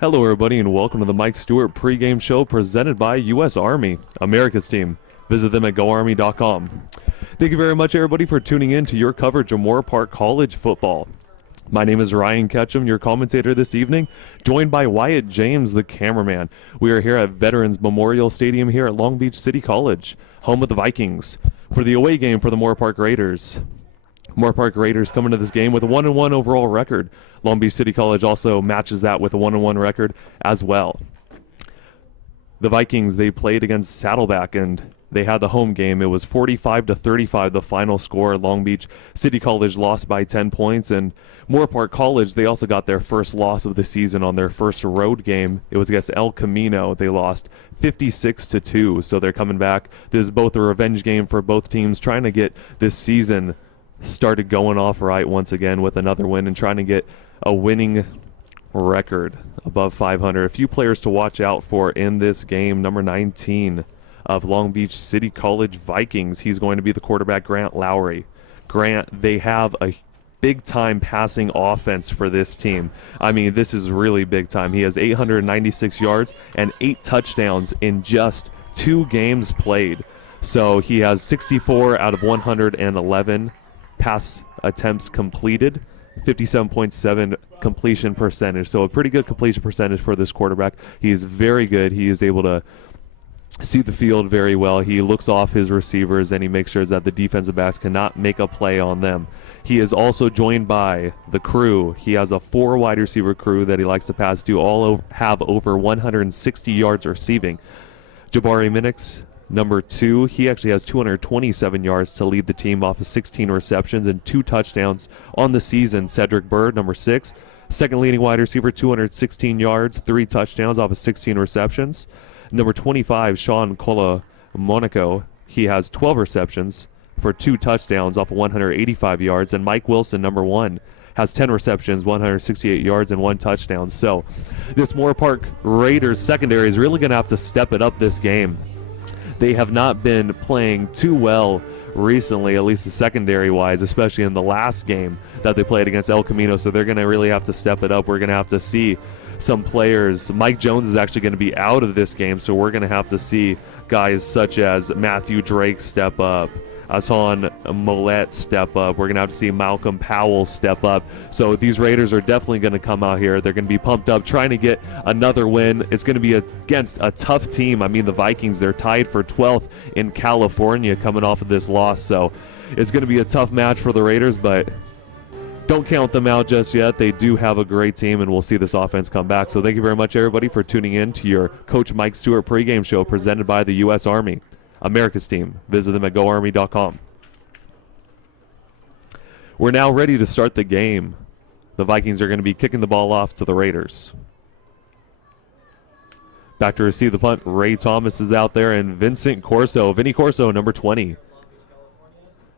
Hello, everybody, and welcome to the Mike Stewart pregame show presented by U.S. Army, America's team. Visit them at goarmy.com. Thank you very much, everybody, for tuning in to your coverage of Moorpark College football. My name is Ryan Ketchum, your commentator this evening, joined by Wyatt James, the cameraman. We are here at Veterans Memorial Stadium here at Long Beach City College, home of the Vikings, for the away game for the Moorpark Raiders. Moorpark Raiders come into this game with a 1-1 overall record. Long Beach City College also matches that with a 1-1 record as well. The Vikings, they played against Saddleback, and they had the home game. It was 45-35, the final score. Long Beach City College lost by 10 points, and Moorpark College, they also got their first loss of the season on their first road game. It was against El Camino. They lost 56-2, so they're coming back. This is both a revenge game for both teams, trying to get this season started going off right once again with another win and trying to get a winning record above 500. A few players to watch out for in this game. Number 19 of Long Beach City College Vikings. He's going to be the quarterback, Grant Lowry. Grant, they have a big-time passing offense for this team. I mean, this is really big time. He has 896 yards and 8 touchdowns in just 2 games played. So he has 64 out of 111 pass attempts completed, 57.7 completion percentage. So a pretty good completion percentage for this quarterback. He is very good. He is able to see the field very well. He looks off his receivers and he makes sure that the defensive backs cannot make a play on them. He is also joined by the crew. He has a 4 wide receiver crew that he likes to pass to, all have over 160 yards receiving. Jabari Minix, number 2, he actually has 227 yards to lead the team off of 16 receptions and 2 touchdowns on the season. Cedric Bird, number 6, second leading wide receiver, 216 yards, 3 touchdowns off of 16 receptions. Number 25, Sean Monaco, he has 12 receptions for 2 touchdowns off of 185 yards. And Mike Wilson, number 1, has 10 receptions, 168 yards, and 1 touchdown. So this Moorpark Raiders secondary is really going to have to step it up this game. They have not been playing too well recently, at least the secondary-wise, especially in the last game that they played against El Camino, so they're going to really have to step it up. We're going to have to see some players. Mike Jones is actually going to be out of this game, so we're going to have to see guys such as Matthew Drake step up, Hassan Mollett step up. We're going to have to see Malcolm Powell step up. So these Raiders are definitely going to come out here. They're going to be pumped up, trying to get another win. It's going to be against a tough team. I mean, the Vikings, they're tied for 12th in California coming off of this loss. So it's going to be a tough match for the Raiders, but don't count them out just yet. They do have a great team, and we'll see this offense come back. So thank you very much, everybody, for tuning in to your Coach Mike Stewart pregame show presented by the U.S. Army, America's team. Visit them at goarmy.com. We're now ready to start the game. The Vikings are going to be kicking the ball off to the Raiders. Back to receive the punt. Ray Thomas is out there, and Vinny Corso, number 20.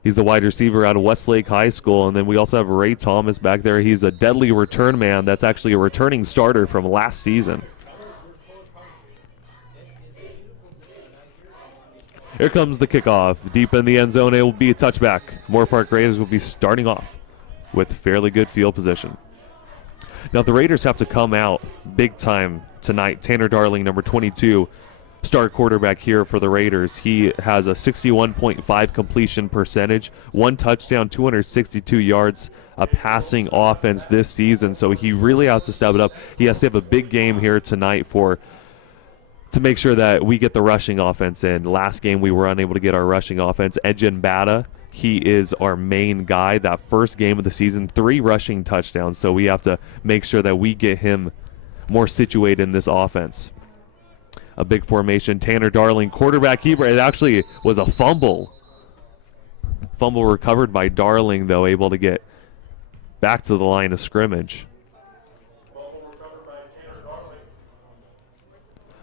He's the wide receiver out of Westlake High School. And then we also have Ray Thomas back there. He's a deadly return man. That's actually a returning starter from last season. Here comes the kickoff. Deep in the end zone, it will be a touchback. Moorpark Raiders will be starting off with fairly good field position. Now the Raiders have to come out big time tonight. Tanner Darling, number 22, star quarterback here for the Raiders. He has a 61.5 completion percentage, 1 touchdown, 262 yards, a passing offense this season. So he really has to step it up. He has to have a big game here tonight to make sure that we get the rushing offense in. Last game we were unable to get our rushing offense. Ejin Bata, he is our main guy. That first game of the season, 3 rushing touchdowns. So we have to make sure that we get him more situated in this offense. A big formation. Tanner Darling, quarterback keeper. It actually was a fumble. Fumble recovered by Darling, though, able to get back to the line of scrimmage.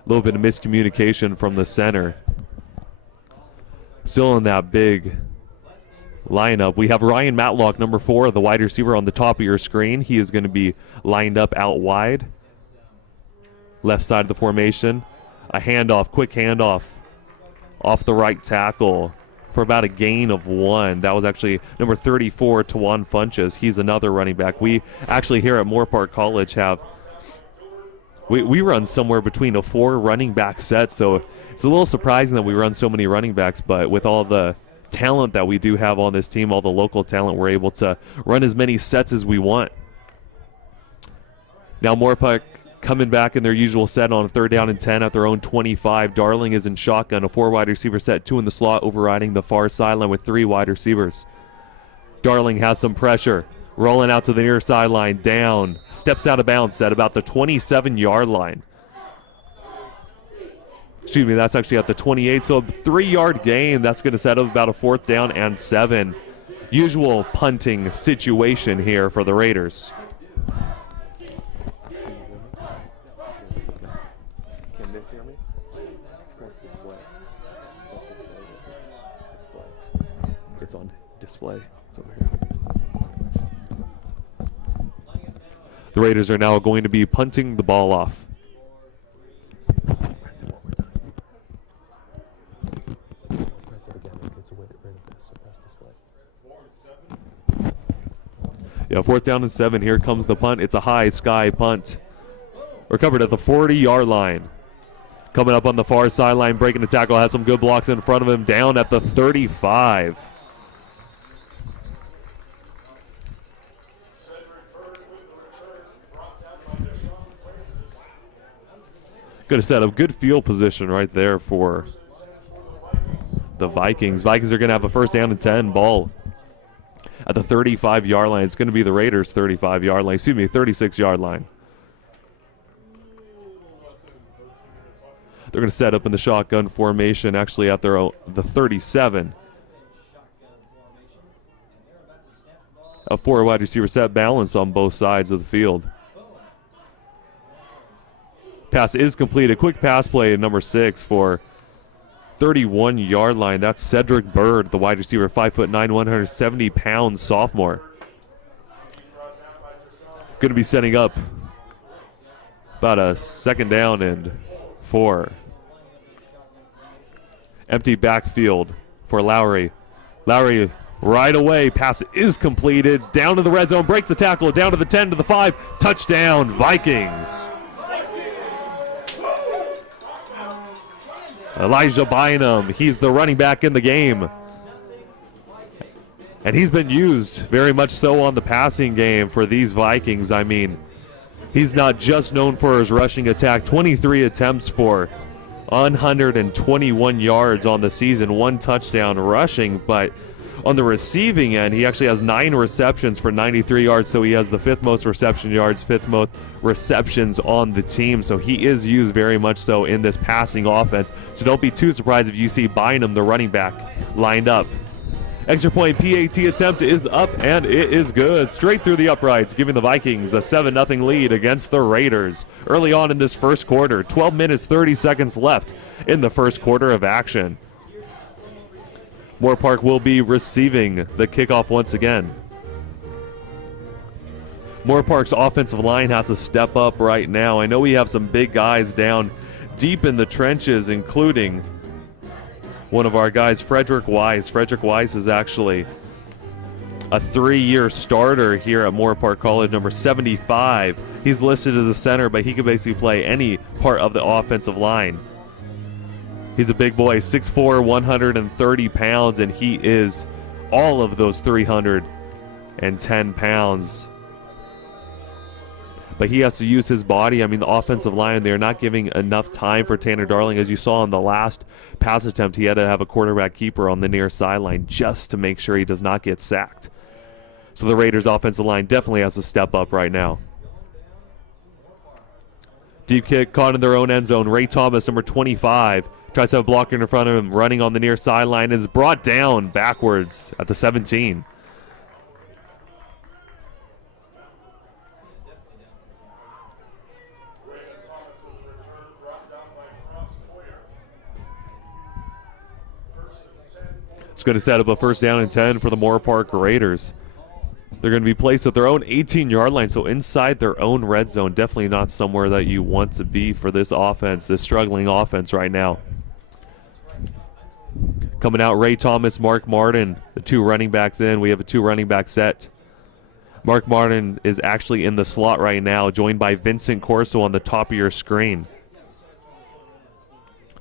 A little bit of miscommunication from the center. Still in that big lineup. We have Ryan Matlock, number 4, the wide receiver on the top of your screen. He is going to be lined up out wide. Left side of the formation. A handoff, quick handoff off the right tackle for about a gain of 1. That was actually number 34, Tawan Funches. He's another running back. We actually here at Moorpark College have we run somewhere between a 4 running back set, so it's a little surprising that we run so many running backs, but with all the talent that we do have on this team, all the local talent, we're able to run as many sets as we want. Now Moorpark coming back in their usual set on 3rd down and 10 at their own 25. Darling is in shotgun, a 4 wide receiver set, 2 in the slot, overriding the far sideline with 3 wide receivers. Darling has some pressure, rolling out to the near sideline, down, steps out of bounds at about the 27-yard line. Excuse me, that's actually at the 28, so a 3-yard gain. That's going to set up about a 4th down and 7. Usual punting situation here for the Raiders. Can this hear me? Press display. Display. It's on display. It's over here. The Raiders are now going to be punting the ball off. Yeah, 4th down and 7. Here comes the punt. It's a high sky punt. Recovered at the 40-yard line. Coming up on the far sideline, breaking the tackle, has some good blocks in front of him, down at the 35. Good to set up good field position right there for the Vikings. Vikings are going to have a 1st down and 10 ball at the 35-yard line. It's going to be the Raiders' 35-yard line. Excuse me, 36-yard line. They're going to set up in the shotgun formation, actually at their the 37. A 4 wide receiver set, balanced on both sides of the field. Pass is completed. Quick pass play at number 6 for 31-yard line. That's Cedric Bird, the wide receiver, 5'9", 170-pound sophomore. Going to be setting up about a 2nd down and 4. Empty backfield for Lowry. Lowry right away. Pass is completed. Down to the red zone. Breaks the tackle. Down to the 10, to the 5. Touchdown, Vikings. Elijah Bynum, he's the running back in the game. And he's been used very much so on the passing game for these Vikings. I mean, he's not just known for his rushing attack. 23 attempts for 121 yards on the season, 1 touchdown rushing, but on the receiving end, he actually has 9 receptions for 93 yards, so he has the 5th most reception yards, 5th most receptions on the team. So he is used very much so in this passing offense. So don't be too surprised if you see Bynum, the running back, lined up. Extra point PAT attempt is up, and it is good. Straight through the uprights, giving the Vikings a 7-0 lead against the Raiders early on in this first quarter. 12 minutes, 30 seconds left in the first quarter of action. Moorpark will be receiving the kickoff once again. Moorpark's offensive line has to step up right now. I know we have some big guys down deep in the trenches, including one of our guys, Frederick Wise. Frederick Wise is actually a 3-year starter here at Moorpark College, number 75. He's listed as a center, but he can basically play any part of the offensive line. He's a big boy, 6'4", 130 pounds, and he is all of those 310 pounds. But he has to use his body. I mean, the offensive line, they're not giving enough time for Tanner Darling. As you saw in the last pass attempt, he had to have a quarterback keeper on the near sideline just to make sure he does not get sacked. So the Raiders' offensive line definitely has to step up right now. Deep kick caught in their own end zone. Ray Thomas, number 25, tries to have a blocker in front of him, running on the near sideline, and is brought down backwards at the 17. It's going to set up a 1st down and 10 for the Moorpark Raiders. They're going to be placed at their own 18-yard line, so inside their own red zone. Definitely not somewhere that you want to be for this offense, this struggling offense right now. Coming out, Ray Thomas, Mark Martin, the 2 running backs in. We have a 2 running back set. Mark Martin is actually in the slot right now, joined by Vincent Corso on the top of your screen.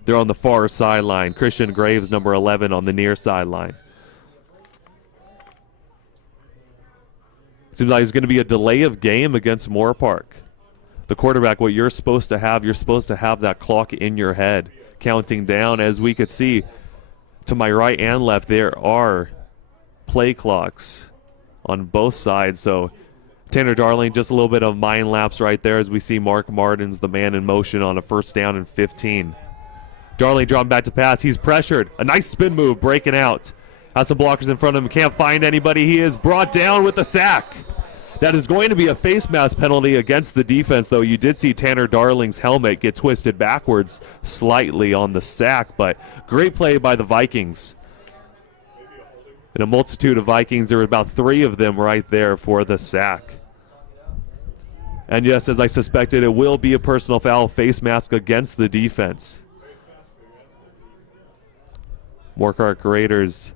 They're on the far sideline. Christian Graves, number 11, on the near sideline. Seems like it's going to be a delay of game against Moorpark. The quarterback, what you're supposed to have that clock in your head, counting down. As we could see to my right and left, there are play clocks on both sides. So Tanner Darling, just a little bit of mind lapse right there as we see Mark Martin's the man in motion on a 1st down and 15. Darling dropping back to pass. He's pressured. A nice spin move, breaking out. Has some blockers in front of him. Can't find anybody. He is brought down with a sack. That is going to be a face mask penalty against the defense, though. You did see Tanner Darling's helmet get twisted backwards slightly on the sack, but great play by the Vikings. In a multitude of Vikings, there were about 3 of them right there for the sack. And just as I suspected, it will be a personal foul, face mask against the defense. Moorpark Raiders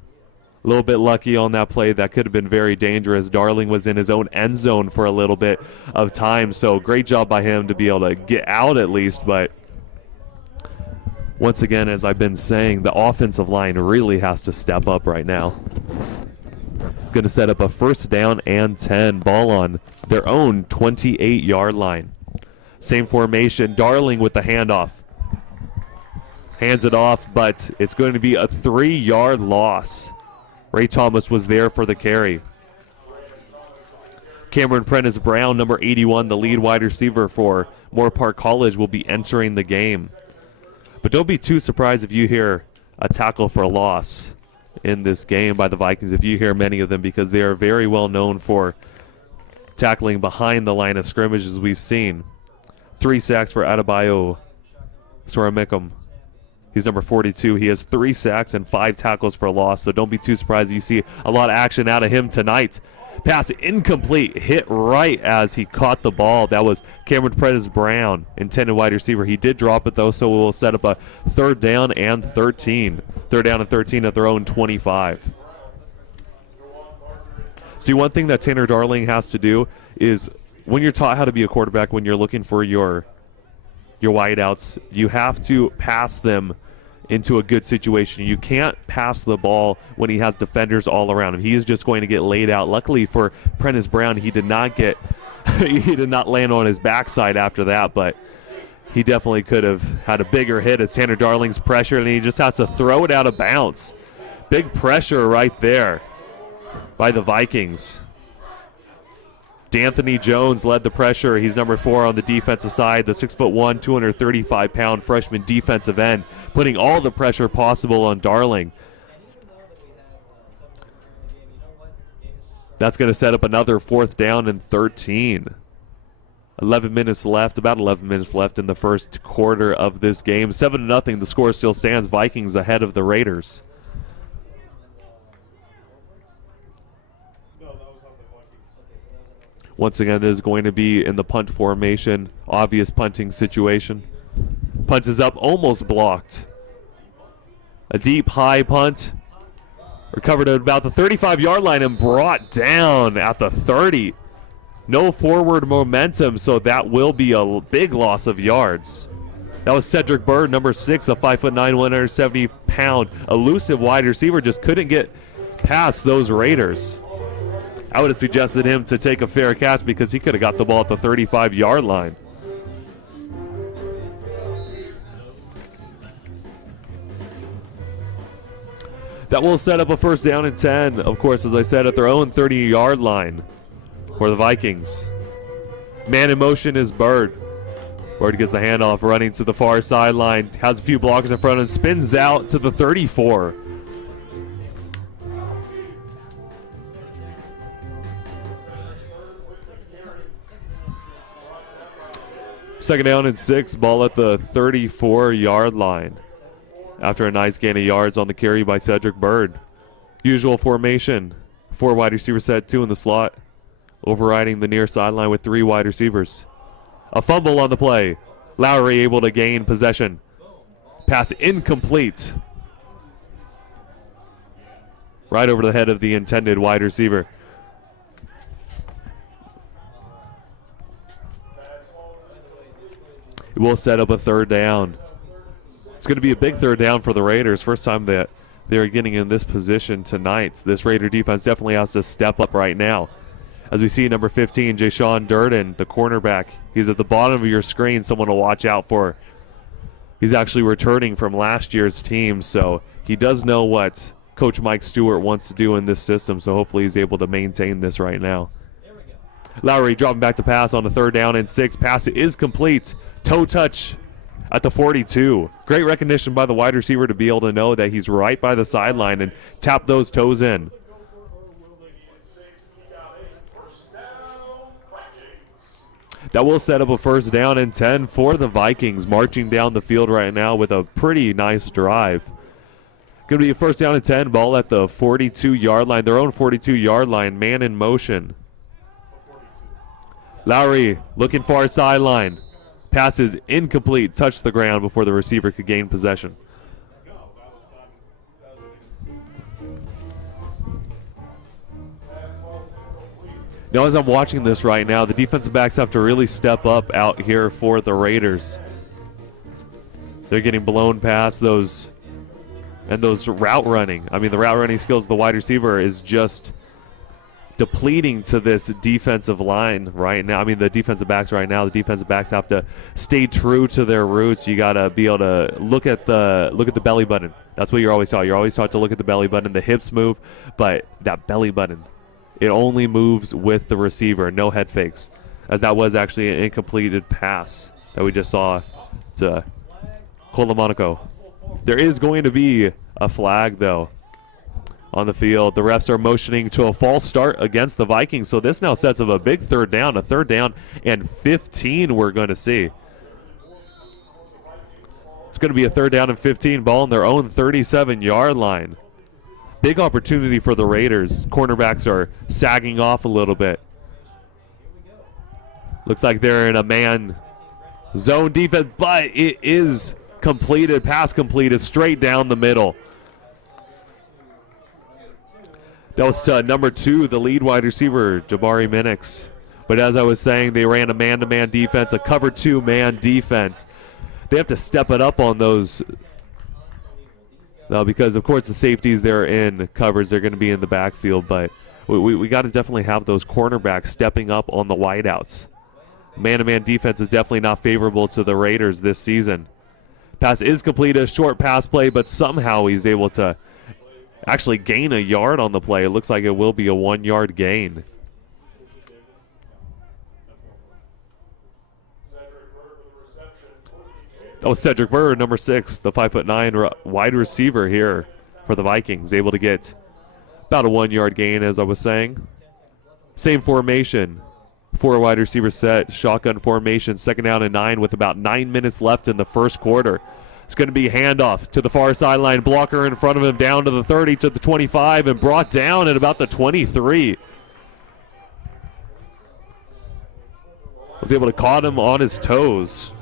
a little bit lucky on that play. That could have been very dangerous. Darling was in his own end zone for a little bit of time, so great job by him to be able to get out at least. But once again, as I've been saying, the offensive line really has to step up right now. It's going to set up a 1st down and 10. Ball on their own 28-yard line. Same formation. Darling with the handoff. Hands it off, but it's going to be a 3-yard loss. Ray Thomas was there for the carry. Cameron Prentice Brown, number 81, the lead wide receiver for Moorpark College, will be entering the game. But don't be too surprised if you hear a tackle for a loss in this game by the Vikings, if you hear many of them, because they are very well known for tackling behind the line of scrimmage, as we've seen. 3 sacks for Adebayo Soramekam. He's number 42. He has 3 sacks and 5 tackles for a loss, so don't be too surprised if you see a lot of action out of him tonight. Pass incomplete, hit right as he caught the ball. That was Cameron Prentice Brown, intended wide receiver. He did drop it, though, so we'll set up a 3rd down and 13. 3rd down and 13 at their own 25. See, one thing that Tanner Darling has to do is when you're taught how to be a quarterback, when you're looking for your wideouts, you have to pass them into a good situation. You can't pass the ball when he has defenders all around him. He is just going to get laid out. Luckily for Prentice Brown, he did not get he did not land on his backside after that, but he definitely could have had a bigger hit as Tanner Darling's pressure, and he just has to throw it out of bounds. Big pressure right there by the Vikings. D'Anthony Jones led the pressure. He's number 4 on the defensive side, the 6'1", 235-pound freshman defensive end, putting all the pressure possible on Darling. That's going to set up another 4th down and 13. 11 minutes left, about 11 minutes left in the first quarter of this game. 7-0, the score still stands. Vikings ahead of the Raiders. Once again, this is going to be in the punt formation, obvious punting situation. Punt is up, almost blocked. A deep, high punt. Recovered at about the 35-yard line and brought down at the 30. No forward momentum, so that will be a big loss of yards. That was Cedric Bird, number 6, a 5'9", 170-pound elusive wide receiver. Just couldn't get past those Raiders. I would have suggested him to take a fair catch because he could have got the ball at the 35-yard line. That will set up a 1st down and 10, of course, as I said, at their own 30-yard line for the Vikings. Man in motion is Bird. Bird gets the handoff, running to the far sideline, has a few blockers in front and spins out to the 34. Second down and 6, ball at the 34-yard line. After a nice gain of yards on the carry by Cedric Bird. Usual formation, 4 wide receiver set, 2 in the slot. Overriding the near sideline with 3 wide receivers. A fumble on the play. Lowry able to gain possession. Pass incomplete. Right over the head of the intended wide receiver. will set up a third down. It's going to be a big third down for the Raiders. First time that they're getting in this position tonight. This Raider defense definitely has to step up right now. As we see number 15, Jashawn Durden, the cornerback. He's at the bottom of your screen, someone to watch out for. He's actually returning from last year's team, so he does know what Coach Mike Stewart wants to do in this system, so hopefully he's able to maintain this right now. Lowry dropping back to pass on a 3rd down and 6. Pass is complete. Toe touch at the 42. Great recognition by the wide receiver to be able to know that he's right by the sideline and tap those toes in. That will set up a 1st down and 10 for the Vikings, marching down the field right now with a pretty nice drive. Going to be a 1st down and 10, ball at the 42-yard line, their own 42-yard line, man in motion. Lowry looking far sideline. Pass is incomplete, touched the ground before the receiver could gain possession. Now, as I'm watching this right now, the defensive backs have to really step up out here for the Raiders. They're getting blown past those route running. I mean, the route running skills of the wide receiver is just depleting to this defensive line right now. I mean, the defensive backs right now, the defensive backs have to stay true to their roots. You got to be able to look at the belly button. That's what you're always taught. You're always taught to look at the belly button. The hips move, but that belly button, it only moves with the receiver, no head fakes, as that was actually an incompleted pass that we just saw to Colamonaco. There is going to be a flag, though, on the field. The refs are motioning to a false start against the Vikings, so this now sets up a big 3rd down, a 3rd down and 15 we're going to see. It's going to be a 3rd down and 15, ball on their own 37-yard line. Big opportunity for the Raiders. Cornerbacks are sagging off a little bit. Looks like they're in a man zone defense, but it is completed, pass completed, straight down the middle. That was to number 2, the lead wide receiver, Jabari Minix. But as I was saying, they ran a man-to-man defense, a cover 2-man defense. They have to step it up on those because, of course, the safeties, they're in coverage. They're going to be in the backfield. But we got to definitely have those cornerbacks stepping up on the wideouts. Man-to-man defense is definitely not favorable to the Raiders this season. Pass is completed, a short pass play, but somehow he's able to actually gain a yard on the play. It looks like it will be a 1-yard gain. That was Cedric Bird, number 6, the 5'9" wide receiver here for the Vikings, able to get about a 1-yard gain, as I was saying. Same formation, 4 wide receiver set, shotgun formation, 2nd down and 9 with about 9 minutes left in the 1st quarter. It's going to be handoff to the far sideline. Blocker in front of him, down to the 30, to the 25, and brought down at about the 23. Was able to caught him on his toes.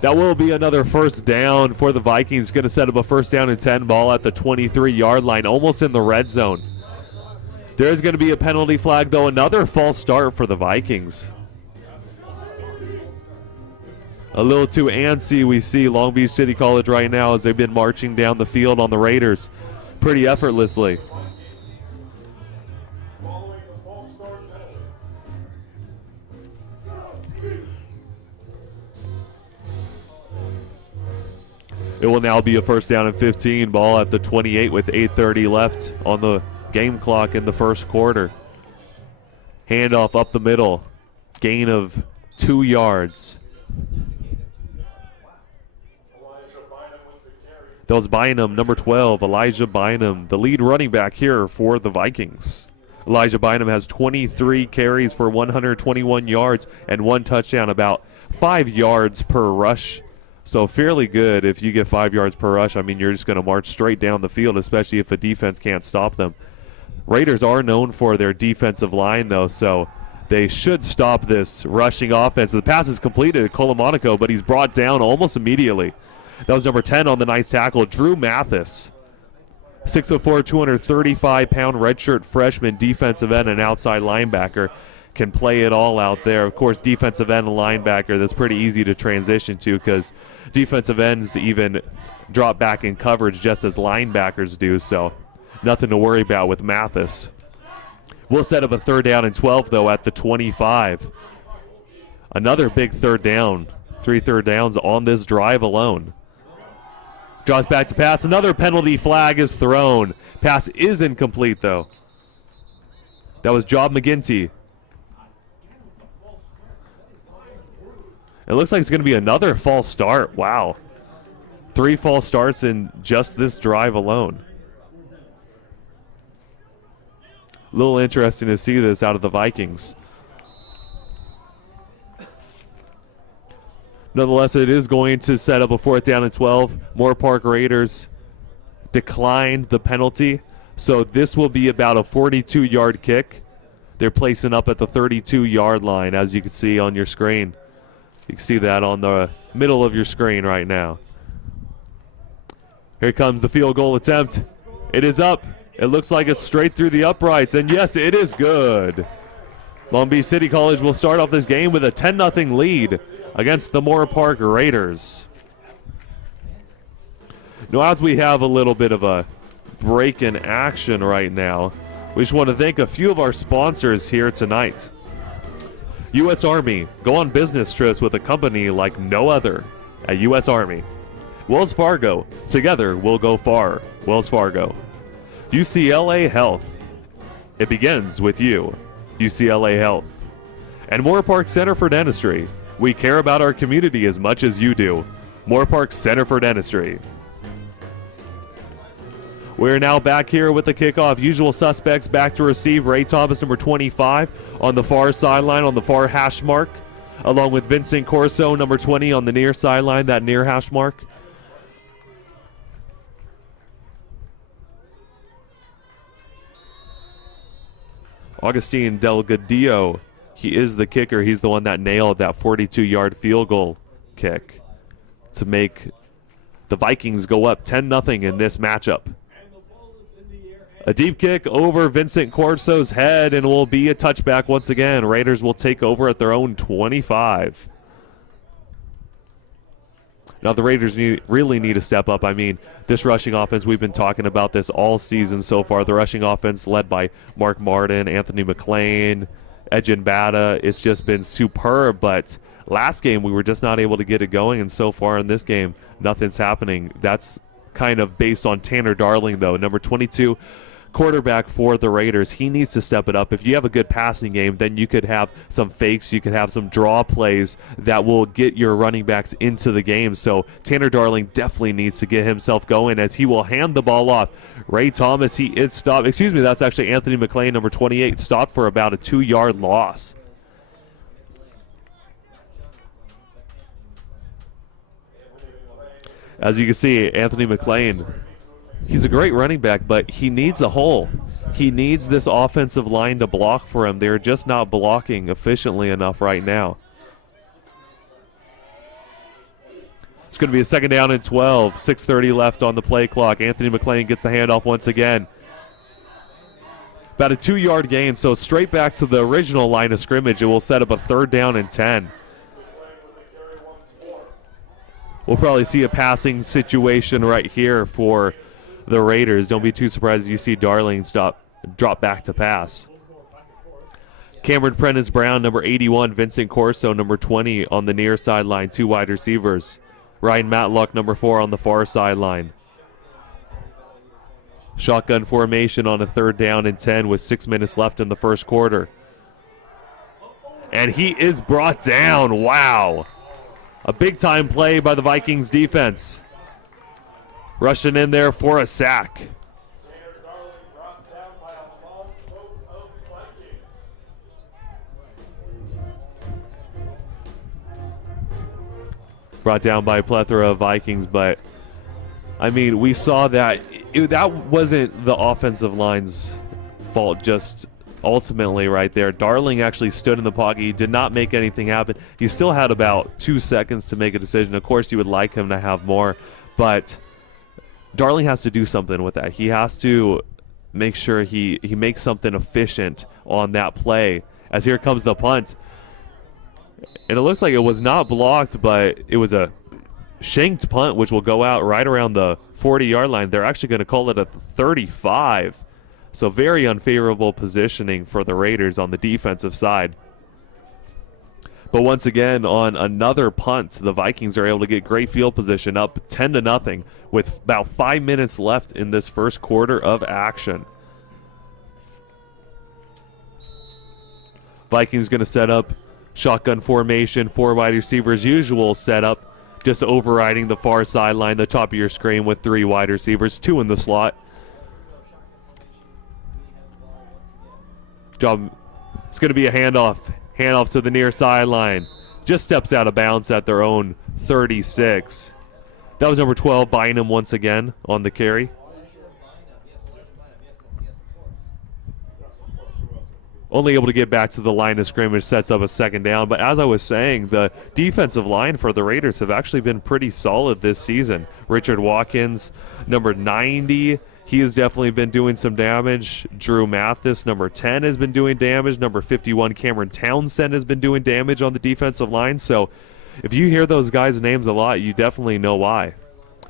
That will be another 1st down for the Vikings. Going to set up a 1st down and 10, ball at the 23-yard line, almost in the red zone. There is going to be a penalty flag, though. Another false start for the Vikings. A little too antsy, we see Long Beach City College right now as they've been marching down the field on the Raiders pretty effortlessly. It will now be a 1st down and 15, ball at the 28 with 8:30 left on the game clock in the 1st quarter. Handoff up the middle, gain of 2 yards. That was Bynum, number 12, Elijah Bynum, the lead running back here for the Vikings. Elijah Bynum has 23 carries for 121 yards and 1 touchdown, about 5 yards per rush. So fairly good if you get 5 yards per rush. I mean, you're just going to march straight down the field, especially if a defense can't stop them. Raiders are known for their defensive line, though, so they should stop this rushing offense. The pass is completed at Colamonaco, but he's brought down almost immediately. That was number 10 on the nice tackle, Drew Mathis. 6'4", 235-pound redshirt freshman defensive end and outside linebacker. Can play it all out there. Of course, defensive end and linebacker, that's pretty easy to transition to because defensive ends even drop back in coverage just as linebackers do, so nothing to worry about with Mathis. We'll set up a 3rd down and 12, though, at the 25. Another big 3rd down. 3 third downs on this drive alone. Draws back to pass. Another penalty flag is thrown. Pass is incomplete, though. That was Job McGinty. It looks like it's going to be another false start. Wow. 3 false starts in just this drive alone. A little interesting to see this out of the Vikings. Nonetheless, it is going to set up a 4th down and 12. Moorpark Raiders declined the penalty, so this will be about a 42-yard kick. They're placing up at the 32-yard line, as you can see on your screen. You can see that on the middle of your screen right now. Here comes the field goal attempt. It is up. It looks like it's straight through the uprights, and yes, it is good. Long Beach City College will start off this game with a 10-0 lead against the Moorpark Raiders. Now, as we have a little bit of a break in action right now, we just want to thank a few of our sponsors here tonight. U.S. Army, go on business trips with a company like no other at U.S. Army. Wells Fargo, together we'll go far. Wells Fargo. UCLA Health, it begins with you. UCLA Health. And Moorpark Center for Dentistry. We care about our community as much as you do. Moorpark Center for Dentistry. We're now back here with the kickoff. Usual suspects back to receive. Ray Thomas, number 25, on the far sideline, on the far hash mark, along with Vincent Corso, number 20, on the near sideline, that near hash mark. Augustine Delgadillo, he is the kicker. He's the one that nailed that 42-yard field goal kick to make the Vikings go up 10-0 in this matchup. A deep kick over Vincent Corso's head, and will be a touchback once again. Raiders will take over at their own 25. Now the Raiders really need to step up. I mean, this rushing offense, we've been talking about this all season so far. The rushing offense led by Mark Martin, Anthony McLean, Ejin Bada. It's just been superb, but last game we were just not able to get it going, and so far in this game, nothing's happening. That's kind of based on Tanner Darling, though, number 22. Quarterback for the Raiders. He needs to step it up. If you have a good passing game, then you could have some fakes, you could have some draw plays that will get your running backs into the game. So Tanner Darling definitely needs to get himself going, as he will hand the ball off. Ray Thomas, he is stopped. Excuse me, that's actually Anthony McLean, number 28, stopped for about a 2-yard loss. As you can see, Anthony McLean, he's a great running back, but he needs a hole. He needs this offensive line to block for him. They're just not blocking efficiently enough right now. It's going to be a 2nd down and 12. 6:30 left on the play clock. Anthony McLean gets the handoff once again. About a 2-yard gain, so straight back to the original line of scrimmage. It will set up a 3rd down and 10. We'll probably see a passing situation right here for the Raiders. Don't be too surprised if you see Darling drop back to pass. Cameron Prentice Brown, number 81. Vincent Corso, number 20, on the near sideline. 2 wide receivers. Ryan Matlock, number 4, on the far sideline. Shotgun formation on a 3rd down and 10 with 6 minutes left in the first quarter. And he is brought down. Wow. A big-time play by the Vikings defense. Rushing in there for a sack. Brought down by a plethora of Vikings, but I mean, we saw that that wasn't the offensive line's fault, just ultimately right there. Darling actually stood in the pocket. He did not make anything happen. He still had about 2 seconds to make a decision. Of course, you would like him to have more, but Darling has to do something with that. He has to make sure he makes something efficient on that play, as here comes the punt. And it looks like it was not blocked, but it was a shanked punt, which will go out right around the 40-yard line. They're actually going to call it a 35. So very unfavorable positioning for the Raiders on the defensive side. But once again, on another punt, the Vikings are able to get great field position, up 10-0 with about 5 minutes left in this first quarter of action. Vikings going to set up shotgun formation, 4 wide receivers, usual setup, just overriding the far sideline, the top of your screen with 3 wide receivers, 2 in the slot. It's going to be a handoff. Handoff to the near sideline. Just steps out of bounds at their own 36. That was number 12, Bynum once again on the carry. Only able to get back to the line of scrimmage, sets up a second down. But as I was saying, the defensive line for the Raiders have actually been pretty solid this season. Richard Watkins, number 90, he has definitely been doing some damage. Drew Mathis, number 10, has been doing damage. Number 51, Cameron Townsend, has been doing damage on the defensive line. So if you hear those guys' names a lot, you definitely know why.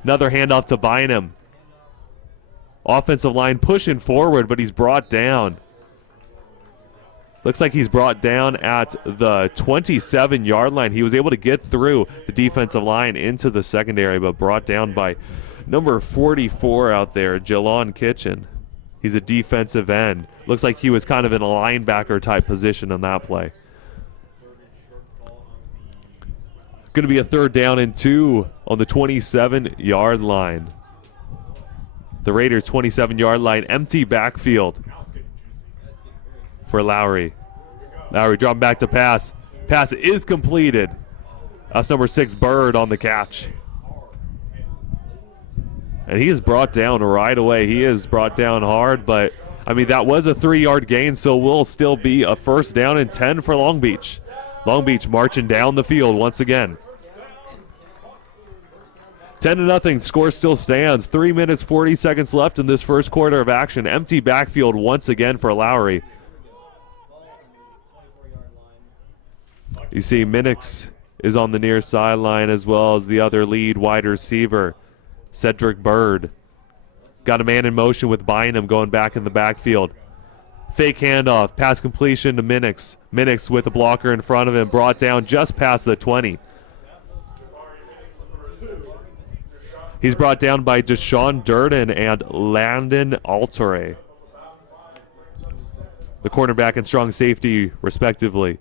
Another handoff to Bynum. Offensive line pushing forward, but he's brought down. Looks like he's brought down at the 27-yard line. He was able to get through the defensive line into the secondary, but brought down by number 44 out there, Jelon Kitchen. He's a defensive end. Looks like he was kind of in a linebacker type position on that play. Going to be a 3rd down and 2 on the 27-yard line. The Raiders' 27-yard line, empty backfield for Lowry. Lowry dropping back to pass. Pass is completed. That's number 6, Bird, on the catch. And he is brought down right away. He is brought down hard, but, I mean, that was a 3-yard gain, so will still be a 1st down and 10 for Long Beach. Long Beach marching down the field once again. 10-0, score still stands. 3 minutes, 40 seconds left in this first quarter of action. Empty backfield once again for Lowry. You see Minix is on the near sideline, as well as the other lead wide receiver, Cedric Bird. Got a man in motion with Bynum going back in the backfield. Fake handoff, pass completion to Minix. Minix with a blocker in front of him, brought down just past the 20. He's brought down by Deshaun Durden and Landon Altere, the cornerback and strong safety, respectively.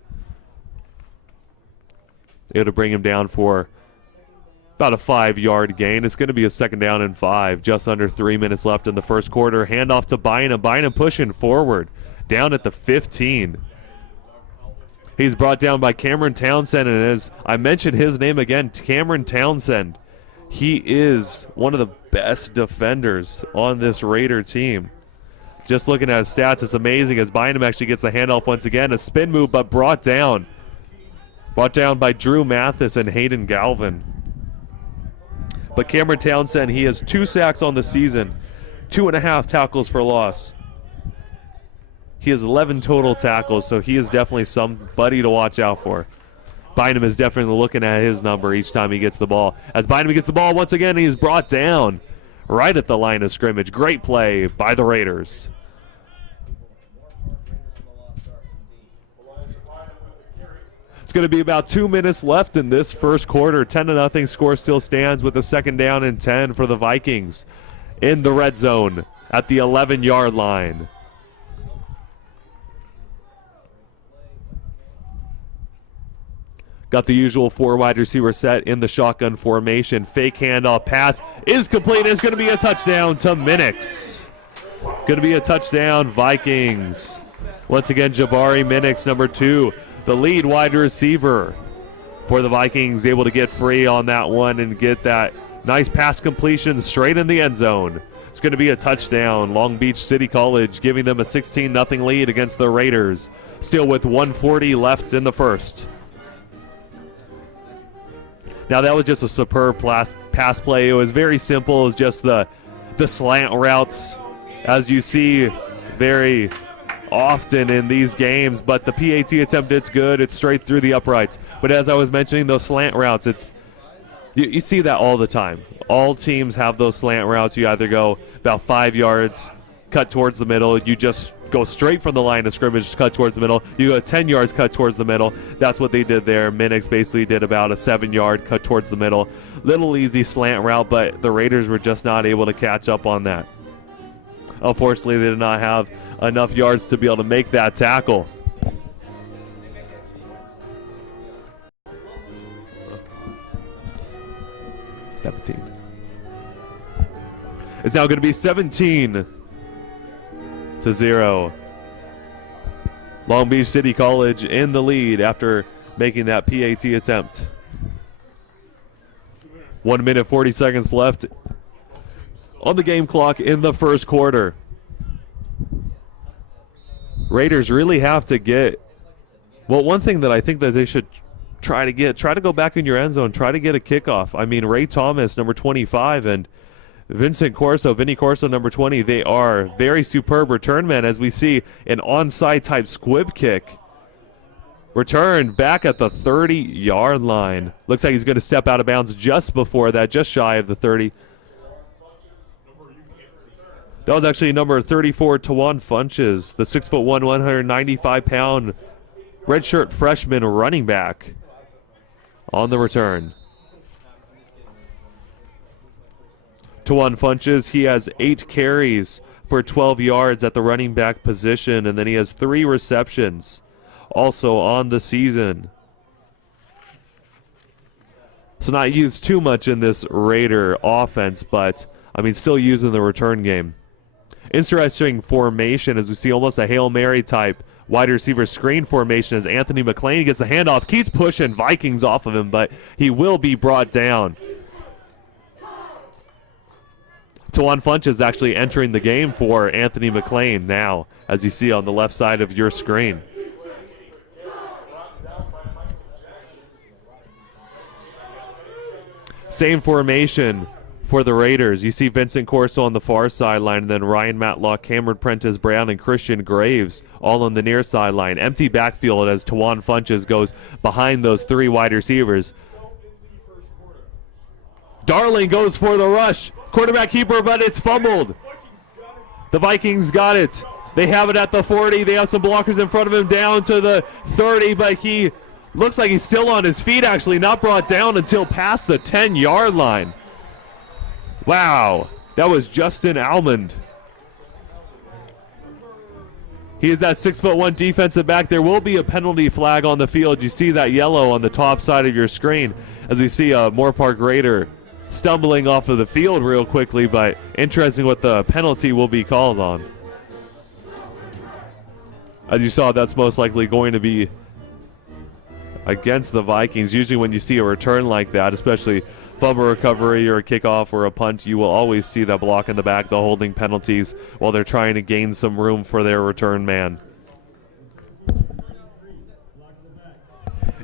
Able to bring him down for about a 5-yard gain. It's going to be a 2nd down and 5. Just under 3 minutes left in the first quarter. Handoff to Bynum. Bynum pushing forward. Down at the 15. He's brought down by Cameron Townsend. And as I mentioned his name again, Cameron Townsend. He is one of the best defenders on this Raider team. Just looking at his stats, it's amazing as Bynum actually gets the handoff once again. A spin move, but brought down. Brought down by Drew Mathis and Hayden Galvin. But Cameron Townsend, he has 2 sacks on the season, 2.5 tackles for loss. He has 11 total tackles, so he is definitely somebody to watch out for. Bynum is definitely looking at his number each time he gets the ball. As Bynum gets the ball, once again, he's brought down right at the line of scrimmage. Great play by the Raiders. It's going to be about 2 minutes left in this first quarter. 10-0, score still stands with a 2nd down and 10 for the Vikings in the red zone at the 11-yard line. Got the usual 4 wide receiver set in the shotgun formation. Fake handoff pass is complete. It's going to be a touchdown to Minix. Going to be a touchdown, Vikings. Once again, Jabari Minix, number 2. The lead wide receiver for the Vikings, able to get free on that one and get that nice pass completion straight in the end zone. It's going to be a touchdown. Long Beach City College giving them a 16-0 lead against the Raiders. Still with 1:40 left in the first. Now that was just a superb pass play. It was very simple. It was just the the slant routes, as you see very often in these games, but the PAT attempt, it's good. It's straight through the uprights. But as I was mentioning, those slant routes, it's you see that all the time. All teams have those slant routes. You either go about 5 yards, cut towards the middle. You just go straight from the line of scrimmage, just cut towards the middle. You go 10 yards, cut towards the middle. That's what they did there. Minix basically did about a 7-yard cut towards the middle. Little easy slant route, but the Raiders were just not able to catch up on that. Unfortunately, they did not have enough yards to be able to make that tackle. It's now going to be 17-0. Long Beach City College in the lead after making that PAT attempt. 1 minute 40 seconds left on the game clock in the first quarter. Raiders really have to get, well, one thing that I think that they should try to go back in your end zone, try to get a kickoff. I mean, Ray Thomas, number 25, and Vinny Corso, number 20, they are very superb return men, as we see an onside type squib kick. Returned back at the 30-yard line. Looks like he's going to step out of bounds just before that, just shy of the 30. That was actually number 34, Tawan Funches, the 6'1", 195-pound redshirt freshman running back on the return. Tawan Funches, he has 8 carries for 12 yards at the running back position, and then he has 3 receptions also on the season. So not used too much in this Raider offense, but, I mean, still used in the return game. Interesting formation as we see almost a Hail Mary type wide receiver screen formation as Anthony McLean gets the handoff, keeps pushing Vikings off of him, but he will be brought down. Tawan Funch is actually entering the game for Anthony McLean now, as you see on the left side of your screen. Same formation for the Raiders. You see Vincent Corso on the far sideline, and then Ryan Matlock, Cameron Prentice Brown, and Christian Graves all on the near sideline. Empty backfield as Tawan Funches goes behind those 3 wide receivers. Darling goes for the rush. Quarterback keeper, but it's fumbled. The Vikings got it. They have it at the 40. They have some blockers in front of him down to the 30, but he looks like he's still on his feet, actually, not brought down until past the 10-yard line. Wow, that was Justin Almond. He is that 6'1" defensive back. There will be a penalty flag on the field. You see that yellow on the top side of your screen as we see a Moorpark Raider stumbling off of the field real quickly, but interesting what the penalty will be called on. As you saw, that's most likely going to be against the Vikings. Usually when you see a return like that, especially fumble recovery or a kickoff or a punt, you will always see that block in the back, the holding penalties, while they're trying to gain some room for their return man.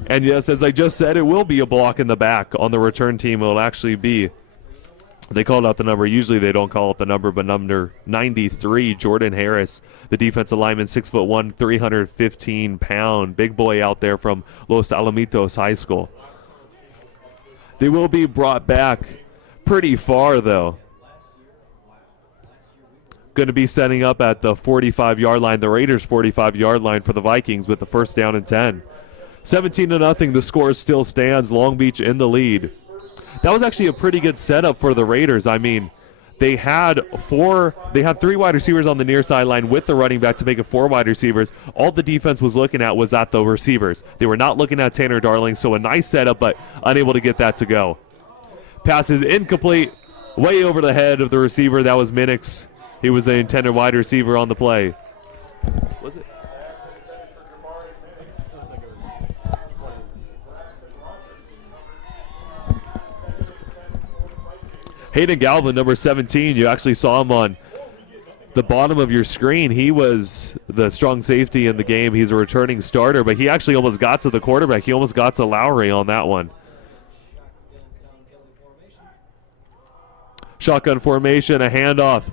And yes, as I just said, it will be a block in the back on the return team. It will actually be, they called out the number. Usually they don't call out the number, but number 93, Jordan Harris, the defensive lineman, 6'1", 315-pound, big boy out there from Los Alamitos High School. They will be brought back pretty far, though. Going to be setting up at the 45-yard line, the Raiders' 45-yard line for the Vikings with the first down and 10. 17-0, the score still stands. Long Beach in the lead. That was actually a pretty good setup for the Raiders. I mean, they had 3 wide receivers on the near sideline with the running back to make it 4 wide receivers. All the defense was looking at was at the receivers. They were not looking at Tanner Darling, so a nice setup, but unable to get that to go. Pass is incomplete, way over the head of the receiver. That was Minix. He was the intended wide receiver on the play. Was it? Hayden Galvin, number 17, you actually saw him on the bottom of your screen. He was the strong safety in the game. He's a returning starter, but he actually almost got to the quarterback. He almost got to Lowry on that one. Shotgun formation, a handoff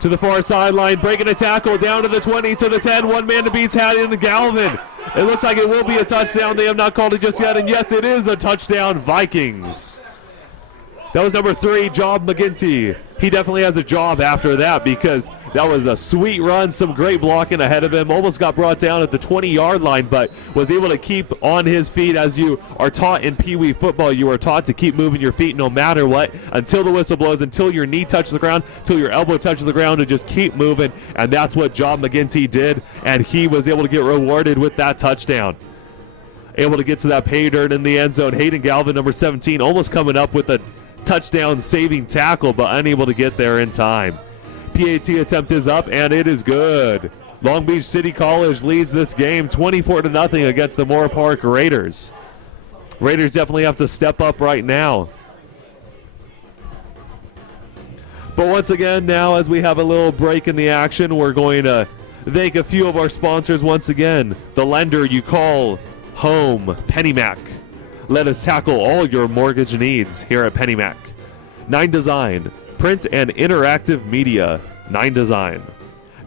to the far sideline, breaking a tackle down to the 20, to the 10. One man to beat Hattie and Galvin. It looks like it will be a touchdown. They have not called it just yet, and yes, it is a touchdown, Vikings. That was number 3, Job McGinty. He definitely has a job after that because that was a sweet run, some great blocking ahead of him. Almost got brought down at the 20-yard line, but was able to keep on his feet. As you are taught in Pee Wee football, you are taught to keep moving your feet no matter what, until the whistle blows, until your knee touches the ground, until your elbow touches the ground, and just keep moving. And that's what Job McGinty did, and he was able to get rewarded with that touchdown. Able to get to that pay dirt in the end zone. Hayden Galvin, number 17, almost coming up with a touchdown saving tackle, but unable to get there in time. PAT attempt is up, and it is good. Long Beach City College leads this game 24-0 against the Moorpark Raiders. Raiders definitely have to step up right now. But once again, now as we have a little break in the action, we're going to thank a few of our sponsors once again. The lender you call home, PennyMac. Let us tackle all your mortgage needs here at PennyMac. 9 Design, print and interactive media. 9 Design.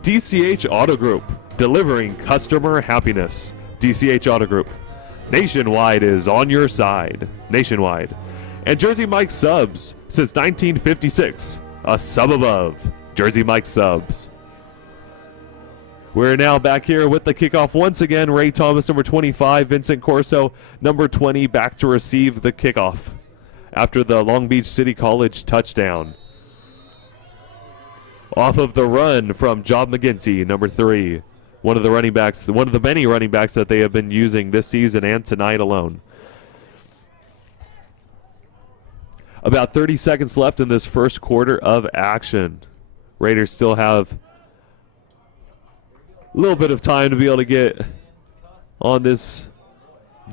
DCH Auto Group, delivering customer happiness. DCH Auto Group. Nationwide is on your side. Nationwide. And Jersey Mike Subs, since 1956. A sub above. Jersey Mike Subs. We're now back here with the kickoff once again. Ray Thomas, number 25. Vincent Corso, number 20, back to receive the kickoff after the Long Beach City College touchdown. Off of the run from Job McGinty, number 3. One of the running backs, one of the many running backs that they have been using this season and tonight alone. About 30 seconds left in this first quarter of action. Raiders still have a little bit of time to be able to get on this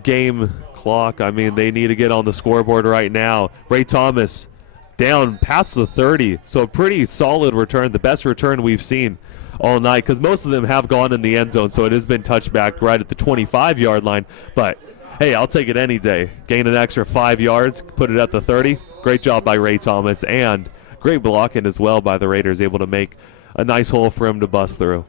game clock. I mean, they need to get on the scoreboard right now. Ray Thomas down past the 30, so a pretty solid return, the best return we've seen all night, because most of them have gone in the end zone, so it has been touched back right at the 25-yard line. But hey, I'll take it any day. Gain an extra 5 yards, put it at the 30. Great job by Ray Thomas, and great blocking as well by the Raiders, able to make a nice hole for him to bust through.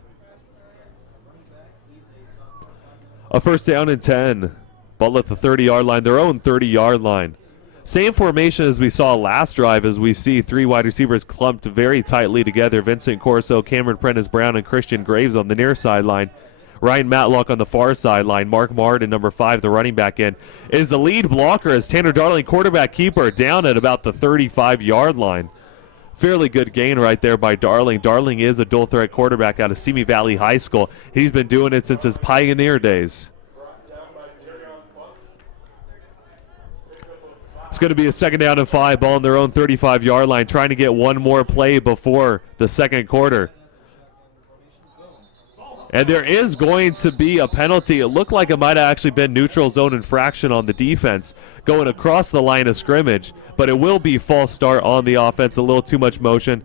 A first down and 10. Ball at the 30-yard line, their own 30-yard line. Same formation as we saw last drive, as we see 3 wide receivers clumped very tightly together. Vincent Corso, Cameron Prentice-Brown, and Christian Graves on the near sideline. Ryan Matlock on the far sideline. Mark Martin, number 5, the running back in, is the lead blocker as Tanner Darling, quarterback keeper, down at about the 35-yard line. Fairly good gain right there by Darling. Darling is a dual threat quarterback out of Simi Valley High School. He's been doing it since his pioneer days. It's going to be a second down and 5, ball on their own 35-yard line, trying to get one more play before the second quarter. And there is going to be a penalty. It looked like it might have actually been neutral zone infraction on the defense going across the line of scrimmage, but it will be false start on the offense, a little too much motion.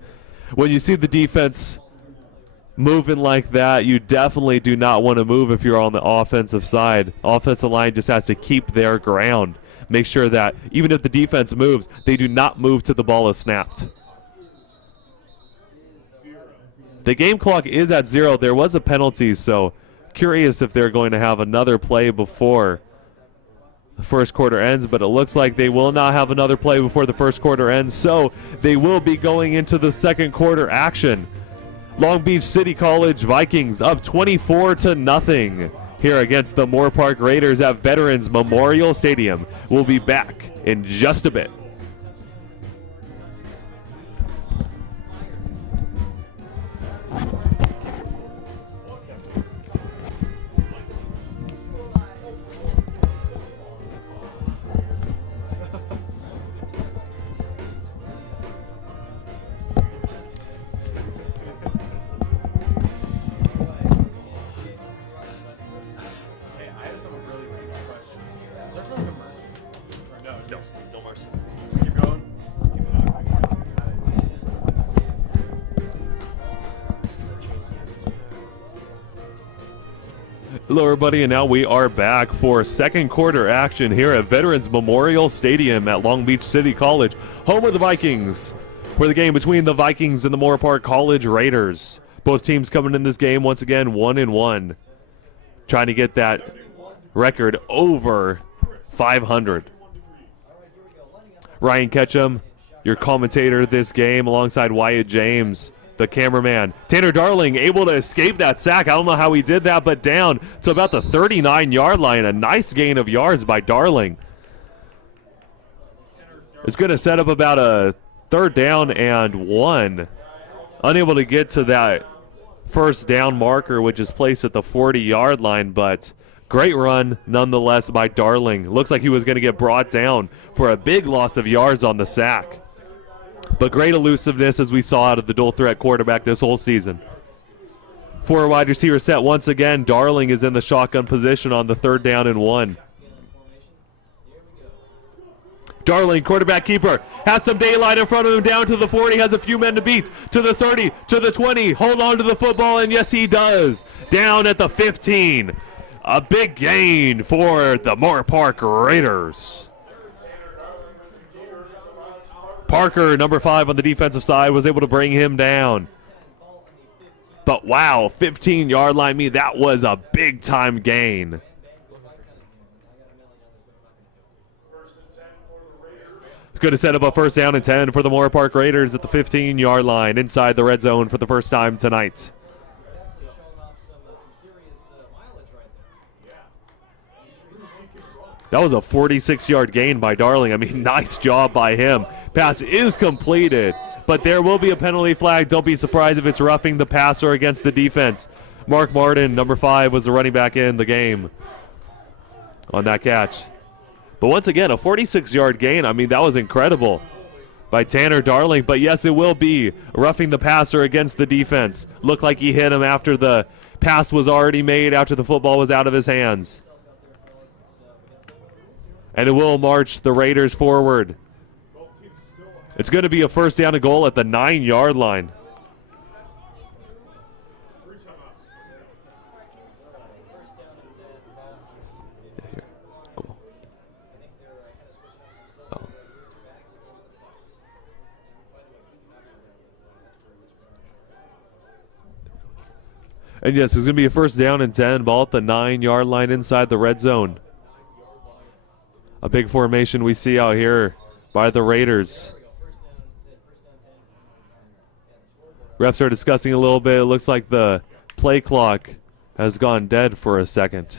When you see the defense moving like that, you definitely do not want to move if you're on the offensive side. Offensive line just has to keep their ground. Make sure that even if the defense moves, they do not move till the ball is snapped. The game clock is at 0. There was a penalty, so curious if they're going to have another play before the first quarter ends, but it looks like they will not have another play before the first quarter ends, so they will be going into the second quarter action. Long Beach City College Vikings up 24-0 here against the Moorpark Raiders at Veterans Memorial Stadium. We'll be back in just a bit. Hello everybody, and now we are back for second quarter action here at Veterans Memorial Stadium at Long Beach City College, home of the Vikings. for the game between the Vikings and the Moorpark College Raiders. Both teams coming in this game once again 1-1, trying to get that record over 500. Ryan Ketchum, your commentator this game, alongside Wyatt James, the cameraman. Tanner Darling able to escape that sack. I don't know how he did that, but down to about the 39-yard line. A nice gain of yards by Darling. It's going to set up about a 3rd down and 1. Unable to get to that first down marker, which is placed at the 40-yard line, but great run nonetheless by Darling. Looks like he was going to get brought down for a big loss of yards on the sack. But great elusiveness as we saw out of the dual threat quarterback this whole season. 4 wide receiver set once again. Darling is in the shotgun position on the 3rd down and 1. Darling, quarterback keeper, has some daylight in front of him, down to the 40, has a few men to beat, to the 30, to the 20, hold on to the football, and yes he does. Down at the 15. A big gain for the Moorpark Raiders. Parker, number 5 on the defensive side, was able to bring him down. But wow, 15-yard line, that was a big-time gain. It's going to set up a 1st down and 10 for the Moorpark Raiders at the 15-yard line inside the red zone for the first time tonight. That was a 46-yard gain by Darling. Nice job by him. Pass is completed, but there will be a penalty flag. Don't be surprised if it's roughing the passer against the defense. Mark Martin, number 5, was the running back in the game on that catch. But once again, a 46-yard gain. That was incredible by Tanner Darling. But yes, it will be roughing the passer against the defense. Looked like he hit him after the pass was already made, after the football was out of his hands. And it will march the Raiders forward. It's going to be a 1st down and goal at the 9-yard line. And yes, it's going to be a 1st down and 10, ball at the 9-yard line inside the red zone. A big formation we see out here by the Raiders. Refs are discussing a little bit. It looks like the play clock has gone dead for a second.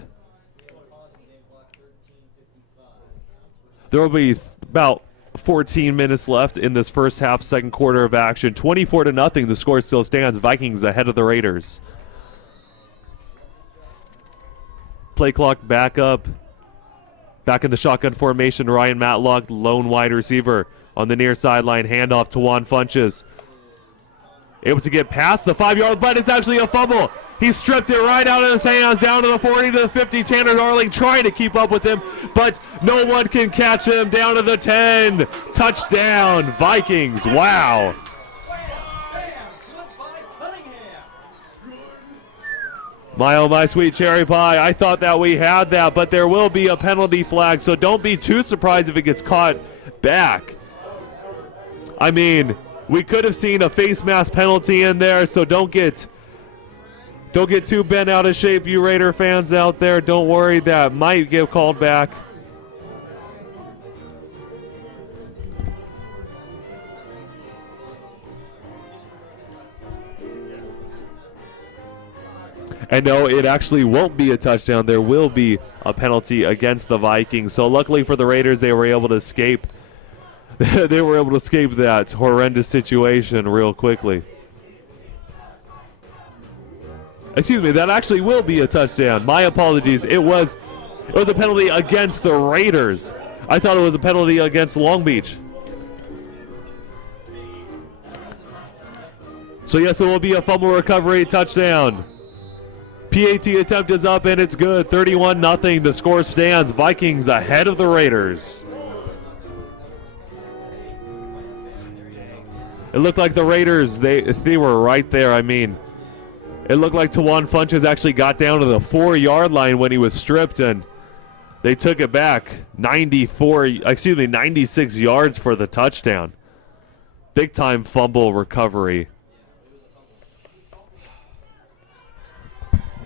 There will be about 14 minutes left in this first half, second quarter of action. 24-0, the score still stands. Vikings ahead of the Raiders. Play clock back up. Back in the shotgun formation, Ryan Matlock, lone wide receiver on the near sideline. Handoff to Juan Funches. Able to get past the 5-yard, but it's actually a fumble. He stripped it right out of his hands, down to the 40, to the 50. Tanner Darling trying to keep up with him, but no one can catch him. Down to the 10. Touchdown, Vikings. Wow. My oh my sweet cherry pie, I thought that we had that, but there will be a penalty flag, so don't be too surprised if it gets caught back. We could have seen a face mask penalty in there, so don't get too bent out of shape, you Raider fans out there. Don't worry, that might get called back. And no, it actually won't be a touchdown. There will be a penalty against the Vikings. So luckily for the Raiders, they were able to escape. They were able to escape that horrendous situation real quickly. Excuse me, that actually will be a touchdown. My apologies. It was a penalty against the Raiders. I thought it was a penalty against Long Beach. So yes, it will be a fumble recovery touchdown. PAT attempt is up and it's good. 31-0. The score stands. Vikings ahead of the Raiders. It looked like the Raiders, they were right there. It looked like Tawan Funches actually got down to the 4-yard line when he was stripped, and they took it back 96 yards for the touchdown. Big time fumble recovery.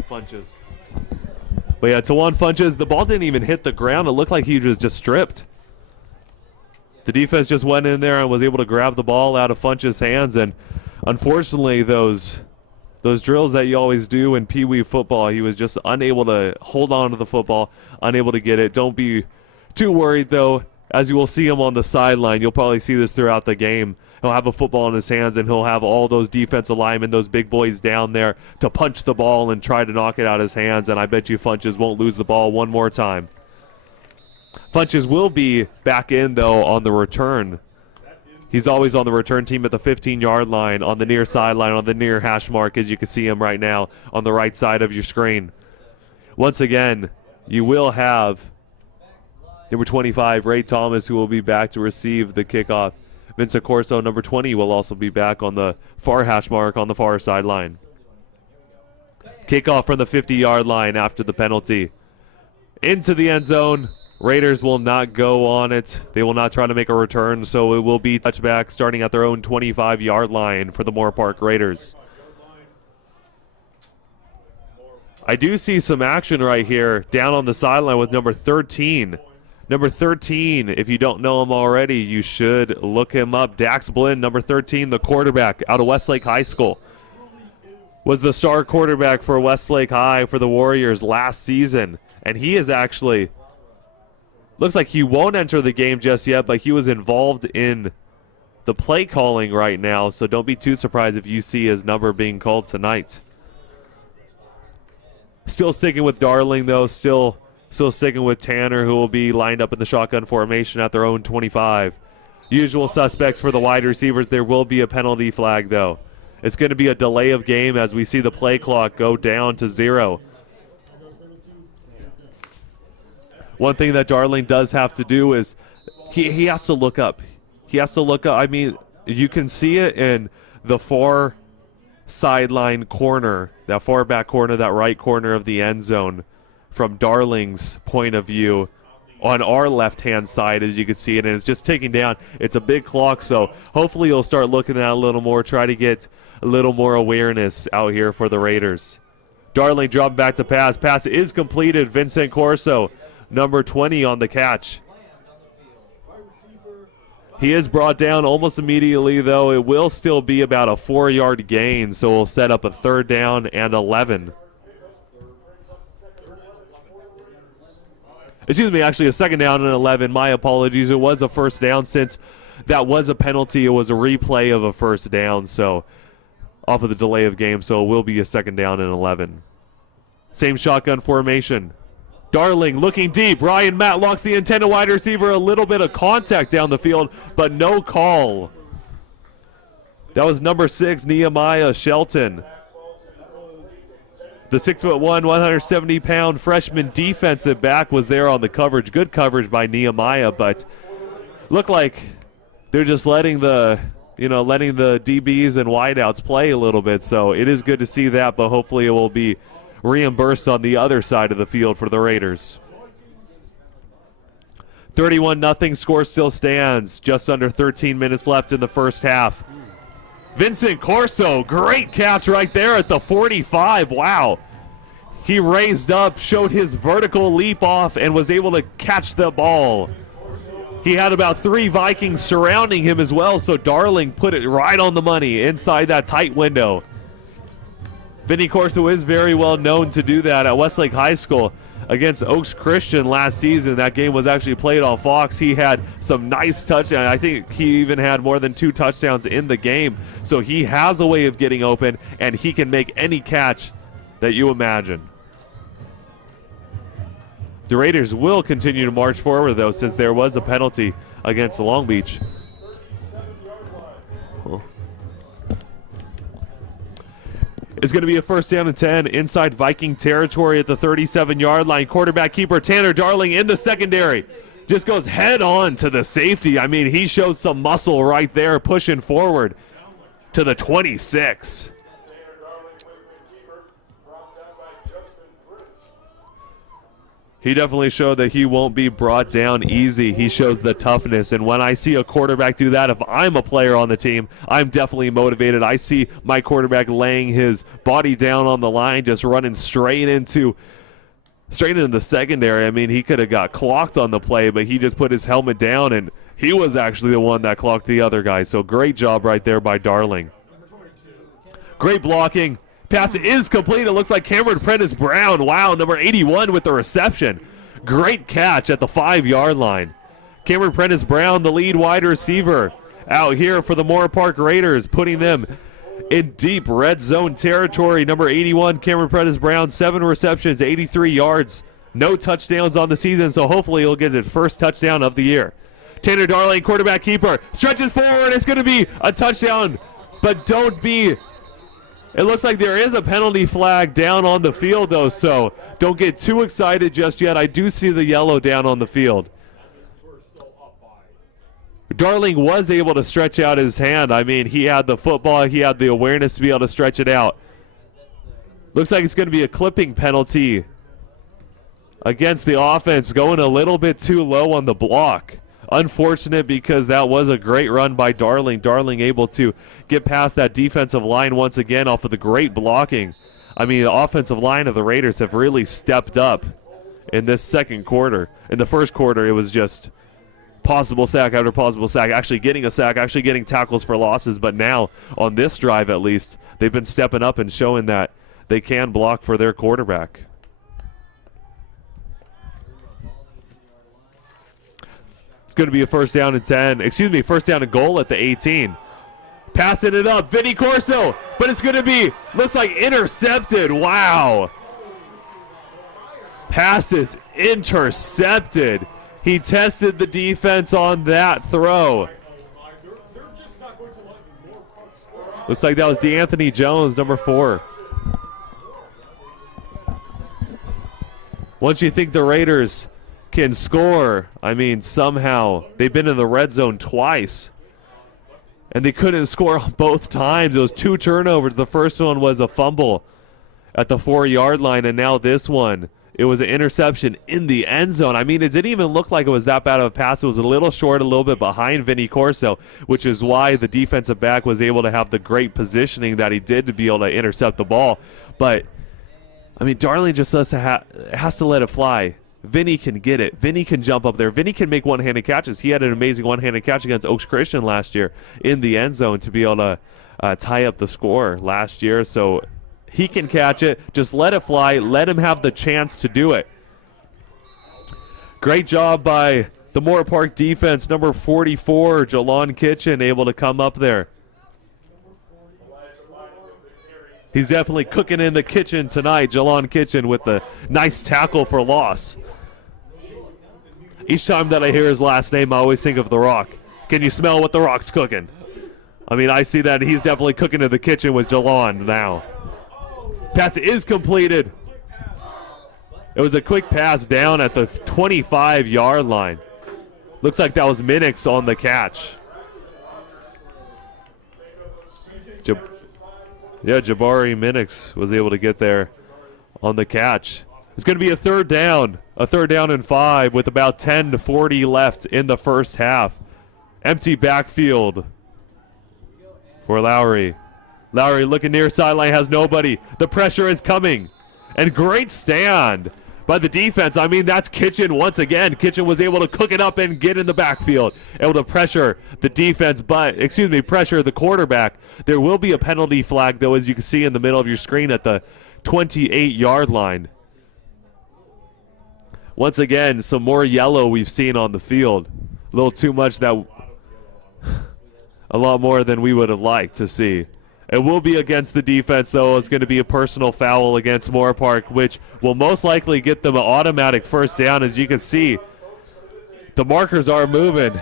Funches. But yeah, Tawan Funches, the ball didn't even hit the ground. It looked like he was just stripped. The defense just went in there and was able to grab the ball out of Funches' hands, and unfortunately those drills that you always do in Pee Wee football, he was just unable to hold on to the football, unable to get it. Don't be too worried, though, as you will see him on the sideline. You'll probably see this throughout the game. He'll have a football in his hands, and he'll have all those defensive linemen, those big boys down there to punch the ball and try to knock it out of his hands, and I bet you Funches won't lose the ball one more time. Funches will be back in, though, on the return. He's always on the return team at the 15-yard line, on the near sideline, on the near hash mark, as you can see him right now on the right side of your screen. Once again, you will have number 25, Ray Thomas, who will be back to receive the kickoff. Vincent Corso, number 20, will also be back on the far hash mark on the far sideline. Kickoff from the 50-yard line after the penalty. Into the end zone. Raiders will not go on it. They will not try to make a return, so it will be touchback starting at their own 25-yard line for the Moorpark Raiders. I do see some action right here down on the sideline with number 13. Number 13, if you don't know him already, you should look him up. Dax Blinn, number 13, the quarterback out of Westlake High School. Was the star quarterback for Westlake High for the Warriors last season. And he is actually, looks like he won't enter the game just yet, but he was involved in the play calling right now, so don't be too surprised if you see his number being called tonight. Still sticking with Darling, though, still sticking with Tanner, who will be lined up in the shotgun formation at their own 25. Usual suspects for the wide receivers. There will be a penalty flag, though. It's going to be a delay of game as we see the play clock go down to 0. One thing that Darling does have to do is he has to look up. He has to look up. I mean, you can see it in the far sideline corner, that far back corner, that right corner of the end zone. From Darling's point of view on our left-hand side, as you can see it, and it's just ticking down. It's a big clock, so hopefully you'll start looking at it a little more, try to get a little more awareness out here for the Raiders. Darling dropping back to pass. Pass is completed. Vincent Corso, number 20 on the catch. He is brought down almost immediately, though. It will still be about a 4-yard gain, so we'll set up a 3rd down and 11. Excuse me, actually a 2nd down and 11. My apologies. It was a 1st down since that was a penalty. It was a replay of a 1st down, so off of the delay of game, so it will be a 2nd down and 11. Same shotgun formation. Darling looking deep. Ryan Matlocks, the intended wide receiver, a little bit of contact down the field, but no call. That was number 6, Nehemiah Shelton. The 6'1", 170-pound freshman defensive back was there on the coverage. Good coverage by Nehemiah, but looked like they're just letting the DBs and wideouts play a little bit. So it is good to see that, but hopefully it will be reimbursed on the other side of the field for the Raiders. 31-0 score still stands. Just under 13 minutes left in the first half. Vincent Corso, great catch right there at the 45. Wow. He raised up, showed his vertical leap off, and was able to catch the ball. He had about 3 Vikings surrounding him as well, so Darling put it right on the money inside that tight window. Vinny Corso is very well known to do that at Westlake High School against Oaks Christian last season. That game was actually played on Fox. He had some nice touchdowns. I think he even had more than 2 touchdowns in the game. So he has a way of getting open, and he can make any catch that you imagine. The Raiders will continue to march forward, though, since there was a penalty against Long Beach. It's going to be a 1st down and 10 inside Viking territory at the 37-yard line. Quarterback keeper Tanner Darling in the secondary. Just goes head on to the safety. I mean, he shows some muscle right there, pushing forward to the 26. He definitely showed that he won't be brought down easy. He shows the toughness, and when I see a quarterback do that, if I'm a player on the team, I'm definitely motivated. I see my quarterback laying his body down on the line, just running straight into the secondary. I mean, he could have got clocked on the play, but he just put his helmet down, and he was actually the one that clocked the other guy. So great job right there by Darling. Great blocking. Pass is complete. It looks like Cameron Prentice Brown. Wow, number 81 with the reception. Great catch at the 5-yard line. Cameron Prentice Brown, the lead wide receiver, out here for the Moorpark Raiders, putting them in deep red zone territory. Number 81, Cameron Prentice Brown, 7 receptions, 83 yards. No touchdowns on the season, so hopefully he'll get his first touchdown of the year. Tanner Darling, quarterback keeper, stretches forward. It's going to be a touchdown, but don't be... It looks like there is a penalty flag down on the field, though, so don't get too excited just yet. I do see the yellow down on the field. Darling was able to stretch out his hand. I mean, he had the football. He had the awareness to be able to stretch it out. Looks like it's going to be a clipping penalty against the offense, going a little bit too low on the block. Unfortunate, because that was a great run by Darling. Darling able to get past that defensive line once again off of the great blocking. I mean, the offensive line of the Raiders have really stepped up in this second quarter. In the first quarter, it was just possible sack after possible sack, actually getting a sack, actually getting tackles for losses. But now, on this drive at least, they've been stepping up and showing that they can block for their quarterback. It's going to be a first down and 10. Excuse me, first down and goal at the 18. Passing it up, Vinny Corso, but it's going to be, looks like intercepted. Wow. Pass is intercepted. He tested the defense on that throw. Looks like that was DeAnthony Jones, number 4. Once you think the Raiders can score, I mean, somehow they've been in the red zone twice, and they couldn't score both times. It was 2 turnovers. The first one was a fumble at the 4-yard line, and now this one, it was an interception in the end zone. I mean, it didn't even look like it was that bad of a pass. It was a little short, a little bit behind Vinny Corso, which is why the defensive back was able to have the great positioning that he did to be able to intercept the ball. But, I mean, Darling just has to let it fly. Vinny can get it. Vinny can jump up there. Vinny can make one-handed catches. He had an amazing one-handed catch against Oaks Christian last year in the end zone to be able to tie up the score last year. So he can catch it. Just let it fly. Let him have the chance to do it. Great job by the Moorpark defense. Number 44, Jalon Kitchen, able to come up there. He's definitely cooking in the kitchen tonight, Jalon Kitchen, with the nice tackle for loss. Each time that I hear his last name, I always think of The Rock. Can you smell what The Rock's cooking? I mean, I see that he's definitely cooking in the kitchen with Jalon now. Pass is completed. It was a quick pass down at the 25-yard line. Looks like that was Minix on the catch. Jabari Minix was able to get there on the catch. It's going to be a third down and 5 with about 10:40 left in the first half. Empty backfield for Lowry. Lowry looking near sideline, has nobody. The pressure is coming. And great stand by the defense. I mean, that's Kitchen once again. Kitchen was able to cook it up and get in the backfield, able to pressure the defense, pressure the quarterback. There will be a penalty flag, though, as you can see in the middle of your screen at the 28-yard line. Once again, some more yellow we've seen on the field. A little too much, a lot more than we would have liked to see. It will be against the defense, though. It's going to be a personal foul against Moorpark, which will most likely get them an automatic first down. As you can see, the markers are moving.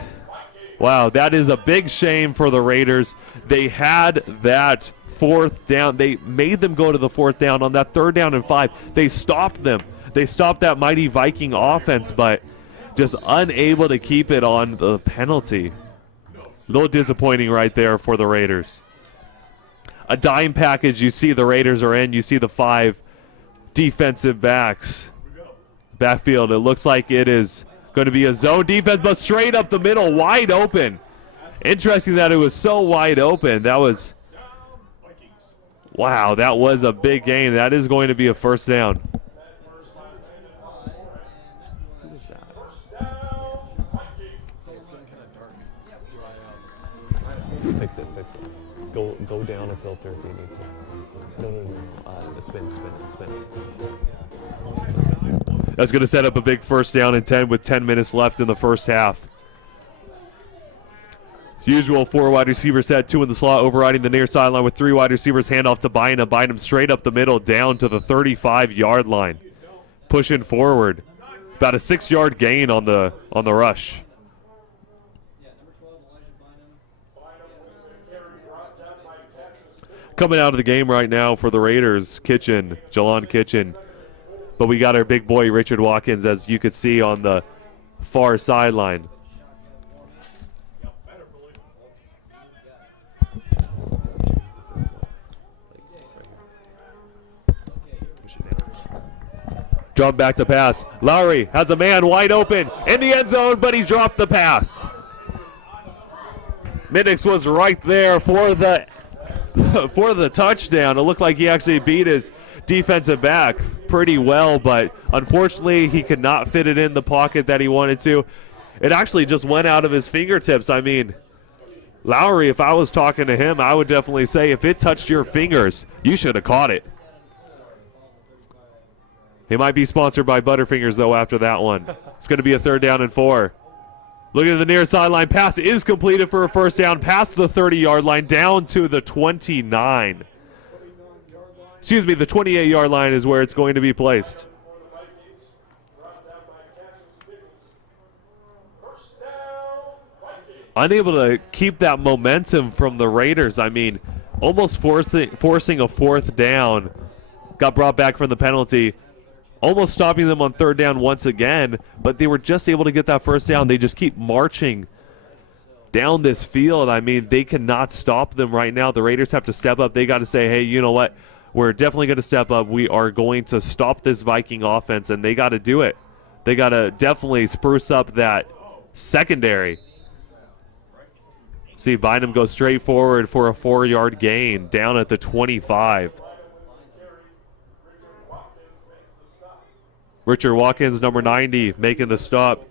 Wow, that is a big shame for the Raiders. They had that fourth down. They made them go to the fourth down. On that 3rd down and 5, they stopped them. They stopped that mighty Viking offense, but just unable to keep it on the penalty. A little disappointing right there for the Raiders. A dime package you see the Raiders are in. You see the 5 defensive backs. Backfield, it looks like it is going to be a zone defense, but straight up the middle, wide open. Interesting that it was so wide open. That was, wow, that was a big gain. That is going to be a first down. Who is that? It's getting kind of dark. Dry out. Fix it. Go down a filter if you need to. No. Spin. That's going to set up a big first down and 10 with 10 minutes left in the first half. As usual, 4 wide receiver set, 2 in the slot, overriding the near sideline with 3 wide receivers. Hand off to Bynum. Bynum straight up the middle, down to the 35-yard line. Pushing forward. About a 6-yard gain on the rush. Coming out of the game right now for the Raiders, Jalon Kitchen. But we got our big boy, Richard Watkins, as you could see on the far sideline. Drop back to pass. Lowry has a man wide open in the end zone, but he dropped the pass. Minix was right there for the touchdown. It looked like he actually beat his defensive back pretty well, but unfortunately he could not fit it in the pocket that he wanted to. It actually just went out of his fingertips. I mean, Lowry, if I was talking to him, I would definitely say if it touched your fingers, you should have caught it. He might be sponsored by Butterfingers, though, after that one. It's going to be a 3rd down and 4. Looking at the near sideline, pass is completed for a first down past the 30-yard line down to the 29. Excuse me, the 28-yard line is where it's going to be placed. Unable to keep that momentum from the Raiders. I mean, almost forcing a 4th down. Got brought back from the penalty. Almost stopping them on 3rd down once again, but they were just able to get that first down. They just keep marching down this field. I mean, they cannot stop them right now. The Raiders have to step up. They got to say, hey, you know what? We're definitely going to step up. We are going to stop this Viking offense, and they got to do it. They got to definitely spruce up that secondary. See, Bynum goes straight forward for a 4-yard gain down at the 25. Richard Watkins, number 90, making the stop.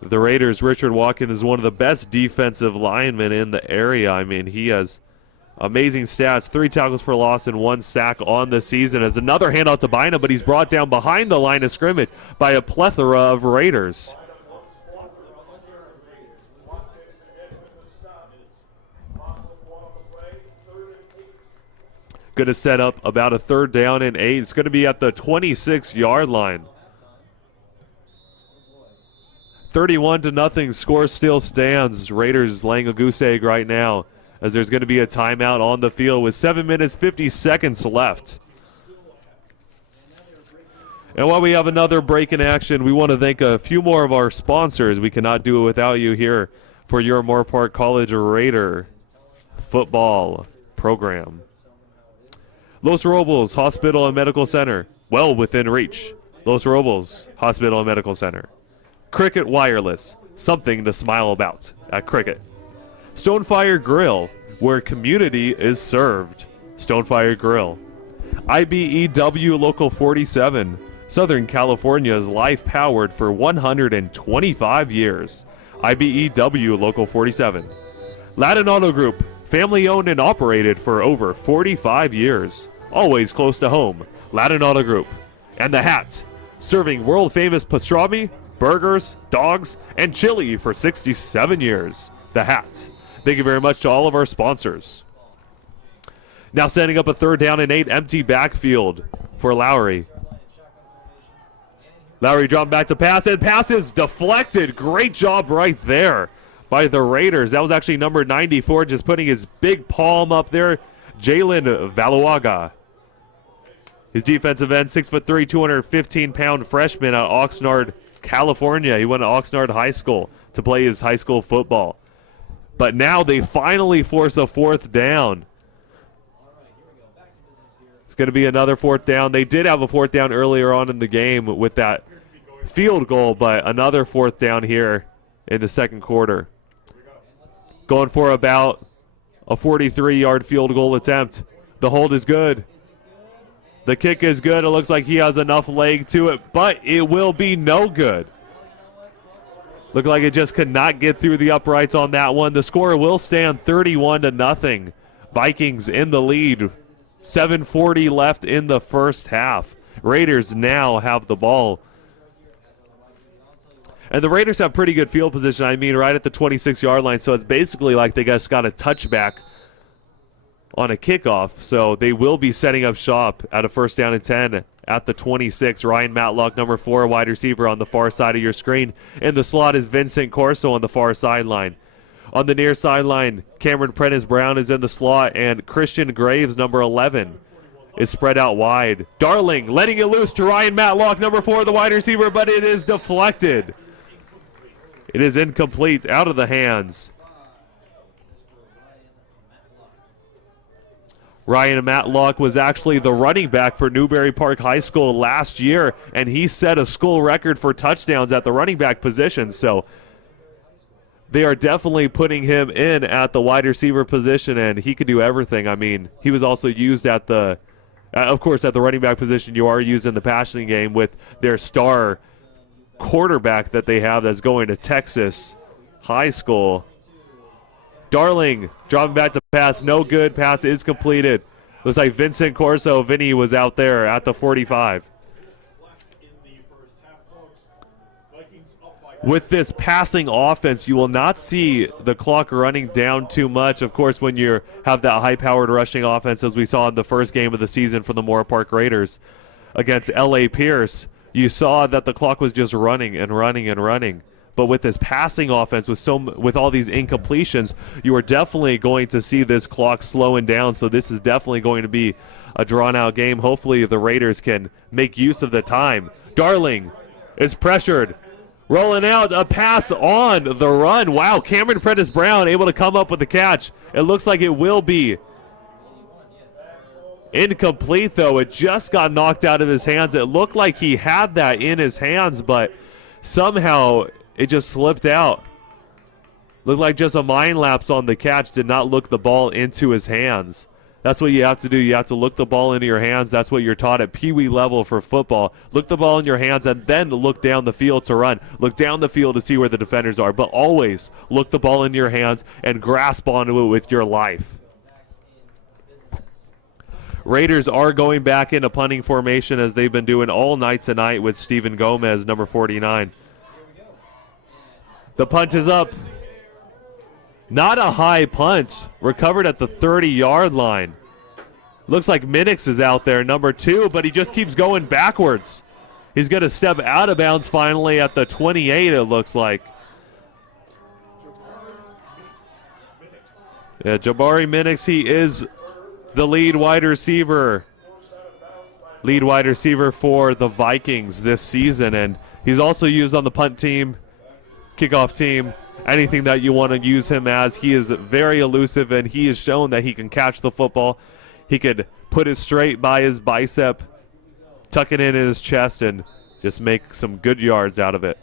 The Raiders, Richard Watkins is one of the best defensive linemen in the area. I mean, he has amazing stats. 3 tackles for loss and 1 sack on the season. As another handout to Bynum, but he's brought down behind the line of scrimmage by a plethora of Raiders. Going to set up about a 3rd down and 8. It's going to be at the 26-yard line. 31-0. Score still stands. Raiders laying a goose egg right now as there's going to be a timeout on the field with 7 minutes, 50 seconds left. And while we have another break in action, we want to thank a few more of our sponsors. We cannot do it without you here for your Moorpark College Raider football program. Los Robles Hospital and Medical Center, well within reach. Los Robles Hospital and Medical Center. Cricket Wireless, something to smile about at Cricket. Stonefire Grill, where community is served. Stonefire Grill. IBEW Local 47, Southern California's life powered for 125 years. IBEW Local 47. Latin Auto Group, family owned and operated for over 45 years. Always close to home. Latin Auto Group. And The Hat, serving world famous pastrami, burgers, dogs, and chili for 67 years. The Hat. Thank you very much to all of our sponsors. Now setting up a 3rd down and 8, empty backfield for Lowry. Lowry dropped back to pass, and pass is deflected. Great job right there by the Raiders. That was actually number 94, just putting his big palm up there. Jalen Valuaga. His defensive end, 6'3", 215-pound freshman out of Oxnard, California. He went to Oxnard High School to play his high school football. But now they finally force a 4th down. It's going to be another fourth down. They did have a fourth down earlier on in the game with that field goal, but another fourth down here in the second quarter. Going for about a 43-yard field goal attempt. The hold is good. The kick is good. It looks like he has enough leg to it, but it will be no good. Looked like it just could not get through the uprights on that one. The score will stand 31-0. Vikings in the lead. 7:40 left in the first half. Raiders now have the ball. And the Raiders have pretty good field position. I mean, right at the 26-yard line. So it's basically like they just got a touchback on a kickoff. So they will be setting up shop at a 1st down and 10 at the 26. Ryan Matlock, number 4, wide receiver on the far side of your screen. In the slot is Vincent Corso on the far sideline. On the near sideline, Cameron Prentice-Brown is in the slot, and Christian Graves, number 11, is spread out wide. Darling letting it loose to Ryan Matlock, number 4, the wide receiver, but it is deflected. It is incomplete, out of the hands. Ryan Matlock was actually the running back for Newbury Park High School last year, and he set a school record for touchdowns at the running back position. So they are definitely putting him in at the wide receiver position, and he could do everything. I mean, he was also used at the, of course, at the running back position. You are used in the passing game with their star quarterback that they have that's going to Texas High School. Darling dropping back to pass, no good. Pass is completed. Looks like Vincent Corso, Vinny, was out there at the 45. With this passing offense, you will not see the clock running down too much. Of course, when you have that high-powered rushing offense, as we saw in the first game of the season for the Moorpark Raiders against L.A. Pierce, you saw that the clock was just running and running and running. But with this passing offense, with all these incompletions, you are definitely going to see this clock slowing down. So this is definitely going to be a drawn-out game. Hopefully the Raiders can make use of the time. Darling is pressured. Rolling out a pass on the run. Wow, Cameron Prentice-Brown able to come up with the catch. It looks like it will be incomplete, though. It just got knocked out of his hands. It looked like he had that in his hands, but somehow it just slipped out. Looked like just a mind lapse on the catch. Did not look the ball into his hands. That's what you have to do. You have to look the ball into your hands. That's what you're taught at Pee Wee level for football. Look the ball in your hands and then look down the field to run. Look down the field to see where the defenders are. But always look the ball in your hands and grasp onto it with your life. Raiders are going back into punting formation as they've been doing all night tonight with Steven Gomez, number 49. The punt is up. Not a high punt. Recovered at the 30-yard line. Looks like Minix is out there, number 2, but he just keeps going backwards. He's going to step out of bounds finally at the 28, it looks like. Yeah, Jabari Minix, he is the lead wide receiver. Lead wide receiver for the Vikings this season, and he's also used on the punt team, kickoff team, anything that you want to use him as. He is very elusive, and he has shown that he can catch the football. He could put it straight by his bicep, tuck it in his chest, and just make some good yards out of it.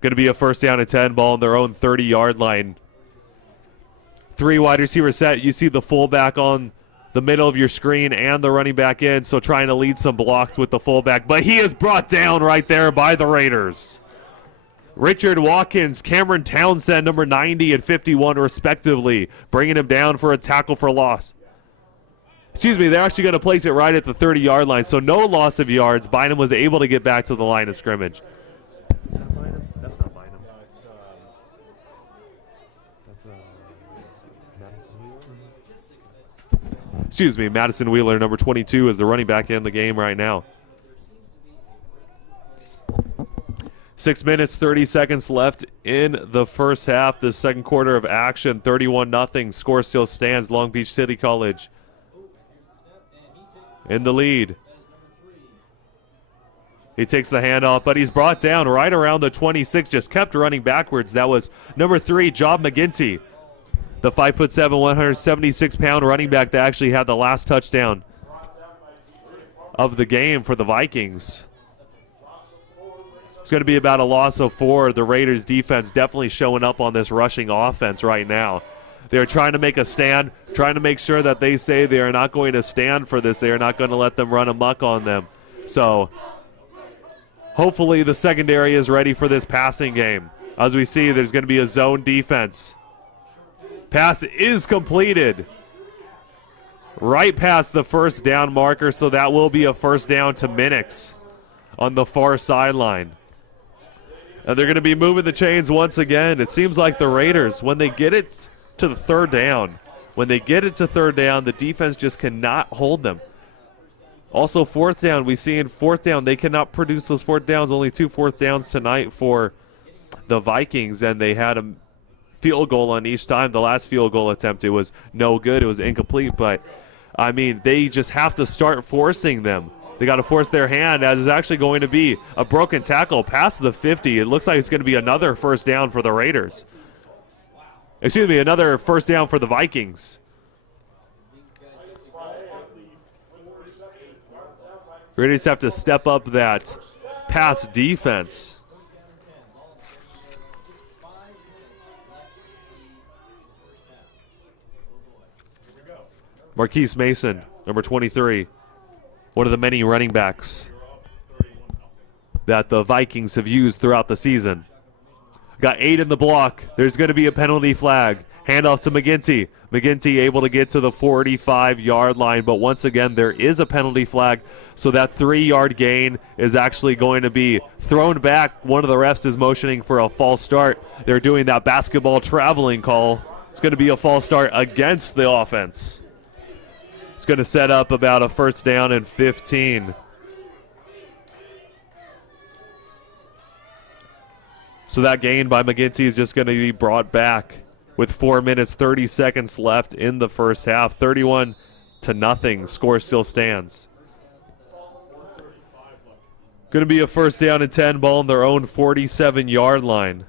Going to be a 1st down and 10, ball on their own 30-yard line. 3 wide receiver set. You see the fullback on the middle of your screen and the running back in, so trying to lead some blocks with the fullback. But he is brought down right there by the Raiders. Richard Watkins, Cameron Townsend, number 90 and 51 respectively, bringing him down for a tackle for loss. Excuse me, they're actually going to place it right at the 30-yard line, so no loss of yards. Bynum was able to get back to the line of scrimmage. Is that Bynum? That's not Bynum. No, that's Madison Wheeler. Excuse me, Madison Wheeler, number 22, is the running back in the game right now. 6 minutes, 30 seconds left in the first half. The second quarter of action, 31-0. Score still stands. Long Beach City College in the lead. He takes the handoff, but he's brought down right around the 26. Just kept running backwards. That was number 3, Job McGinty. The 5'7", 176-pound running back that actually had the last touchdown of the game for the Vikings. It's going to be about a loss of 4. The Raiders defense definitely showing up on this rushing offense right now. They're trying to make a stand, trying to make sure that they say they are not going to stand for this. They are not going to let them run amok on them. So hopefully the secondary is ready for this passing game. As we see, there's going to be a zone defense. Pass is completed right past the first down marker, so that will be a first down to Minix on the far sideline. And they're going to be moving the chains once again. It seems like the Raiders, when they get it to the third down, the defense just cannot hold them. Also, fourth down, we see in fourth down, they cannot produce those fourth downs. Only 2 fourth downs tonight for the Vikings, and they had a field goal on each time. The last field goal attempt, it was no good. It was incomplete, but, I mean, they just have to start forcing them. They got to force their hand, as is actually going to be a broken tackle past the 50. It looks like it's going to be another first down for the Raiders. Excuse me, another first down for the Vikings. Raiders have to step up that pass defense. Marquise Mason, number 23. One of the many running backs that the Vikings have used throughout the season. Got 8 in the block. There's going to be a penalty flag. Handoff to McGinty. McGinty able to get to the 45-yard line, but once again, there is a penalty flag, so that 3-yard gain is actually going to be thrown back. One of the refs is motioning for a false start. They're doing that basketball traveling call. It's going to be a false start against the offense. It's going to set up about a first down and 15. So that gain by McGinty is just going to be brought back with 4 minutes, 30 seconds left in the first half. 31-0. Score still stands. Going to be a first down and 10, ball on their own 47-yard line.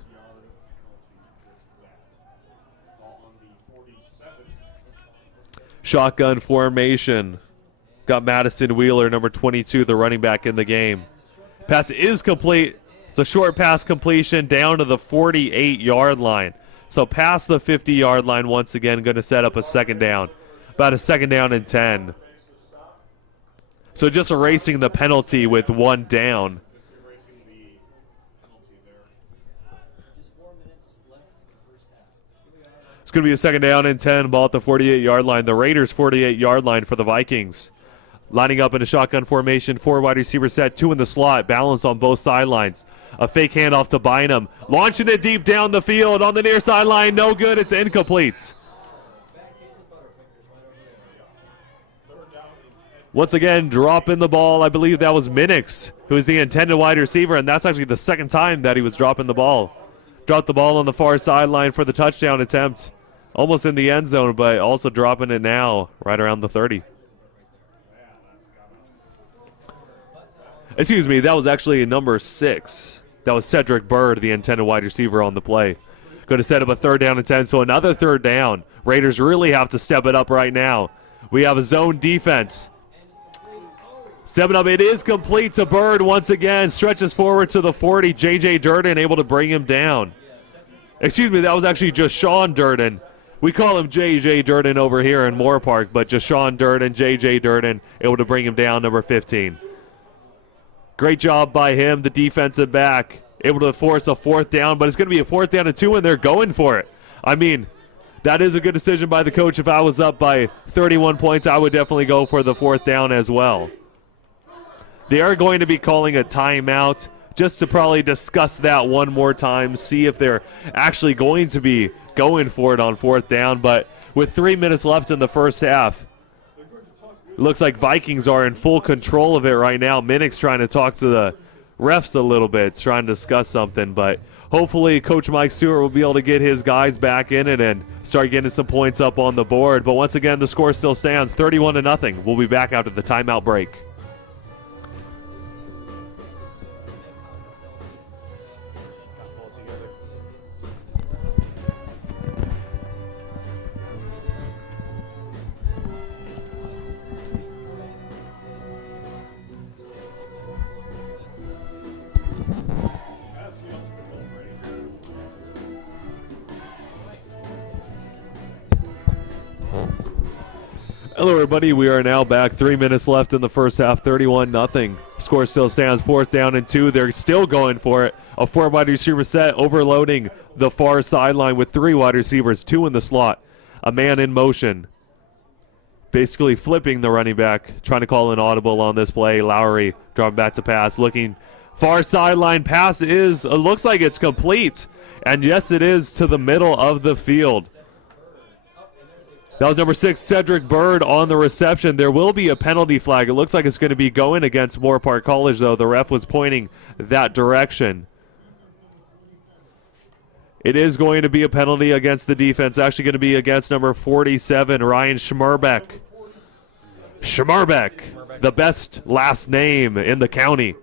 Shotgun formation. Got Madison Wheeler, number 22, the running back in the game. Pass is complete. It's a short pass completion down to the 48-yard line. So past the 50-yard line once again, going to set up a second down. About a second down and 10. So just erasing the penalty with 1 down. It's going to be a second down and 10, ball at the 48-yard line. The Raiders' 48-yard line for the Vikings. Lining up in a shotgun formation, 4 wide receiver set, 2 in the slot, balance on both sidelines. A fake handoff to Bynum. Launching it deep down the field on the near sideline. No good. It's incomplete. Once again, dropping the ball. I believe that was Minix, who is the intended wide receiver, and that's actually the second time that he was dropping the ball. Dropped the ball on the far sideline for the touchdown attempt. Almost in the end zone, but also dropping it now right around the 30. Excuse me, that was actually number 6. That was Cedric Bird, the intended wide receiver on the play. Going to set up a third down and 10, so another third down. Raiders really have to step it up right now. We have a zone defense. Stepping up, it is complete to Bird once again. Stretches forward to the 40. J.J. Durden able to bring him down. Excuse me, that was actually Jashawn Durden. We call him J.J. Durden over here in Moorpark, but Jashawn Durden, J.J. Durden able to bring him down, number 15. Great job by him, the defensive back, able to force a fourth down, but it's going to be a fourth down and 2, and they're going for it. I mean, that is a good decision by the coach. If I was up by 31 points, I would definitely go for the fourth down as well. They are going to be calling a timeout just to probably discuss that one more time, see if they're actually going to be going for it on fourth down, but with 3 minutes left in the first half, it looks like Vikings are in full control of it right now. Minix trying to talk to the refs a little bit, trying to discuss something, but hopefully Coach Mike Stewart will be able to get his guys back in it and start getting some points up on the board. But once again, the score still stands 31-0. We'll be back after the timeout break. Hello, everybody. We are now back. 3 minutes left in the first half. 31-0. Score still stands. 4th down and 2. They're still going for it. A 4 wide receiver set, overloading the far sideline with 3 wide receivers, 2 in the slot. A man in motion, basically flipping the running back, trying to call an audible on this play. Lowry dropping back to pass, looking far sideline. Pass looks like it's complete. And yes, it is, to the middle of the field. That was number 6, Cedric Bird, on the reception. There will be a penalty flag. It looks like it's going to be going against Moorpark College, though. The ref was pointing that direction. It is going to be a penalty against the defense. Actually going to be against number 47, Ryan Schmerbeck. Schmerbeck, the best last name in the county.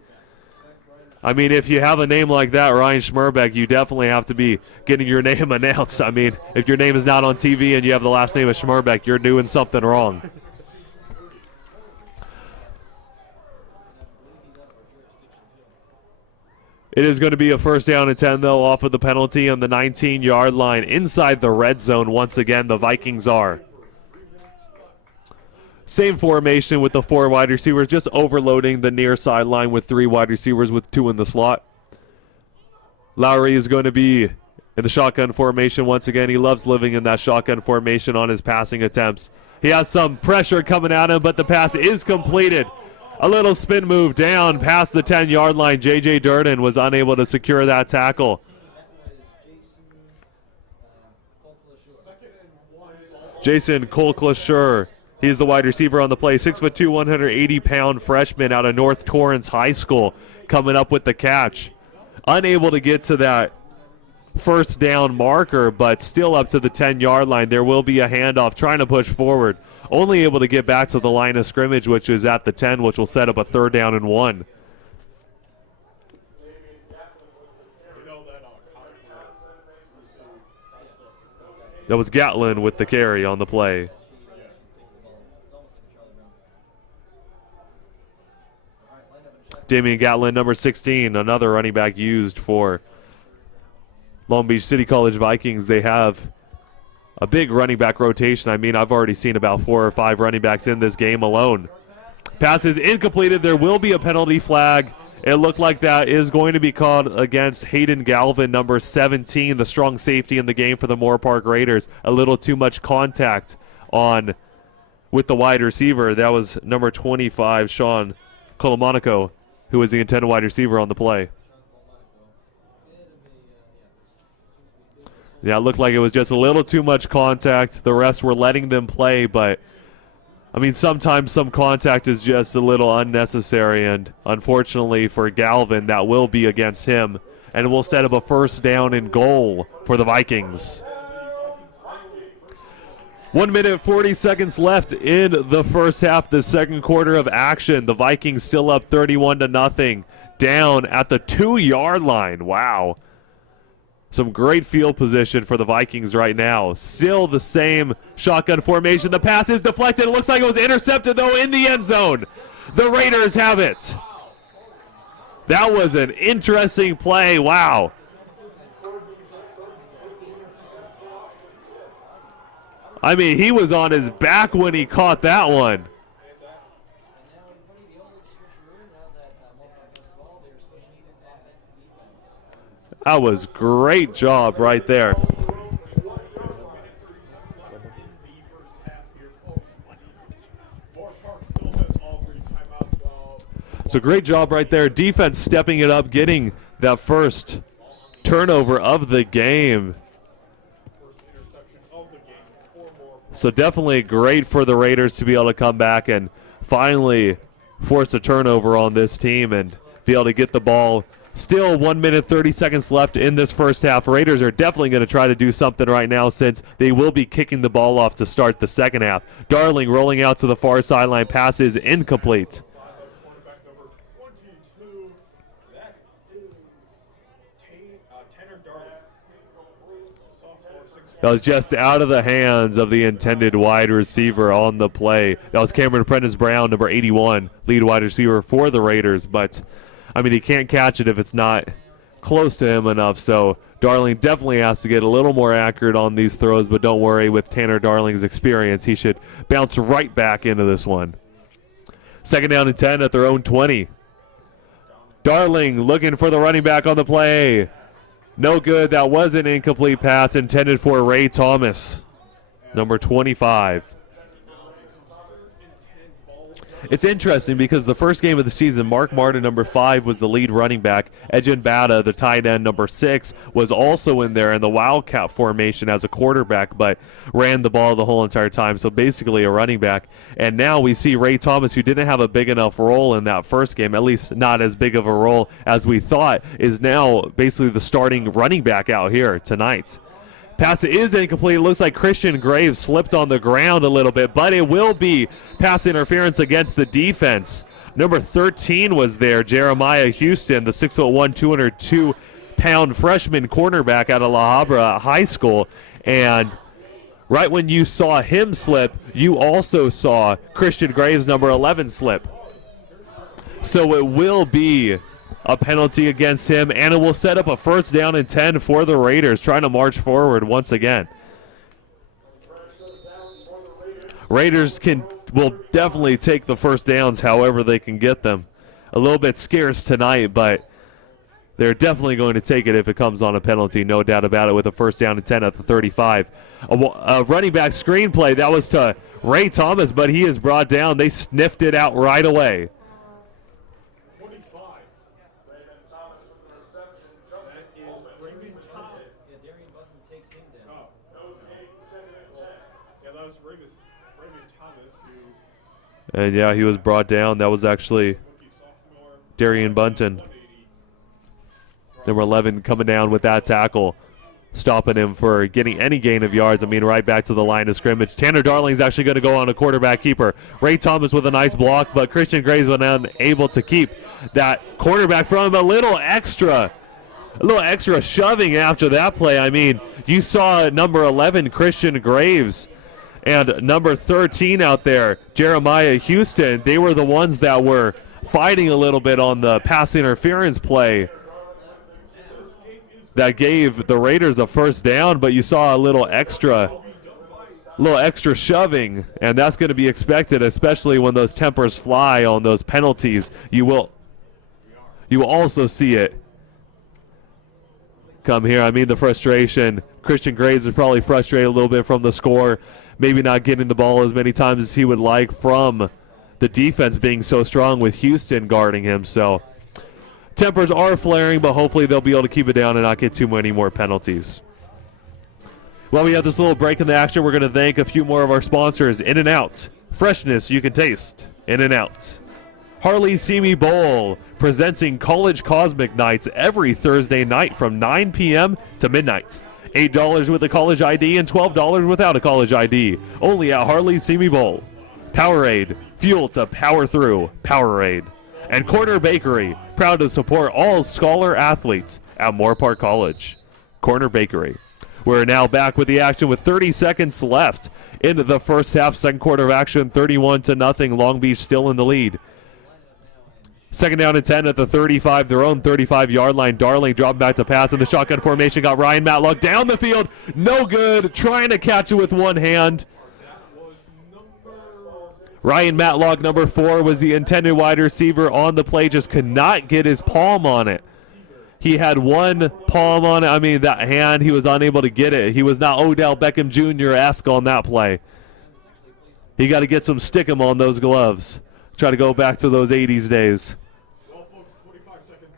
I mean, if you have a name like that, Ryan Schmerbeck, you definitely have to be getting your name announced. I mean, if your name is not on TV and you have the last name of Schmerbeck, you're doing something wrong. It is going to be a 1st down and 10, though, off of the penalty on the 19-yard line. Inside the red zone, once again, the Vikings are. Same formation with the 4 wide receivers, just overloading the near sideline with 3 wide receivers with 2 in the slot. Lowry is going to be in the shotgun formation once again. He loves living in that shotgun formation on his passing attempts. He has some pressure coming at him, but the pass is completed. A little spin move down past the 10-yard line. J.J. Durden was unable to secure that tackle. Jason Colclasher. He's the wide receiver on the play. 6'2", 180-pound freshman out of North Torrance High School coming up with the catch. Unable to get to that 1st down marker, but still up to the 10-yard line. There will be a handoff trying to push forward. Only able to get back to the line of scrimmage, which is at the 10, which will set up a 3rd down and 1. That was Gatlin with the carry on the play. Damian Gatlin, number 16, another running back used for Long Beach City College Vikings. They have a big running back rotation. I mean, I've already seen about 4 or 5 running backs in this game alone. Pass is incompleted. There will be a penalty flag. It looked like that is going to be called against Hayden Galvin, number 17, the strong safety in the game for the Moorpark Raiders. A little too much contact with the wide receiver. That was number 25, Sean Colomonico, who was the intended wide receiver on the play. Yeah, it looked like it was just a little too much contact. The refs were letting them play, but, I mean, sometimes some contact is just a little unnecessary, and unfortunately for Galvin, that will be against him, and it will set up a 1st down and goal for the Vikings. 1 minute, 40 seconds left in the first half, the 2nd quarter of action. The Vikings still up 31-0, down at the 2-yard line. Wow. Some great field position for the Vikings right now. Still the same shotgun formation. The pass is deflected. It looks like it was intercepted, though, in the end zone. The Raiders have it. That was an interesting play. Wow. I mean, he was on his back when he caught that one. That was great job right there. So great job right there. Defense stepping it up, getting that first turnover of the game. So definitely great for the Raiders to be able to come back and finally force a turnover on this team and be able to get the ball. Still 1 minute, 30 seconds left in this first half. Raiders are definitely going to try to do something right now since they will be kicking the ball off to start the second half. Darling rolling out to the far sideline. Pass is incomplete. That was just out of the hands of the intended wide receiver on the play. That was Cameron Prentice-Brown, number 81, lead wide receiver for the Raiders. But, I mean, he can't catch it if it's not close to him enough. So Darling definitely has to get a little more accurate on these throws, but don't worry, with Tanner Darling's experience, he should bounce right back into this one. Second down and 10 at their own 20. Darling looking for the running back on the play. No good. That was an incomplete pass intended for Ray Thomas, number 25. It's interesting because the first game of the season, Mark Martin, number 5, was the lead running back. Edgen Bata, the tight end, number 6, was also in there in the Wildcat formation as a quarterback, but ran the ball the whole entire time, so basically a running back. And now we see Ray Thomas, who didn't have a big enough role in that first game, at least not as big of a role as we thought, is now basically the starting running back out here tonight. Pass is incomplete. It looks like Christian Graves slipped on the ground a little bit, but it will be pass interference against the defense. Number 13 was there, Jeremiah Houston, the 6'1", 202-pound freshman cornerback out of La Habra High School. And right when you saw him slip, you also saw Christian Graves, number 11, slip. So it will be a penalty against him, and it will set up a first down and 10 for the Raiders, trying to march forward once again. Raiders will definitely take the first downs however they can get them. A little bit scarce tonight, but they're definitely going to take it if it comes on a penalty, no doubt about it, with a first down and 10 at the 35. A running back screenplay, that was to Ray Thomas, but he is brought down. They sniffed it out right away. And yeah, he was brought down. That was actually Darian Bunton, number 11, coming down with that tackle, stopping him for getting any gain of yards. I mean, right back to the line of scrimmage. Tanner Darling's actually going to go on a quarterback keeper. Ray Thomas with a nice block, but Christian Graves was unable to keep that quarterback from him. A little extra shoving after that play. I mean, you saw number 11, Christian Graves, and number 13 out there, Jeremiah Houston. They were the ones that were fighting a little bit on the pass interference play that gave the Raiders a first down, but you saw a little extra shoving, and that's going to be expected, especially when those tempers fly on those penalties. You will also see it come here. I mean, the frustration. Christian Graves is probably frustrated a little bit from the score, maybe not getting the ball as many times as he would like from the defense being so strong with Houston guarding him. So tempers are flaring, but hopefully they'll be able to keep it down and not get too many more penalties. While we have this little break in the action, we're going to thank a few more of our sponsors. In-N-Out. Freshness you can taste. In-N-Out. Harley's Teamy Bowl, presenting College Cosmic Nights every Thursday night from 9 p.m. to midnight. $8 with a college ID and $12 without a college ID. Only at Harley's Teamy Bowl. Powerade, fuel to power through. Powerade. And Corner Bakery, proud to support all scholar athletes at Moorpark College. Corner Bakery. We're now back with the action with 30 seconds left in the first half. Second quarter of action, 31-0. Long Beach still in the lead. Second down and 10 at the 35, their own 35-yard line. Darling dropped back to pass in the shotgun formation. Got Ryan Matlock down the field. No good. Trying to catch it with one hand. Ryan Matlock, number 4, was the intended wide receiver on the play. Just could not get his palm on it. He had one palm on it. I mean, that hand, he was unable to get it. He was not Odell Beckham Jr.-esque on that play. He got to get some stickum on those gloves. Try to go back to those 80s days.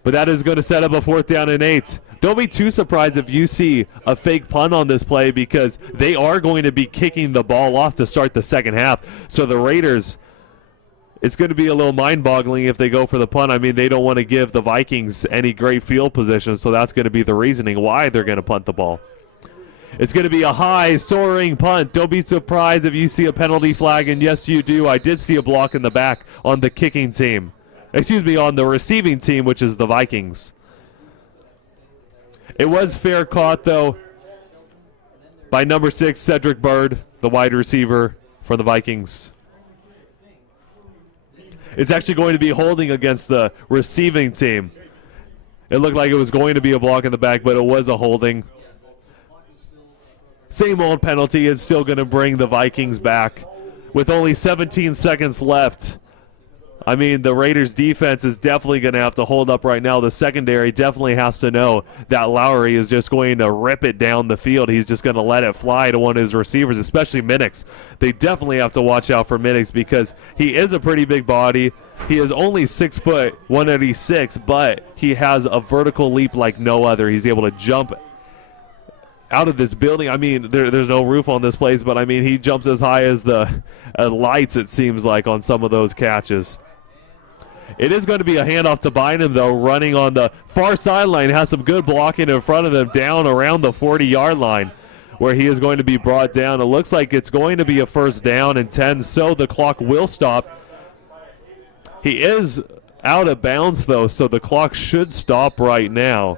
But that is going to set up a 4th down and 8. Don't be too surprised if you see a fake punt on this play, because they are going to be kicking the ball off to start the second half. So the Raiders, it's going to be a little mind-boggling if they go for the punt. I mean, they don't want to give the Vikings any great field position, so that's going to be the reasoning why they're going to punt the ball. It's going to be a high, soaring punt. Don't be surprised if you see a penalty flag, and yes, you do. I did see a block in the back on the kicking team. Excuse me, on the receiving team, which is the Vikings. It was fair caught, though, by number 6, Cedric Bird, the wide receiver for the Vikings. It's actually going to be holding against the receiving team. It looked like it was going to be a block in the back, but it was a holding. Same old penalty is still going to bring the Vikings back with only 17 seconds left. I mean, the Raiders defense is definitely going to have to hold up right now. The secondary definitely has to know that Lowry is just going to rip it down the field. He's just going to let it fly to one of his receivers, especially Minix. They definitely have to watch out for Minix because he is a pretty big body. He is only 6 foot, 186, but he has a vertical leap like no other. He's able to jump out of this building. I mean, there's no roof on this place, but I mean, he jumps as high as the lights, it seems like, on some of those catches. It is going to be a handoff to Bynum, though, running on the far sideline. Has some good blocking in front of him down around the 40-yard line where he is going to be brought down. It looks like it's going to be a first down and 10, so the clock will stop. He is out of bounds, though, so the clock should stop right now.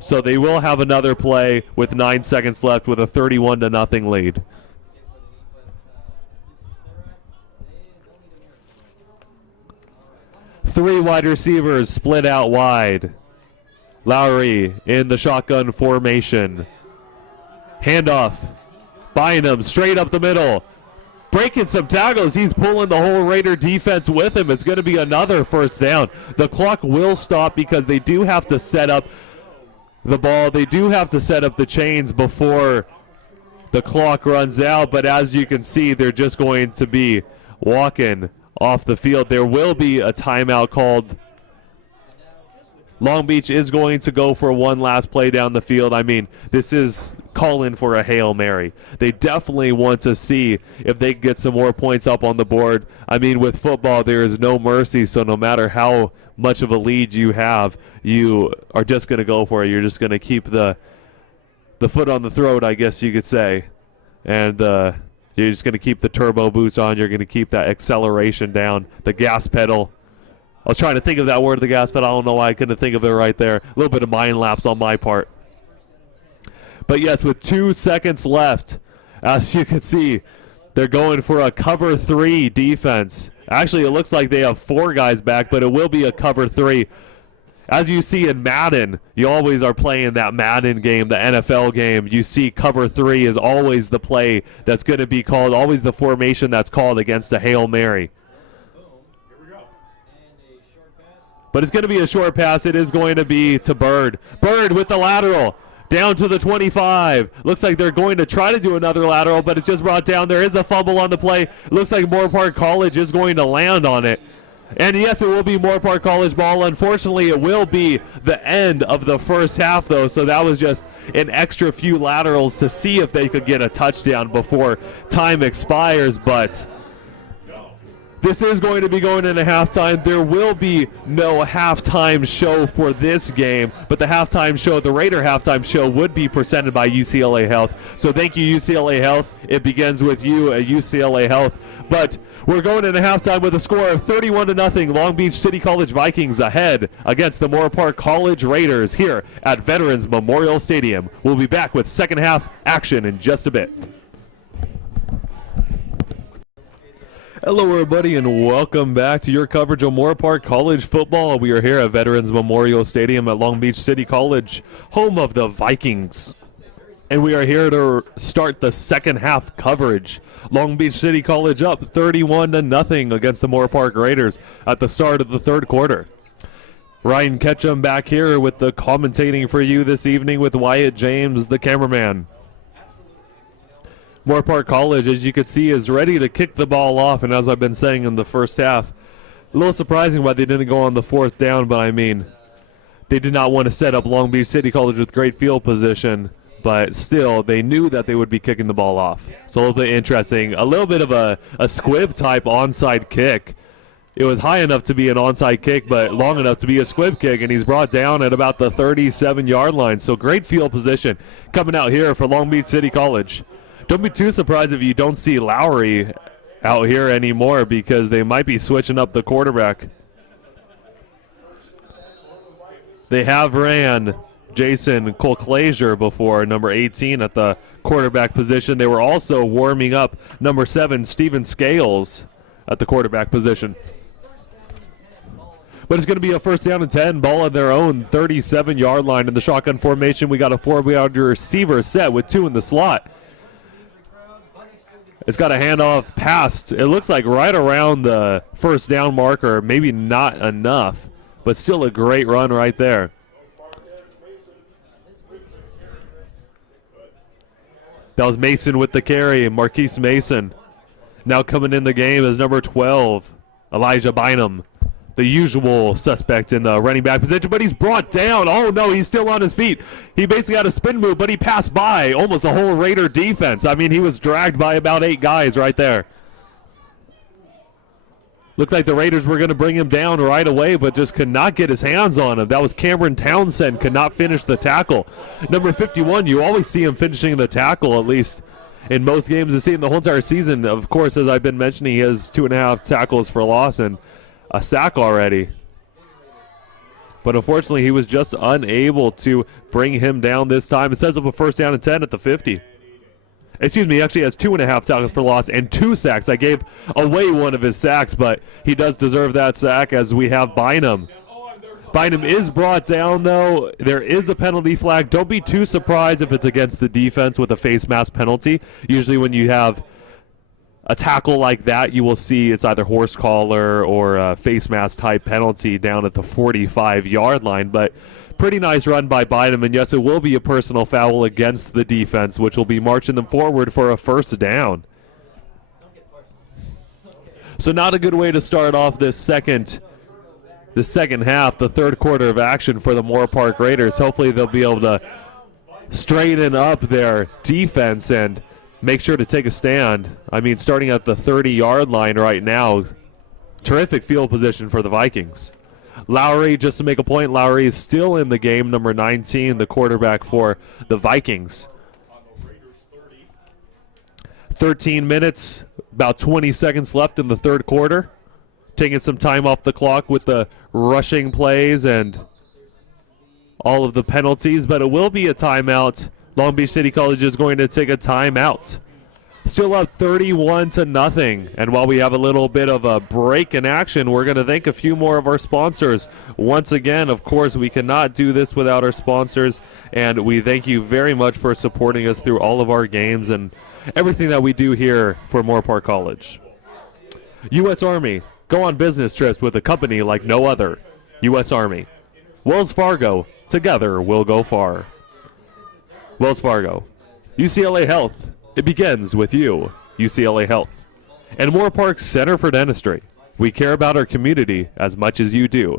So they will have another play with 9 seconds left with a 31-0 lead. Three wide receivers split out wide. Lowry in the shotgun formation. Handoff. Bynum straight up the middle. Breaking some tackles. He's pulling the whole Raider defense with him. It's going to be another first down. The clock will stop because they do have to set up the ball. They do have to set up the chains before the clock runs out. But as you can see, they're just going to be walking off the field. There will be a timeout called. Long Beach is going to go for one last play down the field. I mean, this is calling for a Hail Mary. They definitely want to see if they can get some more points up on the board. I mean, with football, there is no mercy, so no matter how much of a lead you have, you are just going to go for it. You're just going to keep the foot on the throat, I guess you could say. And you're just going to keep the turbo boots on. You're going to keep that acceleration down, the gas pedal. I was trying to think of that word, the gas pedal. I don't know why I couldn't think of it right there. A little bit of mind lapse on my part. But yes, with 2 seconds left, as you can see, they're going for a cover 3 defense. Actually, it looks like they have 4 guys back, but it will be a cover 3. As you see in Madden, you always are playing that Madden game, the NFL game. You see cover 3 is always the play that's going to be called, always the formation that's called against a Hail Mary. But it's going to be a short pass. It is going to be to Bird. Bird with the lateral. Down to the 25. Looks like they're going to try to do another lateral, but it's just brought down. There is a fumble on the play. Looks like Moorpark College is going to land on it. And yes, it will be Moorpark College ball. Unfortunately, it will be the end of the first half, though. So that was just an extra few laterals to see if they could get a touchdown before time expires. But this is going to be going into halftime. There will be no halftime show for this game, but the halftime show, the Raider halftime show, would be presented by UCLA Health. So thank you, UCLA Health. It begins with you at UCLA Health. But we're going into halftime with a score of 31-0. Long Beach City College Vikings ahead against the Moorpark College Raiders here at Veterans Memorial Stadium. We'll be back with second half action in just a bit. Hello, everybody, and welcome back to your coverage of Moorpark College football. We are here at Veterans Memorial Stadium at Long Beach City College, home of the Vikings. And we are here to start the second half coverage. Long Beach City College up 31-0 against the Moorpark Raiders at the start of the third quarter. Ryan Ketchum back here with the commentating for you this evening with Wyatt James, the cameraman. Moorpark College, as you can see, is ready to kick the ball off, and as I've been saying in the first half, a little surprising why they didn't go on the fourth down, but I mean, they did not want to set up Long Beach City College with great field position, but still, they knew that they would be kicking the ball off. So a little bit interesting. A little bit of a squib-type onside kick. It was high enough to be an onside kick, but long enough to be a squib kick, and he's brought down at about the 37-yard line. So great field position coming out here for Long Beach City College. Don't be too surprised if you don't see Lowry out here anymore because they might be switching up the quarterback. They have ran Jason Colclazier before, number 18 at the quarterback position. They were also warming up number 7, Steven Scales, at the quarterback position. But it's going to be a first down and 10, ball at their own 37-yard line. In the shotgun formation, we got a 4-wide receiver set with 2 in the slot. It's got a handoff past, it looks like right around the first down marker, maybe not enough, but still a great run right there. That was Mason with the carry, Marquise Mason. Now coming in the game is number 12, Elijah Bynum, the usual suspect in the running back position, but he's brought down. Oh no, he's still on his feet. He basically had a spin move, but he passed by almost the whole Raider defense. I mean, he was dragged by about 8 guys right there. Looked like the Raiders were going to bring him down right away, but just could not get his hands on him. That was Cameron Townsend, could not finish the tackle. Number 51, you always see him finishing the tackle, at least in most games this season, the whole entire season. Of course, as I've been mentioning, he has 2.5 tackles for loss and a sack already. But unfortunately, he was just unable to bring him down this time. It sets up a first down and 10 at the 50. Excuse me, he actually has 2.5 tackles for loss and 2 sacks. I gave away one of his sacks, but he does deserve that sack as we have Bynum. Bynum is brought down, though. There is a penalty flag. Don't be too surprised if it's against the defense with a face mask penalty. Usually when you have a tackle like that, you will see it's either horse collar or a face mask type penalty down at the 45-yard line. But pretty nice run by Bynum, and yes, it will be a personal foul against the defense, which will be marching them forward for a first down. So not a good way to start off the second half, the third quarter of action for the Moorpark Raiders. Hopefully they'll be able to straighten up their defense and make sure to take a stand. I mean, starting at the 30-yard line right now, terrific field position for the Vikings. Lowry, just to make a point, Lowry is still in the game, number 19, the quarterback for the Vikings. 13 minutes, about 20 seconds left in the third quarter. Taking some time off the clock with the rushing plays and all of the penalties, but it will be a timeout. Long Beach City College is going to take a timeout. Still up 31-0, and while we have a little bit of a break in action, we're going to thank a few more of our sponsors. Once again, of course, we cannot do this without our sponsors, and we thank you very much for supporting us through all of our games and everything that we do here for Moorpark College. U.S. Army, go on business trips with a company like no other. U.S. Army. Wells Fargo, together we'll go far. Wells Fargo. UCLA Health. It begins with you, UCLA Health. And Moorpark Center for Dentistry. We care about our community as much as you do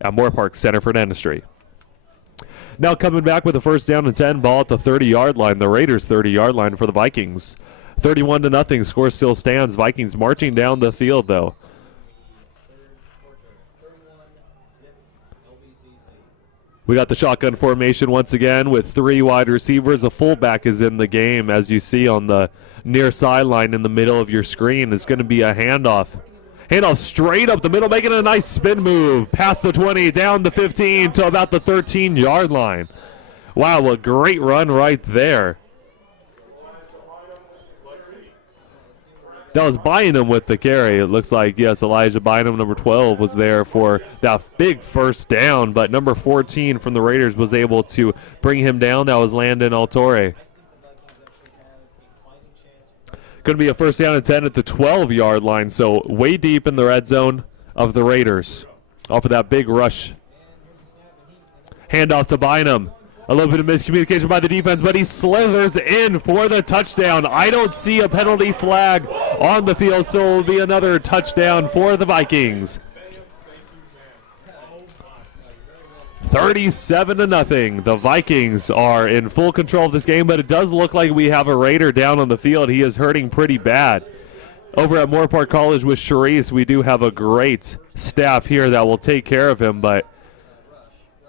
at Moorpark Center for Dentistry. Now coming back with a first down and 10, ball at the 30-yard line, the Raiders' 30-yard line for the Vikings. 31-0, score still stands. Vikings marching down the field, though. We got the shotgun formation once again with 3 wide receivers. A fullback is in the game, as you see on the near sideline in the middle of your screen. It's going to be a handoff. Handoff straight up the middle, making a nice spin move. Past the 20, down the 15 to about the 13-yard line. Wow, a great run right there. That was Bynum with the carry. It looks like, yes, Elijah Bynum, number 12, was there for that big first down, but number 14 from the Raiders was able to bring him down. That was Landon Altore. Going to be a first down and 10 at the 12-yard line, so way deep in the red zone of the Raiders off of that big rush. Handoff to Bynum. A little bit of miscommunication by the defense, but he slithers in for the touchdown. I don't see a penalty flag on the field, so it will be another touchdown for the Vikings. 37-0. The Vikings are in full control of this game, but it does look like we have a Raider down on the field. He is hurting pretty bad. Over at Moorpark College with Charisse, we do have a great staff here that will take care of him, but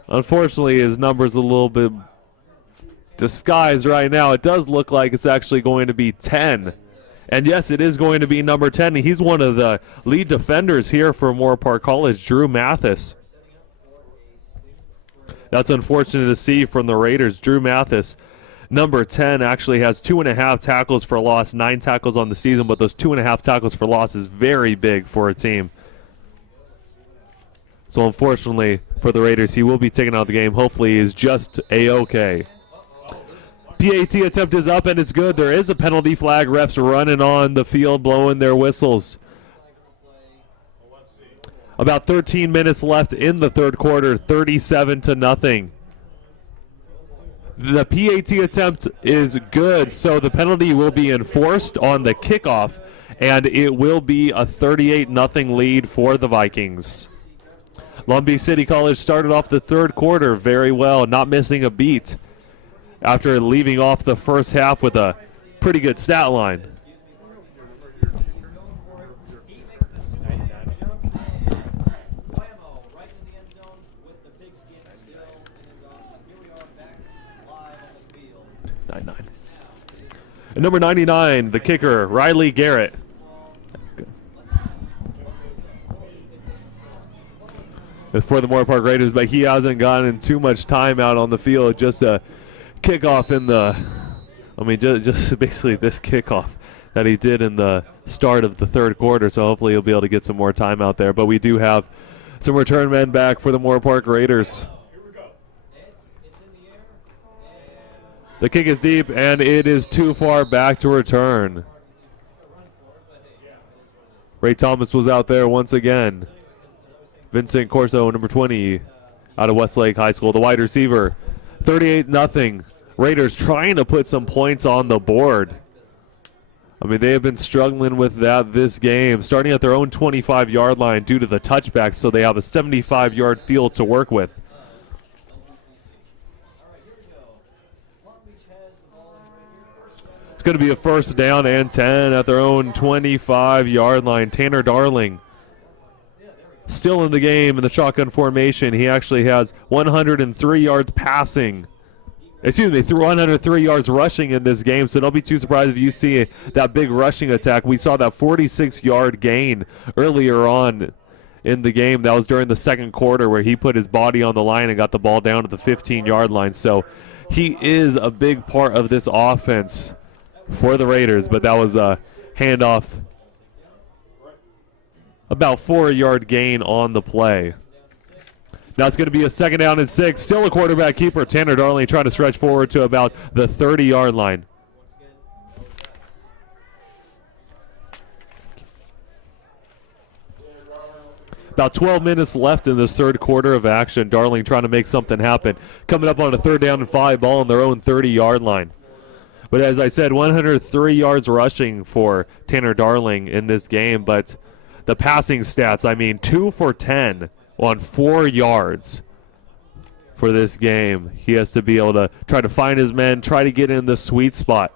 unfortunately, his number's a little bit disguised right now. It does look like it's actually going to be 10. And yes, it is going to be number 10. He's one of the lead defenders here for Moorpark College, Drew Mathis. That's unfortunate to see from the Raiders. Drew Mathis, number 10, actually has 2.5 tackles for loss, 9 tackles on the season, but those 2.5 tackles for loss is very big for a team. So unfortunately for the Raiders, he will be taken out of the game. Hopefully he is just A-OK. PAT attempt is up and it's good. There is a penalty flag. Refs running on the field, blowing their whistles. About 13 minutes left in the third quarter, 37-0. The PAT attempt is good, so the penalty will be enforced on the kickoff, and it will be a 38-0 lead for the Vikings. Long Beach City College started off the third quarter very well, not missing a beat after leaving off the first half with a pretty good stat line. And number 99, the kicker, Riley Garrett. It's for the Moorpark Raiders, but he hasn't gotten too much time out on the field. Just a kickoff in the, just basically this kickoff that he did in the start of the third quarter. So hopefully he'll be able to get some more time out there. But we do have some return men back for the Moorpark Raiders. The kick is deep, and it is too far back to return. Ray Thomas was out there once again. Vincent Corso, number 20, out of Westlake High School, the wide receiver. 38-0. Raiders trying to put some points on the board. They have been struggling with that this game, starting at their own 25-yard line due to the touchback, so they have a 75-yard field to work with. Going to be a first down and 10 at their own 25-yard line. Tanner Darling still in the game in the shotgun formation. He actually has 103 yards passing. Excuse me, 103 yards rushing in this game, so don't be too surprised if you see that big rushing attack. We saw that 46-yard gain earlier on in the game. That was during the second quarter where he put his body on the line and got the ball down to the 15-yard line. So he is a big part of this offense for the Raiders, but that was a handoff, about 4-yard gain on the play. Now it's going to be a second down and 6. Still a quarterback keeper. Tanner Darling trying to stretch forward to about the 30-yard line. About 12 minutes left in this third quarter of action. Darling trying to make something happen. Coming up on a 3rd down and 5, ball on their own 30-yard line. But as I said, 103 yards rushing for Tanner Darling in this game. But the passing stats, 2 for 10 on 4 yards for this game. He has to be able to try to find his men, try to get in the sweet spot.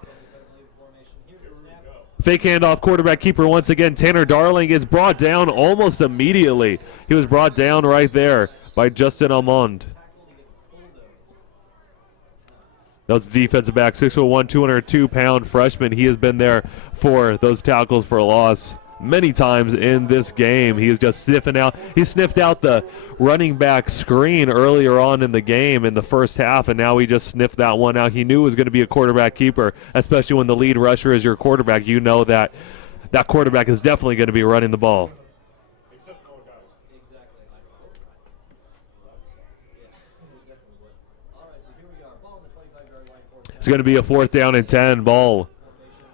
Fake handoff, quarterback keeper once again. Tanner Darling gets brought down almost immediately. He was brought down right there by Justin Almond. That was the defensive back, 6'1", 202-pound freshman. He has been there for those tackles for a loss many times in this game. He is just sniffing out. He sniffed out the running back screen earlier on in the game in the first half, and now he just sniffed that one out. He knew it was going to be a quarterback keeper, especially when the lead rusher is your quarterback. You know that that quarterback is definitely going to be running the ball. It's going to be a 4th down and 10, ball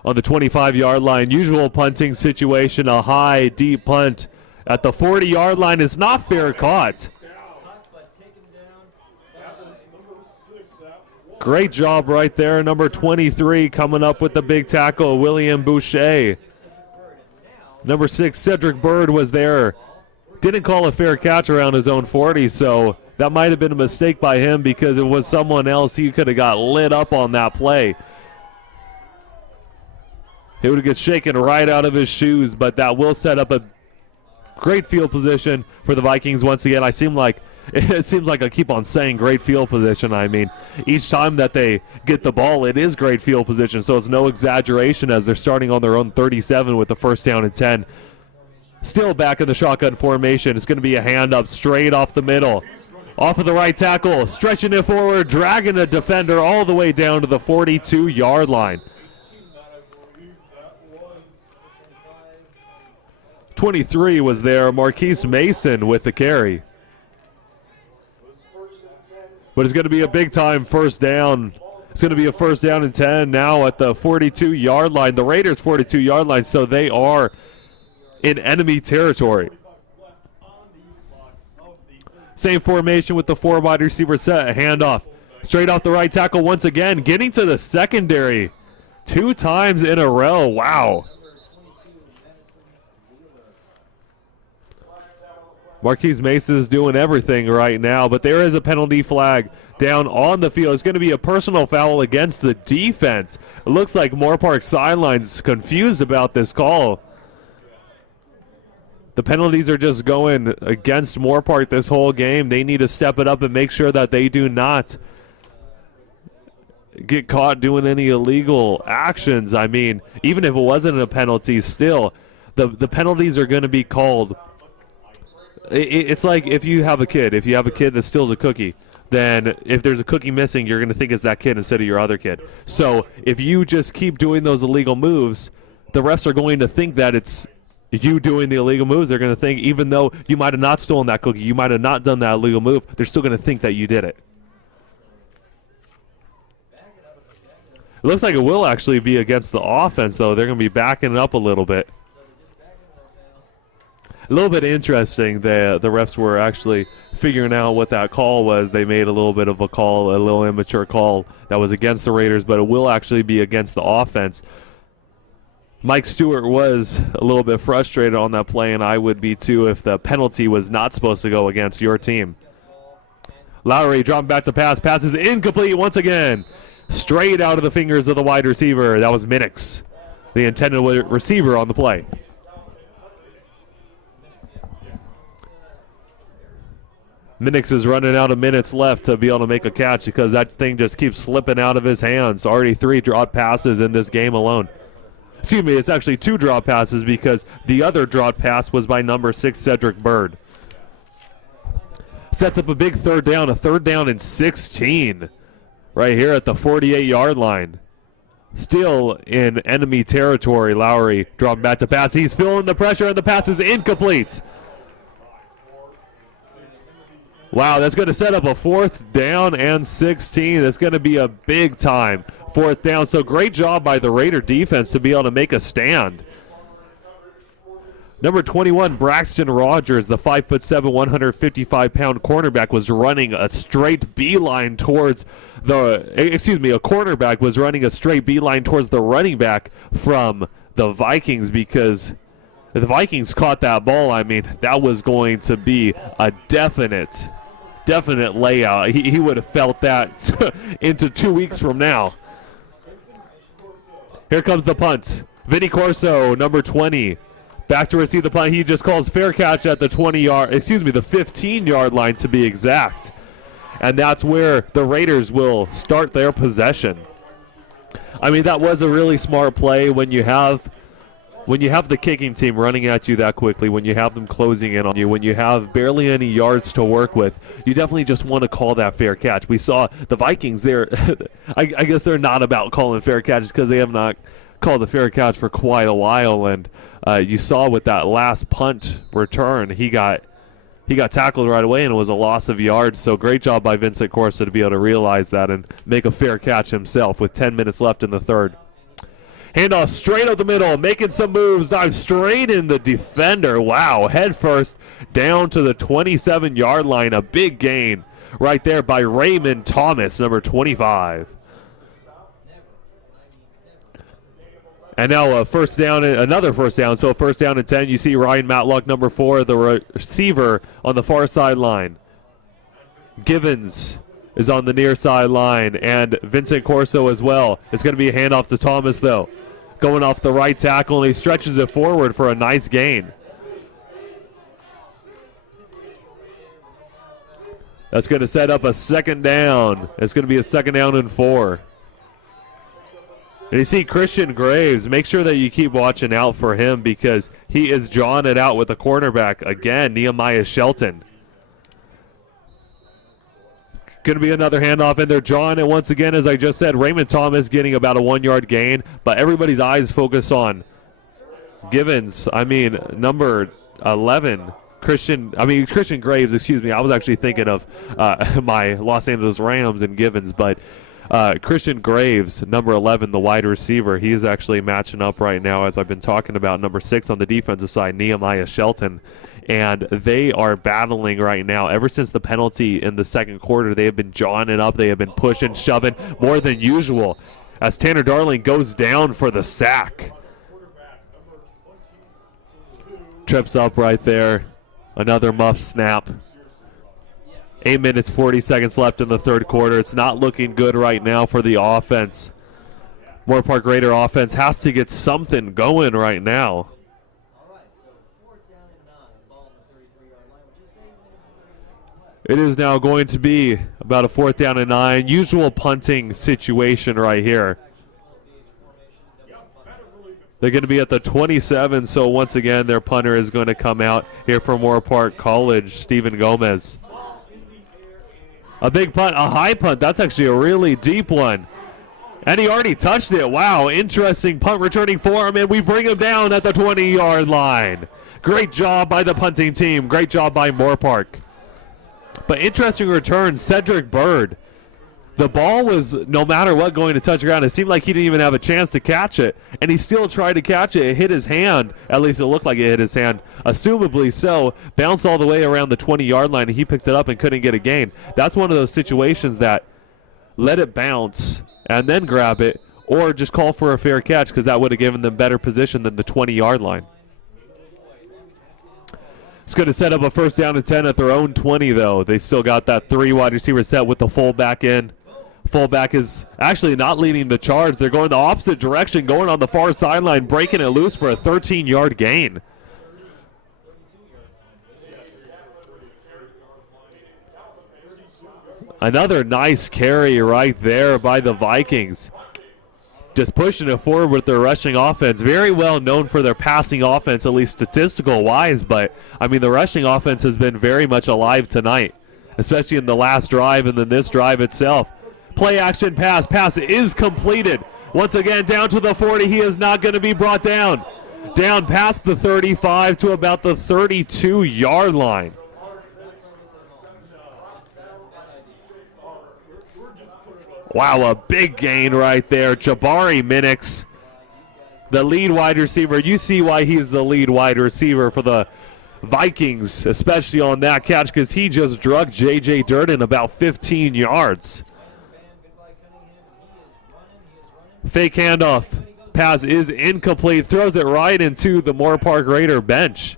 on the 25-yard line. Usual punting situation, a high, deep punt at the 40-yard line is not fair caught. Great job right there. Number 23 coming up with the big tackle, William Boucher. Number 6, Cedric Bird was there. Didn't call a fair catch around his own 40, so that might have been a mistake by him because it was someone else. He could have got lit up on that play. He would get shaken right out of his shoes, but that will set up a great field position for the Vikings once again. It seems like I keep on saying great field position. Each time that they get the ball, it is great field position, so it's no exaggeration as they're starting on their own 37 with the 1st down and 10. Still back in the shotgun formation. It's going to be a hand up straight off the middle. Off of the right tackle, stretching it forward, dragging a defender all the way down to the 42-yard line. 23 was there, Marquise Mason with the carry. But it's going to be a big time first down. It's going to be a first down and 10 now at the 42-yard line. The Raiders' 42-yard line, so they are in enemy territory. Same formation with the 4 wide receiver set. A handoff straight off the right tackle once again, getting to the secondary 2 times in a row. Wow. Marquise Mason is doing everything right now, but there is a penalty flag down on the field. It's going to be a personal foul against the defense. It looks like Moorpark sidelines confused about this call. The penalties are just going against Moorpark this whole game. They need to step it up and make sure that they do not get caught doing any illegal actions. I mean, even if it wasn't a penalty, still, the penalties are going to be called. It's like if you have a kid that steals a cookie, then if there's a cookie missing, you're going to think it's that kid instead of your other kid. So if you just keep doing those illegal moves, the refs are going to think that it's you doing the illegal moves. They're going to think, even though you might have not stolen that cookie, you might have not done that illegal move, they're still going to think that you did it. It looks like it will actually be against the offense, though. They're going to be backing it up a little bit. A little bit interesting. The refs were actually figuring out what that call was. They made a little bit of a call, a little immature call that was against the Raiders, but it will actually be against the offense. Mike Stewart was a little bit frustrated on that play, and I would be too if the penalty was not supposed to go against your team. Lowry dropping back to pass. Pass is incomplete once again. Straight out of the fingers of the wide receiver. That was Minix, the intended receiver on the play. Minix is running out of minutes left to be able to make a catch because that thing just keeps slipping out of his hands. Already 3 drop passes in this game alone. Excuse me, it's actually 2 drop passes because the other drop pass was by number 6, Cedric Bird. Sets up a big third down, a 3rd down and 16 right here at the 48-yard line. Still in enemy territory. Lowry dropping back to pass. He's feeling the pressure and the pass is incomplete. Wow, that's going to set up a 4th down and 16. That's going to be a big time 4th down. So great job by the Raider defense to be able to make a stand. Number 21, Braxton Rogers, the 5'7", 155-pound cornerback, was running a straight beeline towards the, a cornerback was running a straight beeline towards the running back from the Vikings, because if the Vikings caught that ball, I mean, that was going to be a definite layout. He would have felt that into 2 weeks from now. Here comes the punt. Vinny Corso, number 20, back to receive the punt. He just calls fair catch at the 15-yard line to be exact. And that's where the Raiders will start their possession. I mean, that was a really smart play when you have the kicking team running at you that quickly, when you have them closing in on you, when you have barely any yards to work with, you definitely just want to call that fair catch. We saw the Vikings there. I guess they're not about calling fair catches because they have not called a fair catch for quite a while. And you saw with that last punt return, he got tackled right away, and it was a loss of yards. So great job by Vincent Corsa to be able to realize that and make a fair catch himself with 10 minutes left in the 3rd. Handoff straight up the middle, making some moves, dive straight in the defender. Wow, head first down to the 27-yard line. A big gain right there by Raymond Thomas, number 25. And now a first down, another first down. So a first down and 10. You see Ryan Matlock, number 4, the receiver on the far sideline. Givens is on the near sideline, and Vincent Corso as well. It's going to be a handoff to Thomas, though. Going off the right tackle, and he stretches it forward for a nice gain. That's going to set up a 2nd down. It's going to be a 2nd down and 4. And you see Christian Graves, make sure that you keep watching out for him because he is drawing it out with the cornerback. Again, Nehemiah Shelton. Going to be another handoff, and they're drawing it once again, as I just said. Raymond Thomas getting about a 1-yard gain, but everybody's eyes focus on Givens. I mean, number 11, Christian Graves, excuse me. I was actually thinking of my Los Angeles Rams and Givens, but Christian Graves, number 11, the wide receiver, he is actually matching up right now, as I've been talking about, number 6 on the defensive side, Nehemiah Shelton. And they are battling right now. Ever since the penalty in the second quarter, they have been jawing it up. They have been pushing, shoving more than usual as Tanner Darling goes down for the sack. Trips up right there. Another muff snap. 8 minutes, 40 seconds left in the third quarter. It's not looking good right now for the offense. Moorpark Raider offense has to get something going right now. It is now going to be about a 4th down and 9. Usual punting situation right here. They're going to be at the 27, so once again, their punter is going to come out here from Moorpark College, Stephen Gomez. A big punt, a high punt. That's actually a really deep one. And he already touched it. Wow, interesting punt returning for him, and we bring him down at the 20-yard line. Great job by the punting team. Great job by Moorpark. But interesting return, Cedric Bird. The ball was, no matter what, going to touch ground. It seemed like he didn't even have a chance to catch it, and he still tried to catch it. It hit his hand. At least it looked like it hit his hand. Assumably so. Bounced all the way around the 20-yard line, and he picked it up and couldn't get a gain. That's one of those situations that let it bounce and then grab it, or just call for a fair catch, because that would have given them better position than the 20-yard line. It's going to set up a 1st down and 10 at their own 20, though. They still got that 3 wide receiver set with the fullback in. Fullback is actually not leading the charge. They're going the opposite direction, going on the far sideline, breaking it loose for a 13-yard gain. Another nice carry right there by the Vikings. Just pushing it forward with their rushing offense. Very well known for their passing offense, at least statistical-wise, but, I mean, the rushing offense has been very much alive tonight, especially in the last drive and then this drive itself. Play action pass. Pass is completed. Once again, down to the 40. He is not going to be brought down. Down past the 35 to about the 32-yard line. Wow, a big gain right there. Jabari Minix, the lead wide receiver. You see why he's the lead wide receiver for the Vikings, especially on that catch, because he just drugged J.J. Durden about 15 yards. Fake handoff. Pass is incomplete. Throws it right into the Moorpark Raider bench.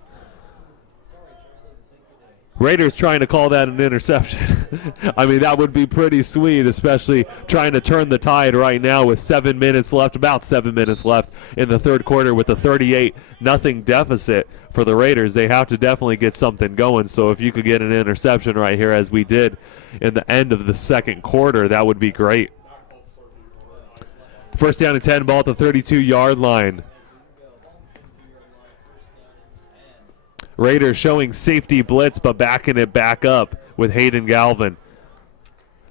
Raiders trying to call that an interception. I mean, that would be pretty sweet, especially trying to turn the tide right now with 7 minutes left, about 7 minutes left in the third quarter with a 38-0 deficit for the Raiders. They have to definitely get something going. So if you could get an interception right here, as we did in the end of the second quarter, that would be great. 1st down and 10, ball at the 32-yard line. Raiders showing safety blitz, but backing it back up with Hayden Galvin.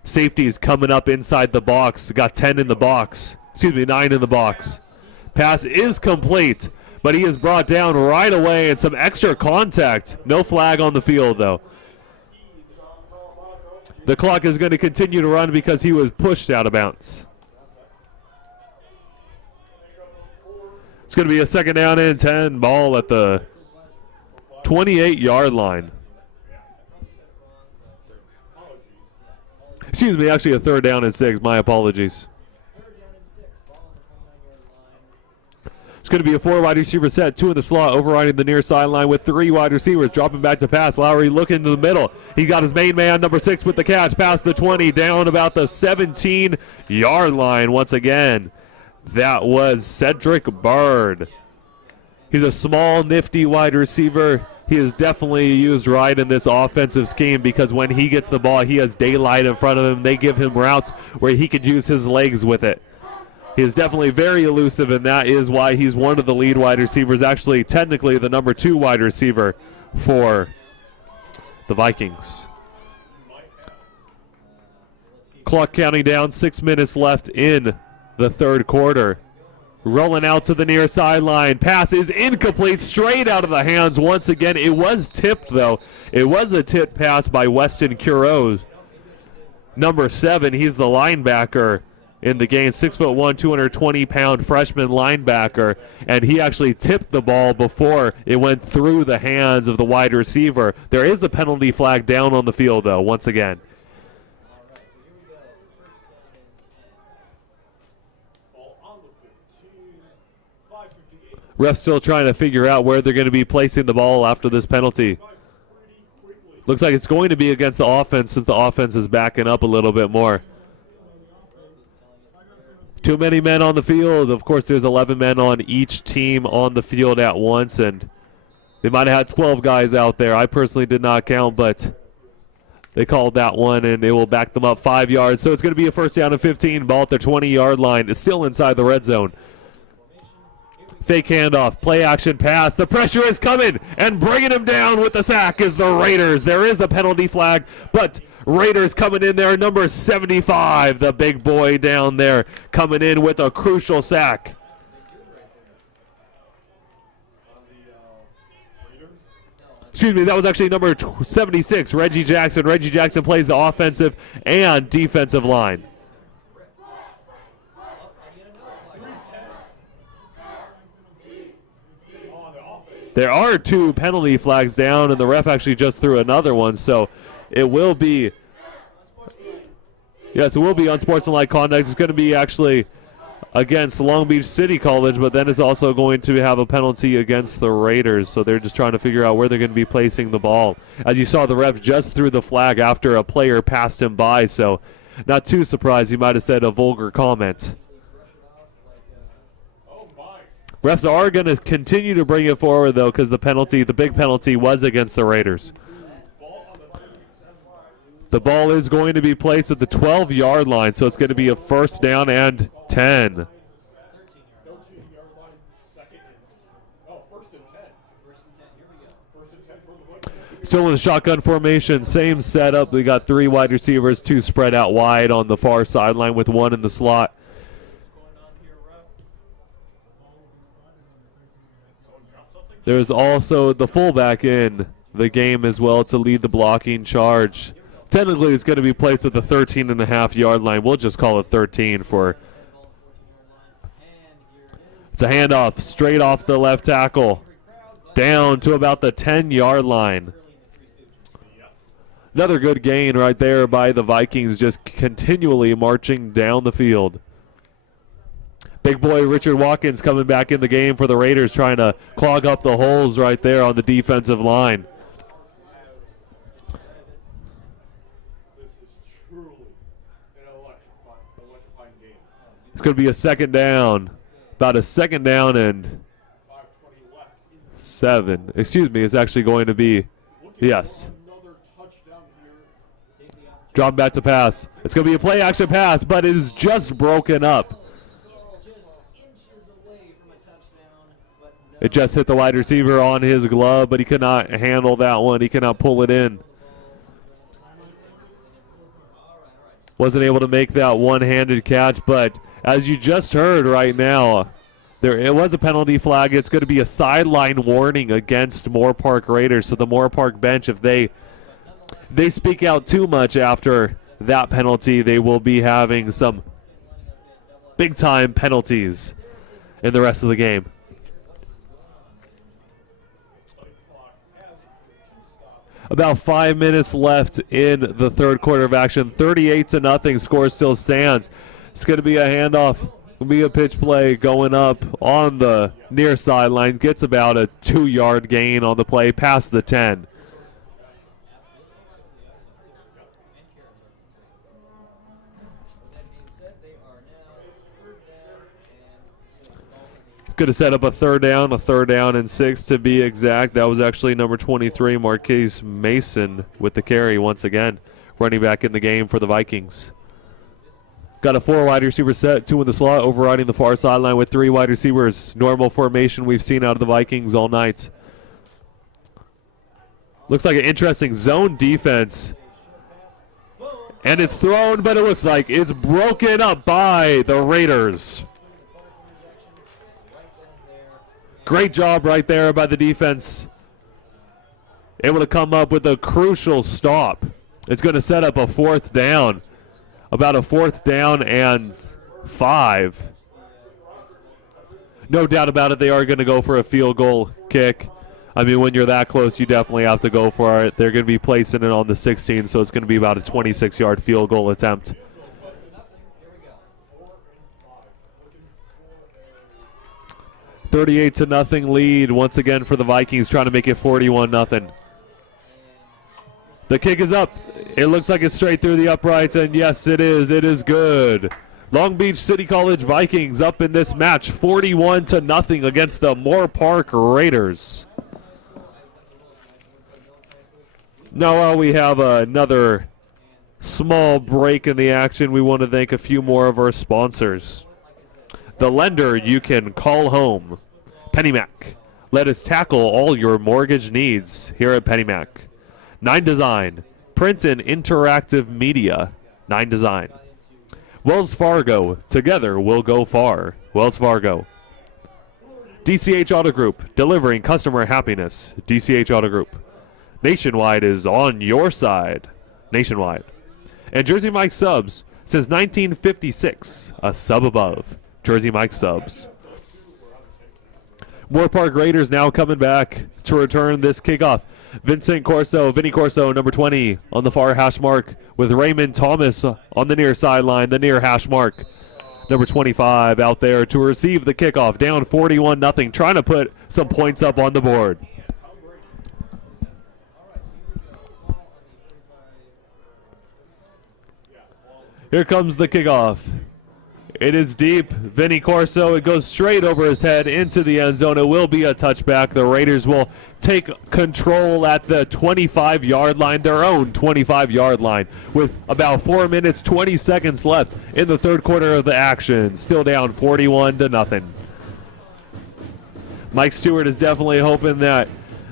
Safety's coming up inside the box. Got 10 in the box. Excuse me, 9 in the box. Pass is complete, but he is brought down right away, and some extra contact. No flag on the field, though. The clock is going to continue to run because he was pushed out of bounds. It's going to be a 2nd down and 10, ball at the 28-yard line. Excuse me, actually a 3rd down and 6. My apologies. It's going to be a 4 wide receiver set, 2 in the slot, overriding the near sideline with 3 wide receivers, dropping back to pass. Lowry looking to the middle. He got his main man, number 6, with the catch, past the 20, down about the 17-yard line once again. That was Cedric Bird. He's a small, nifty wide receiver. He is definitely used right in this offensive scheme because when he gets the ball, he has daylight in front of him. They give him routes where he could use his legs with it. He is definitely very elusive, and that is why he's one of the lead wide receivers, actually technically the number 2 wide receiver for the Vikings. Clock counting down, 6 minutes left in the third quarter. Rolling out to the near sideline. Pass is incomplete, straight out of the hands once again. It was tipped, though. It was a tip pass by Weston Cureau. Number 7, he's the linebacker in the game. 6'1", 220-pound freshman linebacker. And he actually tipped the ball before it went through the hands of the wide receiver. There is a penalty flag down on the field, though, once again. Refs still trying to figure out where they're going to be placing the ball after this penalty. Looks like it's going to be against the offense since the offense is backing up a little bit more. Too many men on the field. Of course, there's 11 men on each team on the field at once, and they might have had 12 guys out there. I personally did not count, but they called that one, and it will back them up 5 yards. So it's going to be a first down and 15. Ball at their 20-yard line. It's still inside the red zone. Fake handoff, play action pass. The pressure is coming, and bringing him down with the sack is the Raiders. There is a penalty flag, but Raiders coming in there. Number 75, the big boy down there, coming in with a crucial sack. Excuse me, that was actually number 76, Reggie Jackson. Reggie Jackson plays the offensive and defensive line. There are 2 penalty flags down, and the ref actually just threw another one, so it will be, yes, it will be unsportsmanlike conduct. It's going to be actually against Long Beach City College, but then it's also going to have a penalty against the Raiders, so they're just trying to figure out where they're going to be placing the ball. As you saw, the ref just threw the flag after a player passed him by, so not too surprised he might have said a vulgar comment. Refs are going to continue to bring it forward, though, because the big penalty was against the Raiders. The ball is going to be placed at the 12-yard line, so it's going to be a first down and 10. Still in a shotgun formation, same setup. We got 3 wide receivers, 2 spread out wide on the far sideline with 1 in the slot. There's also the fullback in the game as well to lead the blocking charge. Technically, it's going to be placed at the 13.5-yard line. We'll just call it 13 for. It's a handoff straight off the left tackle down to about the 10-yard line. Another good gain right there by the Vikings, just continually marching down the field. Big boy Richard Watkins coming back in the game for the Raiders, trying to clog up the holes right there on the defensive line. This is truly an electrifying game. It's going to be a second down. About a second down and 5:20 left. 7. Excuse me, it's actually going to be, yes. Another touchdown here. Drop back to pass. It's going to be a play action pass, but it is just broken up. It just hit the wide receiver on his glove, but he could not handle that one. He cannot pull it in. Wasn't able to make that one-handed catch, but as you just heard right now, it was a penalty flag. It's going to be a sideline warning against Moorpark Raiders. So the Moorpark bench, if they speak out too much after that penalty, they will be having some big-time penalties in the rest of the game. About 5 minutes left in the third quarter of action. 38-0. Score still stands. It's going to be a handoff. Will be a pitch play going up on the near sideline. Gets about a 2-yard gain on the play past the 10. Could have set up a third down and 6 to be exact. That was actually number 23, Marquise Mason, with the carry once again. Running back in the game for the Vikings. Got a 4 wide receiver set, 2 in the slot, overriding the far sideline with 3 wide receivers. Normal formation we've seen out of the Vikings all night. Looks like an interesting zone defense. And it's thrown, but it looks like it's broken up by the Raiders. Great job right there by the defense. Able to come up with a crucial stop. It's going to set up a 4th down. About a 4th down and 5. No doubt about it, they are going to go for a field goal kick. I mean, when you're that close, you definitely have to go for it. They're going to be placing it on the 16, so it's going to be about a 26-yard field goal attempt. 38-0 lead once again for the Vikings, trying to make it 41-0. The kick is up. It looks like it's straight through the uprights, and yes, it is. It is good. Long Beach City College Vikings up in this match, 41-0 against the Moorpark Raiders. Now, while we have another small break in the action, we want to thank a few more of our sponsors. The lender you can call home. PennyMac. Let us tackle all your mortgage needs here at PennyMac. 9 Design. Print and interactive media. 9 Design. Wells Fargo. Together we'll go far. Wells Fargo. DCH Auto Group. Delivering customer happiness. DCH Auto Group. Nationwide is on your side. Nationwide. And Jersey Mike Subs. Since 1956. A sub above. Jersey Mike Subs. Moorpark Raiders now coming back to return this kickoff. Vinny Corso, number 20 on the far hash mark with Raymond Thomas on the near sideline, the near hash mark. Number 25 out there to receive the kickoff, down 41-0, trying to put some points up on the board. Here comes the kickoff. It is deep. Vinny Corso, it goes straight over his head into the end zone. It will be a touchback. The Raiders will take control at the 25-yard line, their own 25-yard line, with about 4 minutes, 20 seconds left in the third quarter of the action. Still down 41-0. Mike Stewart is definitely hoping that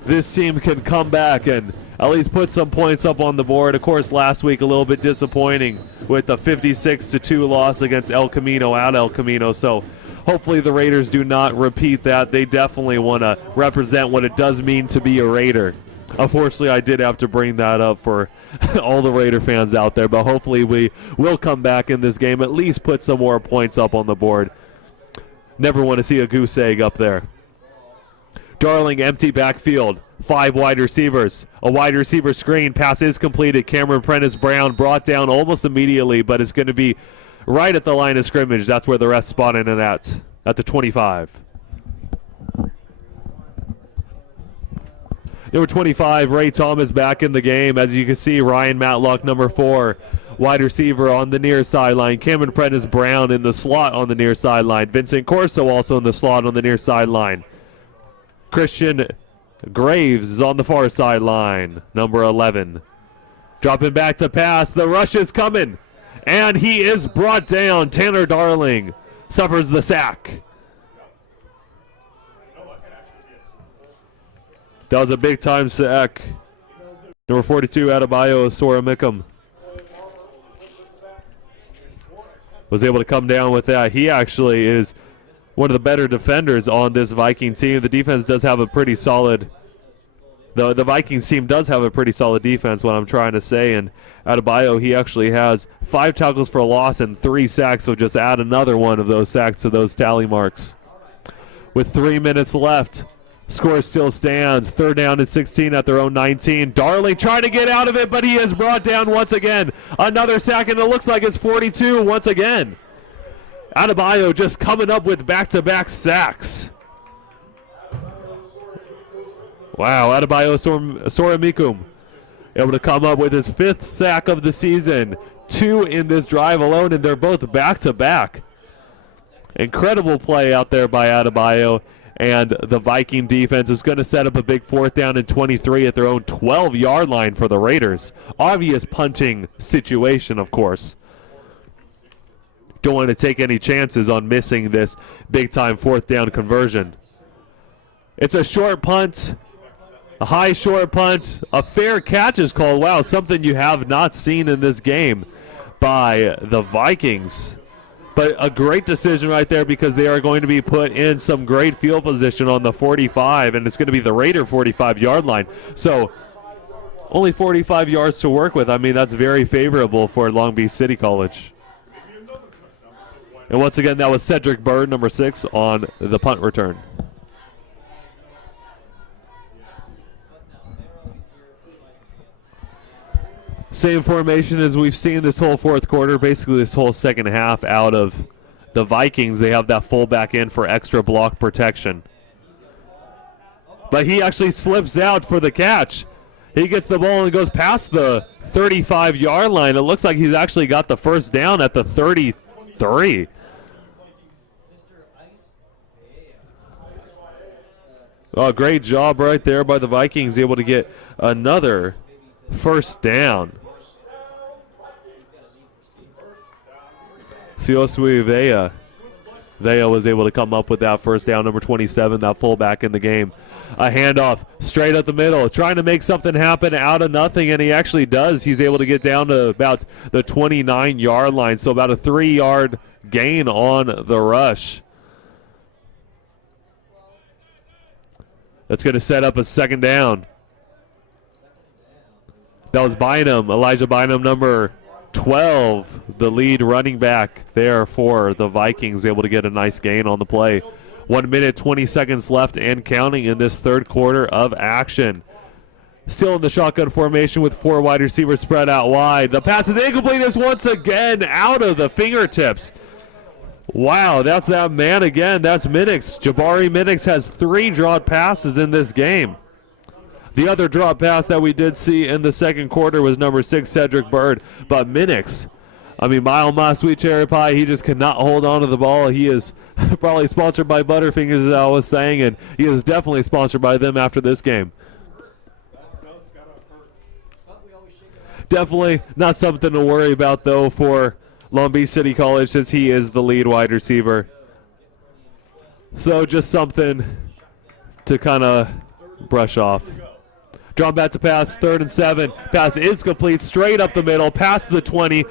this team can come back and at least put some points up on the board. Of course, last week a little bit disappointing with the 56-2 loss against El Camino at El Camino. So hopefully the Raiders do not repeat that. They definitely want to represent what it does mean to be a Raider. Unfortunately, I did have to bring that up for all the Raider fans out there, but hopefully we will come back in this game, at least put some more points up on the board. Never want to see a goose egg up there. Darling, empty backfield. 5 wide receivers. A wide receiver screen. Pass is completed. Cameron Prentice Brown brought down almost immediately, but it's going to be right at the line of scrimmage. That's where the rest spotted it at the 25. Number 25, Ray Thomas back in the game. As you can see, Ryan Matlock, number 4, wide receiver on the near sideline. Cameron Prentice Brown in the slot on the near sideline. Vincent Corso also in the slot on the near sideline. Christian Graves is on the far sideline, number 11. Dropping back to pass. The rush is coming, and he is brought down. Tanner Darling suffers the sack. That was a big-time sack. Number 42, Adebayo Soramikam was able to come down with that. He actually is one of the better defenders on this Viking team. The defense does have a pretty solid, the Vikings team does have a pretty solid defense, what I'm trying to say. And Adebayo, he actually has 5 tackles for a loss and 3 sacks, so just add another one of those sacks to those tally marks. With 3 minutes left, score still stands. 3rd down and 16 at their own 19. Darling trying to get out of it, but he is brought down once again. Another sack, and it looks like it's 42 once again. Adebayo just coming up with back-to-back sacks. Wow, Adebayo Soramikum able to come up with his 5th sack of the season. 2 in this drive alone, and they're both back-to-back. Incredible play out there by Adebayo, and the Viking defense is going to set up a big 4th down and 23 at their own 12-yard line for the Raiders. Obvious punting situation, of course. Don't want to take any chances on missing this big-time 4th down conversion. It's a short punt, a high short punt. A fair catch is called. Wow, something you have not seen in this game by the Vikings. But a great decision right there because they are going to be put in some great field position on the 45, and it's going to be the Raider 45-yard line. So only 45 yards to work with. I mean, that's very favorable for Long Beach City College. And once again, that was Cedric Bird, number 6, on the punt return. Same formation as we've seen this whole fourth quarter, basically this whole second half out of the Vikings. They have that fullback in for extra block protection. But he actually slips out for the catch. He gets the ball and goes past the 35-yard line. It looks like he's actually got the first down at the 33. Oh, great job right there by the Vikings, able to get another first down. Siosui Vea was able to come up with that first down, number 27, that fullback in the game. A handoff straight up the middle, trying to make something happen out of nothing, and he actually does. He's able to get down to about the 29-yard line, so about a 3-yard gain on the rush. That's going to set up a second down. That was Bynum, Elijah Bynum, number 12, the lead running back there for the Vikings, able to get a nice gain on the play. 1 minute, 20 seconds left and counting in this third quarter of action. Still in the shotgun formation with 4 wide receivers spread out wide. The pass is incomplete as once again out of the fingertips. Wow, that's that man again. That's Minix. Jabari Minix has 3 dropped passes in this game. The other drop pass that we did see in the second quarter was number 6, Cedric Bird. But Minix, I mean, my sweet cherry pie, he just cannot hold on to the ball. He is probably sponsored by Butterfingers, as I was saying, and he is definitely sponsored by them after this game. Definitely not something to worry about, though, for Long Beach City College, since he is the lead wide receiver. So just something to kind of brush off. Drawn back to pass, 3rd and 7. Pass is complete, straight up the middle, past the 20.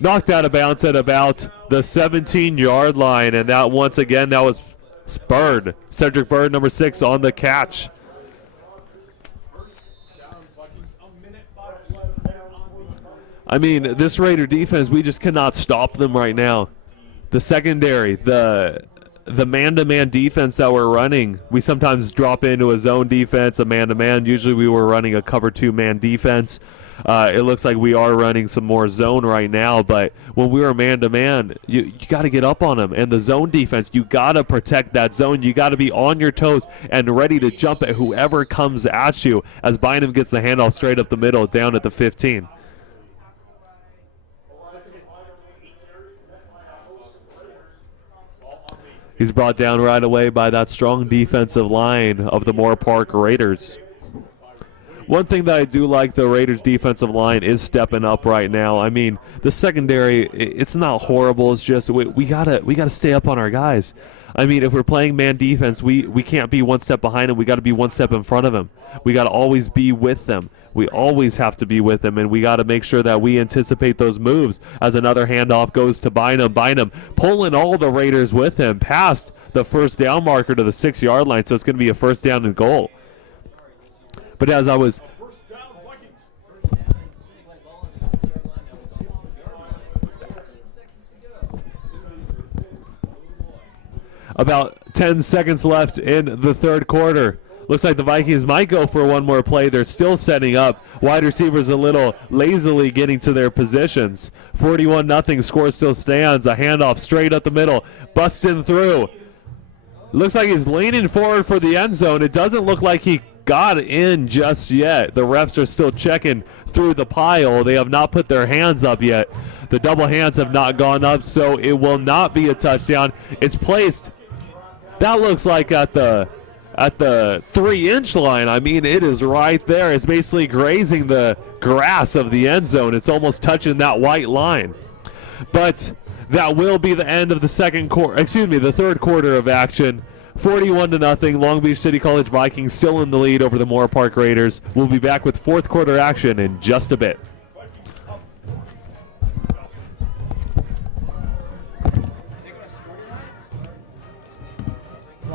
Knocked out of bounds at about the 17-yard line. And that, once again, that was Bird. Cedric Bird, number 6, on the catch. I mean, this Raider defense, we just cannot stop them right now. The secondary, the man-to-man defense that we're running, we sometimes drop into a zone defense, a man-to-man. Usually we were running a cover 2-man defense. It looks like we are running some more zone right now, but when we were man-to-man, you got to get up on them. And the zone defense, you got to protect that zone. You got to be on your toes and ready to jump at whoever comes at you, as Bynum gets the handoff straight up the middle down at the 15. He's brought down right away by that strong defensive line of the Moorpark Raiders. One thing that I do like, the Raiders defensive line is stepping up right now. I mean, the secondary, it's not horrible. It's just we gotta stay up on our guys. I mean, if we're playing man defense, we can't be one step behind them. We got to be one step in front of them. We got to always be with them. We always have to be with them, and we got to make sure that we anticipate those moves. As another handoff goes to Bynum. Bynum pulling all the Raiders with him past the first down marker to the 6-yard line, so it's going to be a first down and goal. But as I was about 10 seconds left in the third quarter. Looks like the Vikings might go for one more play. They're still setting up. Wide receivers a little lazily getting to their positions. 41-0. Score still stands. A handoff straight up the middle. Busting through. Looks like he's leaning forward for the end zone. It doesn't look like he got in just yet. The refs are still checking through the pile. They have not put their hands up yet. The double hands have not gone up, so it will not be a touchdown. It's placed. That looks like at the 3-inch line. I mean, it is right there. It's basically grazing the grass of the end zone. It's almost touching that white line. But that will be the end of the the third quarter of action. 41-0. Long Beach City College Vikings still in the lead over the Moorpark Raiders. We'll be back with fourth quarter action in just a bit.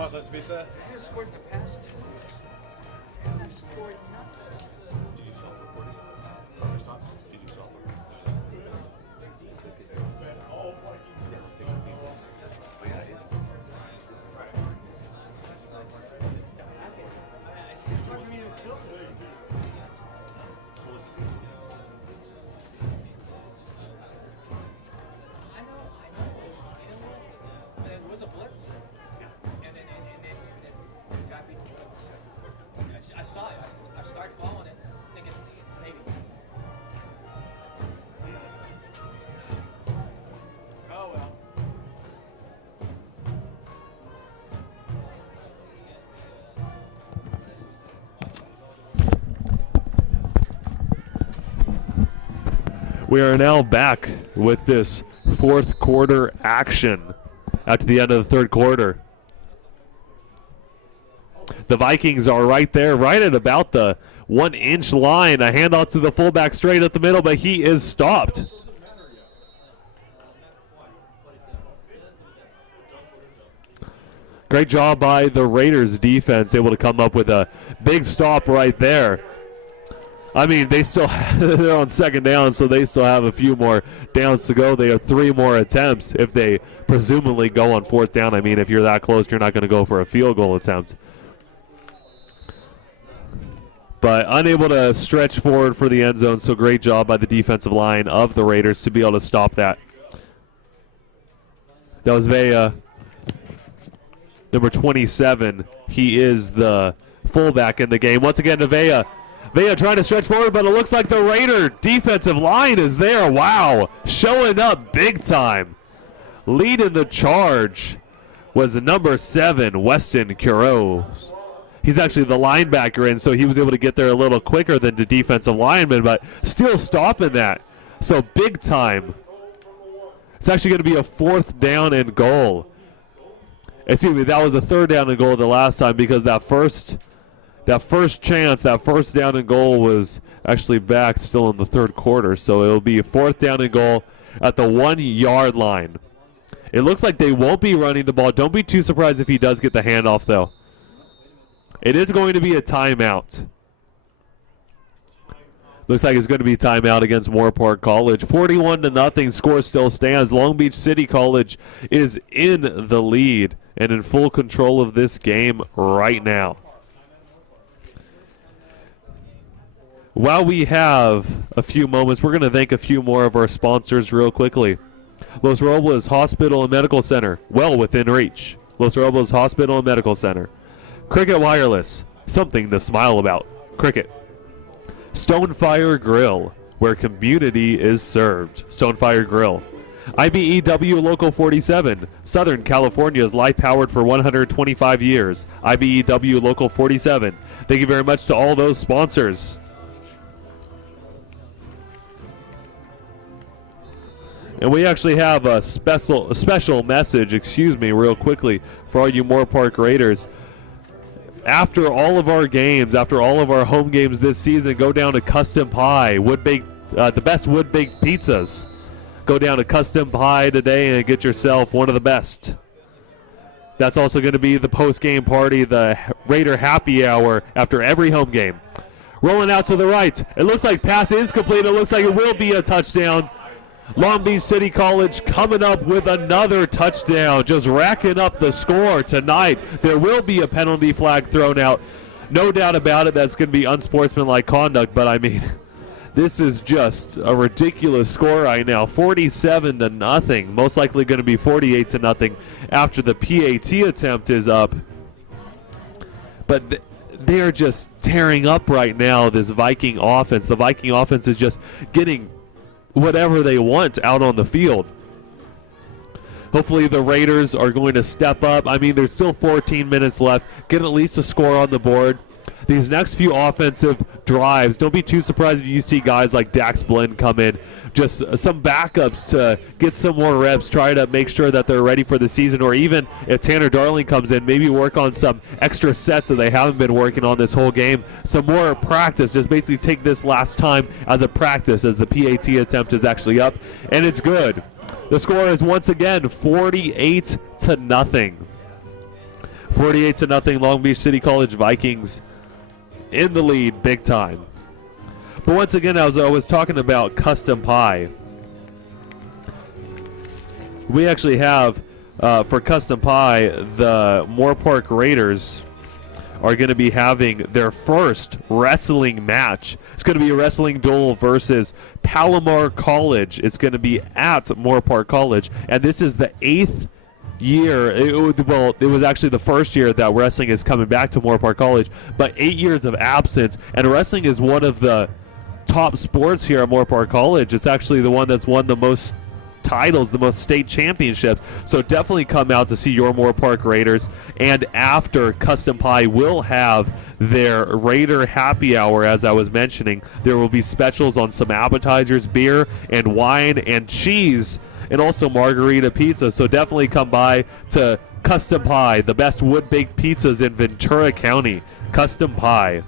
want slice of pizza? I scored the past. I scored nothing. Did you stop recording? Stop? Did you stop recording? All Vikings. Yeah, I'll take the pizza. Oh, yeah, yeah. It's hard for me to kill this thing. I know. There was a blitz. And then it got me blitz. I saw it. I started following it, thinking maybe. Oh well. We are now back with this fourth quarter action at the end of the third quarter. The Vikings are right there, right at about the 1 inch line. A handoff to the fullback straight up the middle, but he is stopped. Great job by the Raiders defense, able to come up with a big stop right there. I mean, they still they're on second down, so they still have a few more downs to go. They have 3 more attempts if they presumably go on fourth down. I mean, if you're that close, you're not going to go for a field goal attempt. But unable to stretch forward for the end zone, so great job by the defensive line of the Raiders to be able to stop that. That was Vea, number 27. He is the fullback in the game. Once again to Vea. Vea trying to stretch forward, but it looks like the Raider defensive line is there. Wow, showing up big time. Leading the charge was number 7, Weston Curo. He's actually the linebacker in, so he was able to get there a little quicker than the defensive lineman, but still stopping that. So big time. It's actually going to be a 4th down and goal. Excuse me, that was a 3rd down and goal the last time because that first chance, that 1st down and goal was actually back still in the 3rd quarter. So it'll be a 4th down and goal at the 1 yard line. It looks like they won't be running the ball. Don't be too surprised if he does get the handoff, though. It is going to be a timeout. Looks like it's going to be timeout against Moorpark College. 41-0, score still stands. Long Beach City College is in the lead and in full control of this game right now. While we have a few moments, we're going to thank a few more of our sponsors real quickly. Los Robles Hospital and Medical Center, well within reach. Los Robles Hospital and Medical Center. Cricket Wireless, something to smile about. Cricket. Stonefire Grill, where community is served. Stonefire Grill. IBEW Local 47, Southern California's life powered for 125 years. IBEW Local 47. Thank you very much to all those sponsors. And we actually have a special message, real quickly, for all you Moorpark Raiders. After all of our games, after all of our home games this season, go down to Custom Pie, the best wood-baked pizzas. Go down to Custom Pie today and get yourself one of the best. That's also going to be the post-game party, the Raider happy hour after every home game. Rolling out to the right. It looks like pass is complete. It looks like it will be a touchdown. Long Beach City College coming up with another touchdown, just racking up the score tonight. There will be a penalty flag thrown out. No doubt about it, that's going to be unsportsmanlike conduct, but I mean, this is just a ridiculous score right now. 47-0, most likely going to be 48-0 after the PAT attempt is up. But they are just tearing up right now, this Viking offense. The Viking offense is just getting whatever they want out on the field. Hopefully the Raiders are going to step up. I mean, there's still 14 minutes left. Get at least a score on the board. These next few offensive drives, don't be too surprised if you see guys like Dax Blend come in. Just some backups to get some more reps, try to make sure that they're ready for the season, or even if Tanner Darling comes in, maybe work on some extra sets that they haven't been working on this whole game. Some more practice, just basically take this last time as a practice as the PAT attempt is actually up, and it's good. The score is once again 48-0. 48-0 Long Beach City College Vikings in the lead big time. But once again, as I was talking about custom pie, we actually have for custom pie, the Moorpark Raiders are going to be having their first wrestling match. It's going to be a wrestling duel versus Palomar College. It's going to be at Moorpark College, and this is the 8th year. It was actually the first year that wrestling is coming back to Moorpark College, but 8 years of absence, and wrestling is one of the top sports here at Moorpark College. It's actually the one that's won the most titles, the most state championships. So definitely come out to see your Moorpark Raiders. And after, Custom Pie will have their Raider happy hour. As I was mentioning, there will be specials on some appetizers, beer and wine and cheese, and also margarita pizza. So definitely come by to Custom Pie, the best wood-baked pizzas in Ventura County. Custom Pie.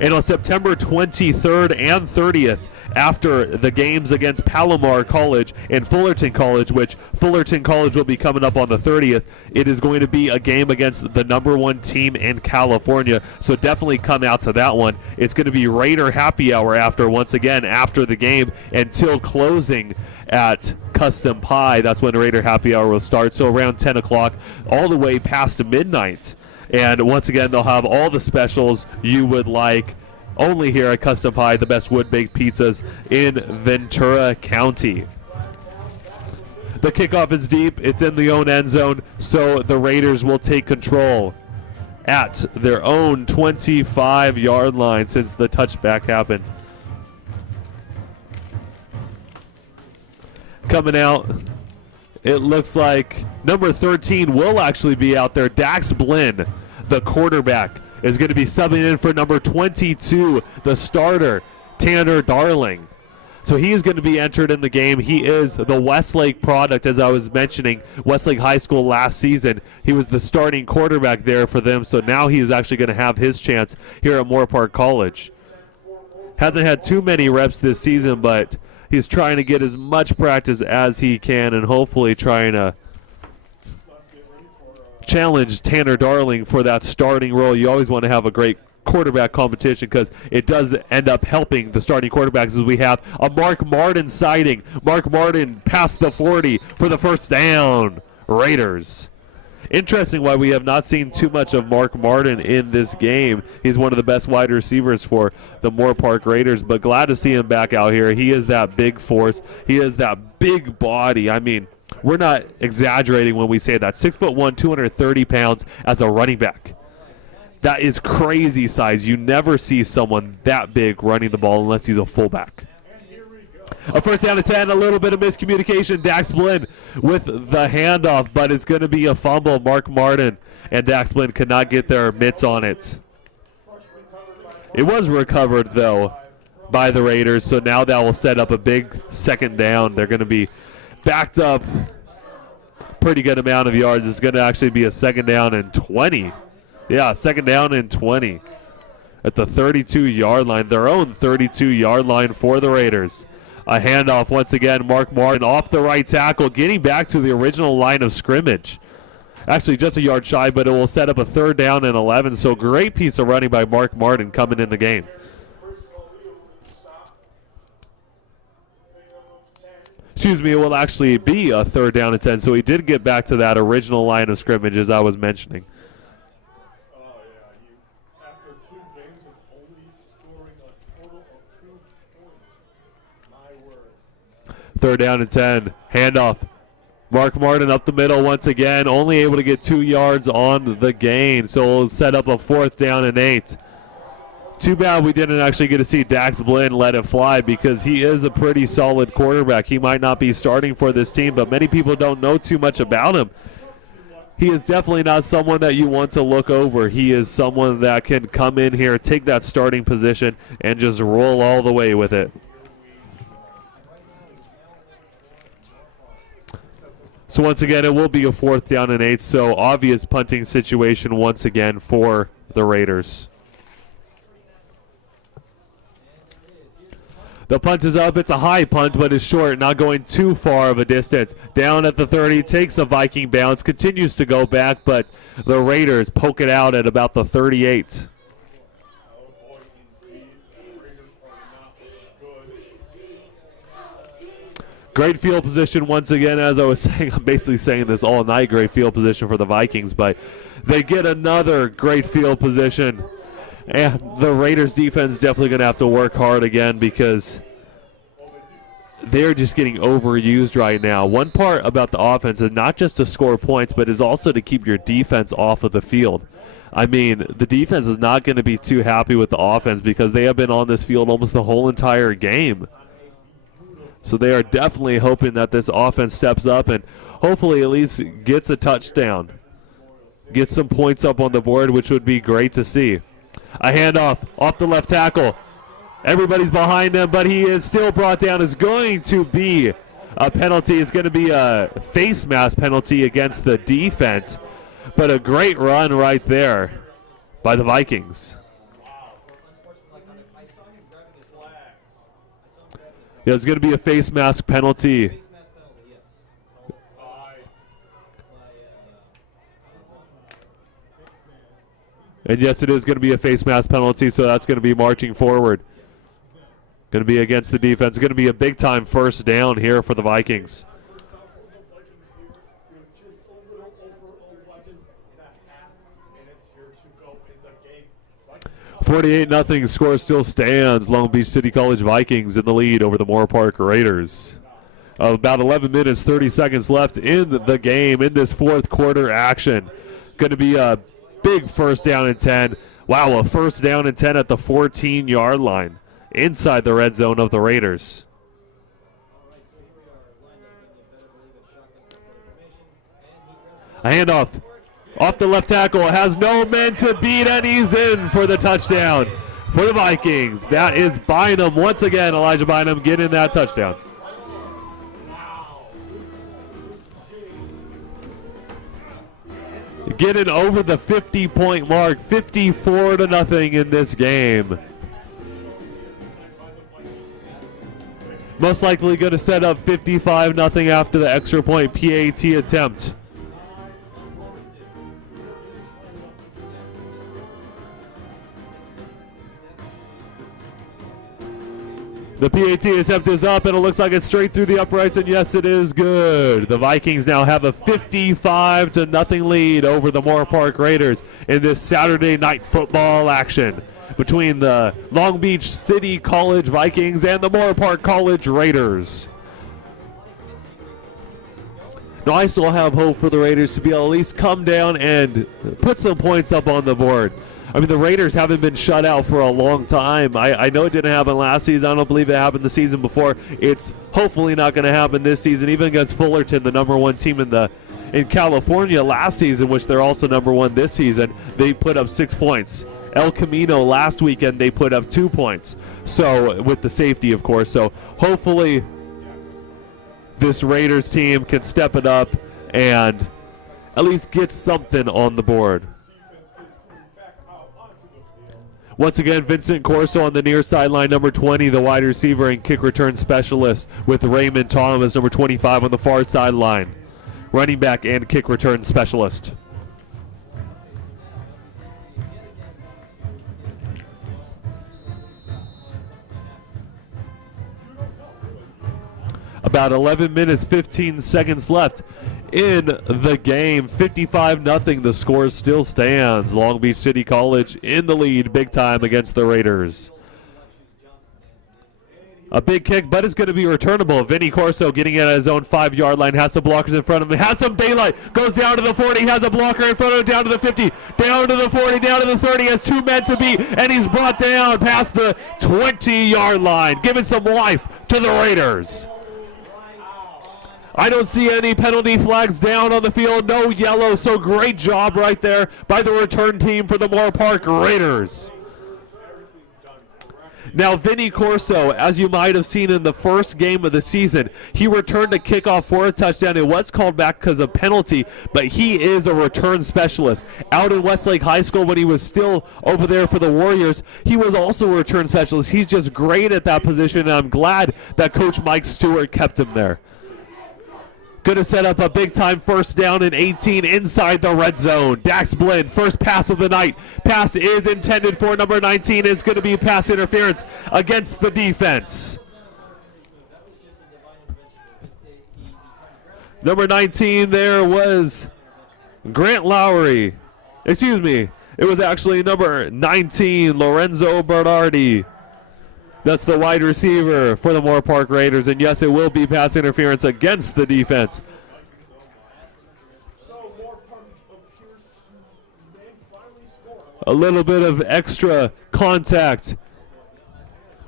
And on September 23rd and 30th, after the games against Palomar College and Fullerton College, which Fullerton College will be coming up on the 30th, it is going to be a game against the #1 team in California. So definitely come out to that one. It's going to be Raider happy hour after, once again, after the game until closing at Custom Pie. That's when Raider happy hour will start. So around 10 o'clock all the way past midnight. And once again, they'll have all the specials you would like only here at Custom Pie, the best wood-baked pizzas in Ventura County. The kickoff is deep. It's in the own end zone, so the Raiders will take control at their own 25-yard line since the touchback happened. Coming out, it looks like number 13 will actually be out there. Dax Blinn, the quarterback, is going to be subbing in for number 22, the starter, Tanner Darling. So he is going to be entered in the game. He is the Westlake product, as I was mentioning, Westlake High School last season. He was the starting quarterback there for them, so now he is actually going to have his chance here at Moorpark College. Hasn't had too many reps this season, but he's trying to get as much practice as he can and hopefully trying to challenge Tanner Darling for that starting role. You always want to have a great quarterback competition because it does end up helping the starting quarterbacks, as we have a Mark Martin sighting. Mark Martin past the 40 for the first down. Raiders. Interesting why we have not seen too much of Mark Martin in this game. He's one of the best wide receivers for the Moorpark Raiders, but glad to see him back out here. He is that big force. He is that big body. I mean, we're not exaggerating when we say that. 6'1", 230 pounds as a running back. That is crazy size. You never see someone that big running the ball unless he's a fullback. A first down to 10, a little bit of miscommunication. Dax Blinn with the handoff, but it's going to be a fumble. Mark Martin and Dax Blinn could not get their mitts on it. It was recovered, though, by the Raiders, so now that will set up a big second down. They're going to be backed up pretty good amount of yards. It's going to actually be a second down and 20. Yeah, second down and 20 at the 32-yard line, their own 32-yard line for the Raiders. A handoff once again, Mark Martin off the right tackle, getting back to the original line of scrimmage. Actually just a yard shy, but it will set up a third down and 11. So great piece of running by Mark Martin coming in the game. Excuse me, it will actually be a third down and 10. So he did get back to that original line of scrimmage, as I was mentioning. Third down and 10. Handoff. Mark Martin up the middle once again. Only able to get 2 yards on the gain. So we'll set up a fourth down and 8. Too bad we didn't actually get to see Dax Blinn let it fly because he is a pretty solid quarterback. He might not be starting for this team, but many people don't know too much about him. He is definitely not someone that you want to look over. He is someone that can come in here, take that starting position, and just roll all the way with it. So once again, it will be a fourth down and 8, so obvious punting situation once again for the Raiders. The punt is up. It's a high punt, but it's short, not going too far of a distance. Down at the 30, takes a Viking bounce, continues to go back, but the Raiders poke it out at about the 38. Great field position once again, as I was saying. I'm basically saying this all night. Great field position for the Vikings, but they get another great field position. And the Raiders defense definitely going to have to work hard again because they're just getting overused right now. One part about the offense is not just to score points, but is also to keep your defense off of the field. I mean, the defense is not going to be too happy with the offense because they have been on this field almost the whole entire game. So they are definitely hoping that this offense steps up and hopefully at least gets a touchdown. Get some points up on the board, which would be great to see. A handoff off the left tackle. Everybody's behind him, but he is still brought down. It's going to be a penalty. It's going to be a face mask penalty against the defense. But a great run right there by the Vikings. Yeah, it's going to be a face mask penalty. And yes, it is going to be a face mask penalty, so that's going to be marching forward. Going to be against the defense. It's going to be a big-time first down here for the Vikings. 48-0 score still stands. Long Beach City College Vikings in the lead over the Moorpark Raiders. About 11 minutes, 30 seconds left in the game in this fourth quarter action. Going to be a big first down and 10. Wow, a first down and 10 at the 14-yard line inside the red zone of the Raiders. A handoff off the left tackle. Has no men to beat, and he's in for the touchdown for the Vikings. That is Bynum. Once again, Elijah Bynum getting that touchdown. Getting over the 50-point mark, 54-0 in this game. Most likely going to set up 55-0 after the extra point PAT attempt. The PAT attempt is up, and it looks like it's straight through the uprights, and yes, it is good. The Vikings now have a 55-0 lead over the Moorpark Raiders in this Saturday night football action between the Long Beach City College Vikings and the Moorpark College Raiders. Now, I still have hope for the Raiders to be able to at least come down and put some points up on the board. I mean, the Raiders haven't been shut out for a long time. I know it didn't happen last season. I don't believe it happened the season before. It's hopefully not going to happen this season, even against Fullerton, the #1 team in California last season, which they're also #1 this season. They put up 6 points. El Camino last weekend, they put up 2 points. So, with the safety, of course. So, hopefully, this Raiders team can step it up and at least get something on the board. Once again, Vincent Corso on the near sideline, number 20, the wide receiver and kick return specialist, with Raymond Thomas, number 25, on the far sideline, running back and kick return specialist. About 11 minutes, 15 seconds left in the game. 55-0. The score still stands. Long Beach City College in the lead big time against the Raiders. A big kick, but it's going to be returnable. Vinny Corso getting it at his own 5-yard line. Has some blockers in front of him. Has some daylight. Goes down to the 40. Has a blocker in front of him. Down to the 50. Down to the 40. Down to the 30. Has 2 men to beat. And he's brought down past the 20-yard line. Giving some life to the Raiders. I don't see any penalty flags down on the field. No yellow, so great job right there by the return team for the Moorpark Raiders. Now, Vinny Corso, as you might have seen in the first game of the season, he returned a kickoff for a touchdown. It was called back because of penalty, but he is a return specialist. Out in Westlake High School when he was still over there for the Warriors, he was also a return specialist. He's just great at that position, and I'm glad that Coach Mike Stewart kept him there. Going to set up a big-time first down and 18 inside the red zone. Dax Blinn, first pass of the night. Pass is intended for number 19. It's going to be pass interference against the defense. Number 19 there was Grant Lowry. Excuse me. It was actually number 19, Lorenzo Bernardi. That's the wide receiver for the Moorpark Raiders. And yes, it will be pass interference against the defense. A little bit of extra contact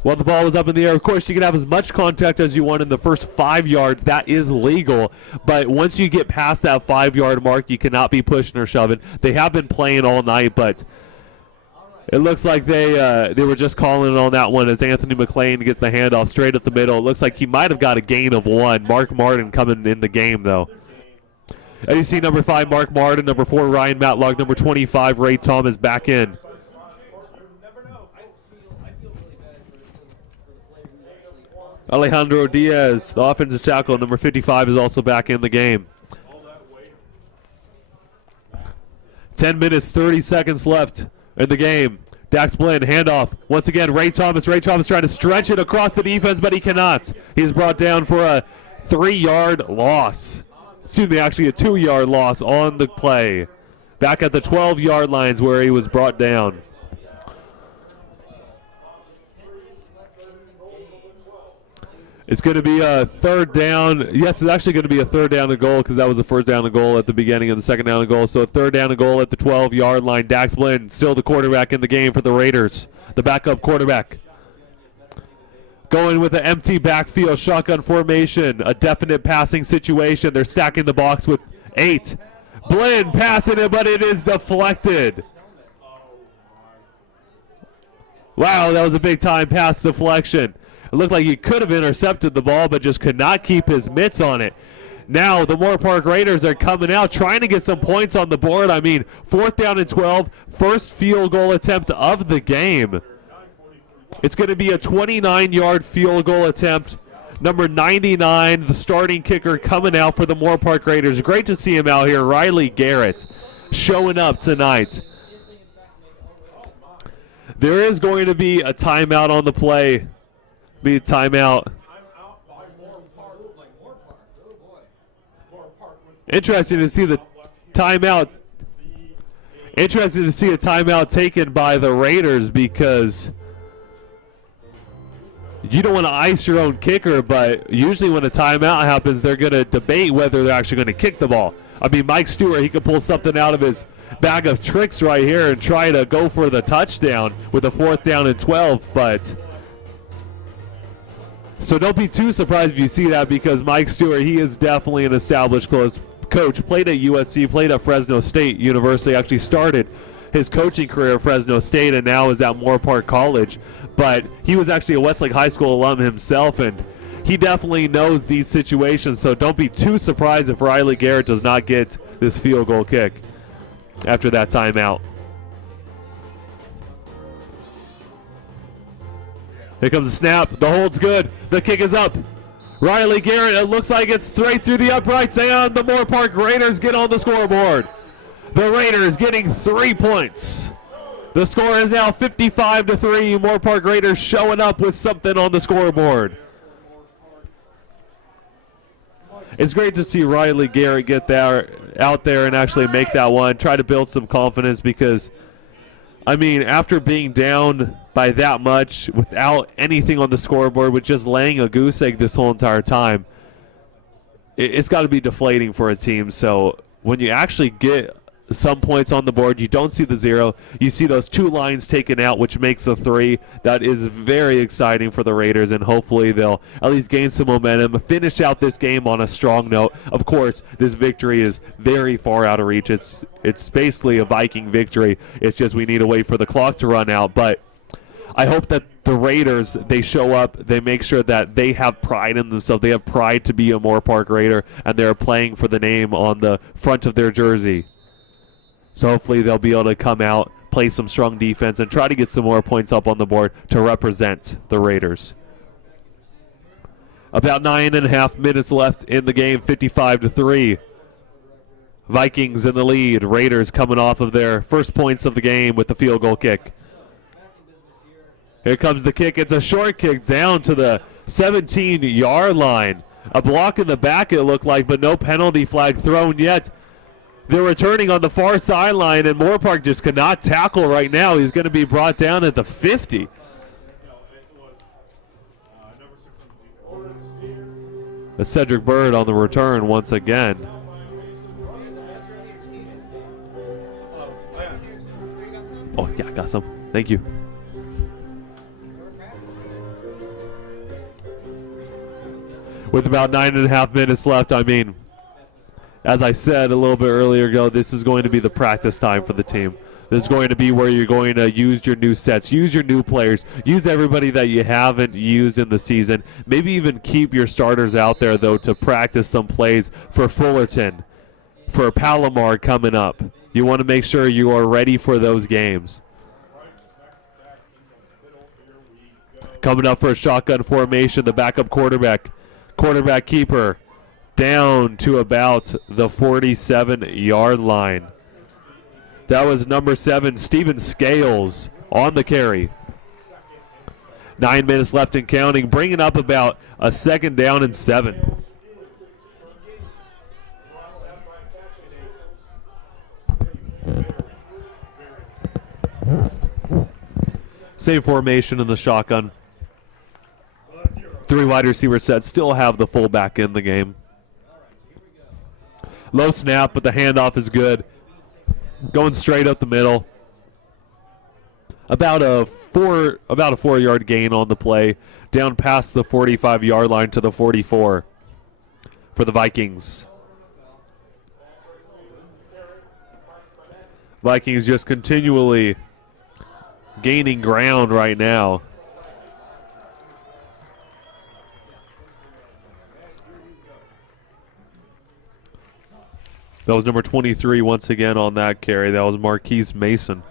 while the ball was up in the air. Of course, you can have as much contact as you want in the first 5 yards. That is legal. But once you get past that 5-yard mark, you cannot be pushing or shoving. They have been playing all night, but it looks like they were just calling on that one as Anthony McLean gets the handoff straight up the middle. It looks like he might have got a gain of 1. Mark Martin coming in the game, though. And you see number 5, Mark Martin, number 4, Ryan Matlock, number 25, Ray Thomas back in. Alejandro Diaz, the offensive tackle, number 55, is also back in the game. 10 minutes, 30 seconds left in the game. Dax Blinn, handoff. Once again, Ray Thomas. Ray Thomas trying to stretch it across the defense, but he cannot. He's brought down for a 3-yard loss. Excuse me, actually a 2-yard loss on the play. Back at the 12-yard lines where he was brought down. It's going to be a third down. Yes, it's actually going to be a third down and goal because that was the first down and goal at the beginning of the second down and goal. So a third down and goal at the 12-yard line. Dax Blinn, still the quarterback in the game for the Raiders, the backup quarterback. Going with an empty backfield, shotgun formation, a definite passing situation. They're stacking the box with 8. Blinn passing it, but it is deflected. Wow, that was a big-time pass deflection. It looked like he could have intercepted the ball, but just could not keep his mitts on it. Now the Moorpark Raiders are coming out, trying to get some points on the board. I mean, 4th down and 12, first field goal attempt of the game. It's going to be a 29-yard field goal attempt. Number 99, the starting kicker, coming out for the Moorpark Raiders. Great to see him out here. Riley Garrett showing up tonight. There is going to be a timeout on the play. Be a timeout. Interesting to see the timeout. Interesting to see a timeout taken by the Raiders because you don't want to ice your own kicker, but usually when a timeout happens, they're going to debate whether they're actually going to kick the ball. I mean, Mike Stewart, he could pull something out of his bag of tricks right here and try to go for the touchdown with a 4th down and 12, but so don't be too surprised if you see that because Mike Stewart, he is definitely an established coach. Played at USC, played at Fresno State University, actually started his coaching career at Fresno State and now is at Moorpark College. But he was actually a Westlake High School alum himself, and he definitely knows these situations. So don't be too surprised if Riley Garrett does not get this field goal kick after that timeout. Here comes the snap. The hold's good. The kick is up. Riley Garrett, it looks like it's straight through the uprights, and the Moorpark Raiders get on the scoreboard. The Raiders getting 3 points. The score is now 55-3. Moorpark Raiders showing up with something on the scoreboard. It's great to see Riley Garrett get there, out there and actually make that one. Try to build some confidence because, I mean, after being down by that much without anything on the scoreboard, with just laying a goose egg this whole entire time, it's got to be deflating for a team. So when you actually get some points on the board, you don't see the 0. You see those 2 lines taken out, which makes a 3. That is very exciting for the Raiders, and hopefully they'll at least gain some momentum, finish out this game on a strong note. Of course, this victory is very far out of reach. It's basically a Viking victory. It's just we need to wait for the clock to run out, but I hope that the Raiders, they show up, they make sure that they have pride in themselves. They have pride to be a Moorpark Raider, and they're playing for the name on the front of their jersey. So hopefully they'll be able to come out, play some strong defense, and try to get some more points up on the board to represent the Raiders. About 9.5 minutes left in the game, 55-3. Vikings in the lead. Raiders coming off of their first points of the game with the field goal kick. Here comes the kick. It's a short kick down to the 17-yard line. A block in the back, it looked like, but no penalty flag thrown yet. They're returning on the far sideline, and Moorpark just cannot tackle right now. He's going to be brought down at the 50. Cedric Bird on the return once again. Oh, yeah, I got some. Thank you. With about 9.5 minutes left, I mean, as I said a little bit earlier ago, this is going to be the practice time for the team. This is going to be where you're going to use your new sets, use your new players, use everybody that you haven't used in the season. Maybe even keep your starters out there, though, to practice some plays for Fullerton, for Palomar coming up. You want to make sure you are ready for those games. Coming up for a shotgun formation, the backup quarterback keeper down to about the 47-yard line. That was number 7, Steven Scales, on the carry. 9 minutes left and counting, bringing up about a 2nd down and 7. Same formation in the shotgun. 3 wide receiver sets, still have the fullback in the game. Low snap, but the handoff is good. Going straight up the middle. About a 4-yard gain on the play, down past the 45-yard line to the 44 for the Vikings. Vikings just continually gaining ground right now. That was number 23 once again on that carry. That was Marquise Mason.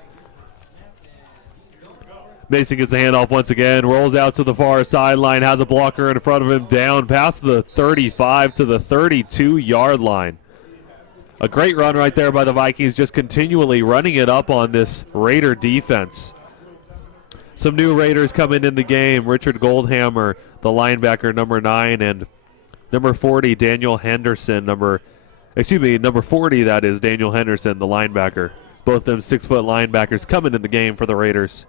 Mason gets the handoff once again, rolls out to the far sideline, has a blocker in front of him, down past the 35 to the 32-yard line. A great run right there by the Vikings, just continually running it up on this Raider defense. Some new Raiders coming in the game. Richard Goldhammer, the linebacker, number 9, and number 40, Daniel Henderson, number 40, that is, Daniel Henderson, the linebacker. Both them 6-foot linebackers coming in the game for the Raiders.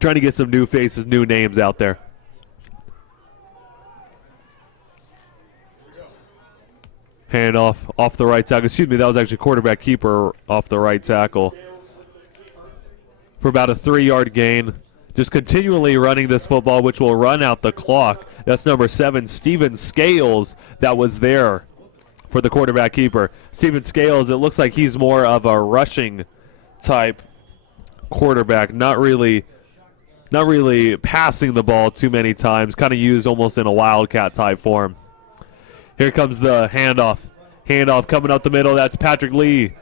Trying to get some new faces, new names out there. Handoff off the right tackle. Excuse me, that was actually quarterback keeper off the right tackle. For about a 3-yard gain. Just continually running this football, which will run out the clock. That's number 7, Steven Scales, that was there for the quarterback keeper. Steven Scales, it looks like he's more of a rushing type quarterback, not really passing the ball too many times, kind of used almost in a wildcat type form. Here comes the handoff. Handoff coming up the middle. That's Patrick Lee.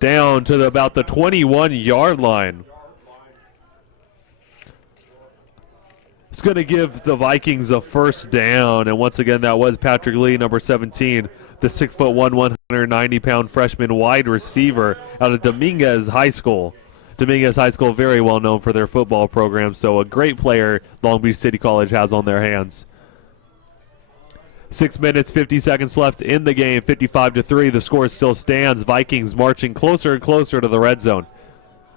Down to about the 21-yard line. It's going to give the Vikings a 1st down, and once again, that was Patrick Lee, number 17, the 6'1", 190-pound freshman wide receiver out of Dominguez High School. Dominguez High School, very well known for their football program, so a great player Long Beach City College has on their hands. 6 minutes, 50 seconds left in the game, 55-3. The score still stands. Vikings marching closer and closer to the red zone.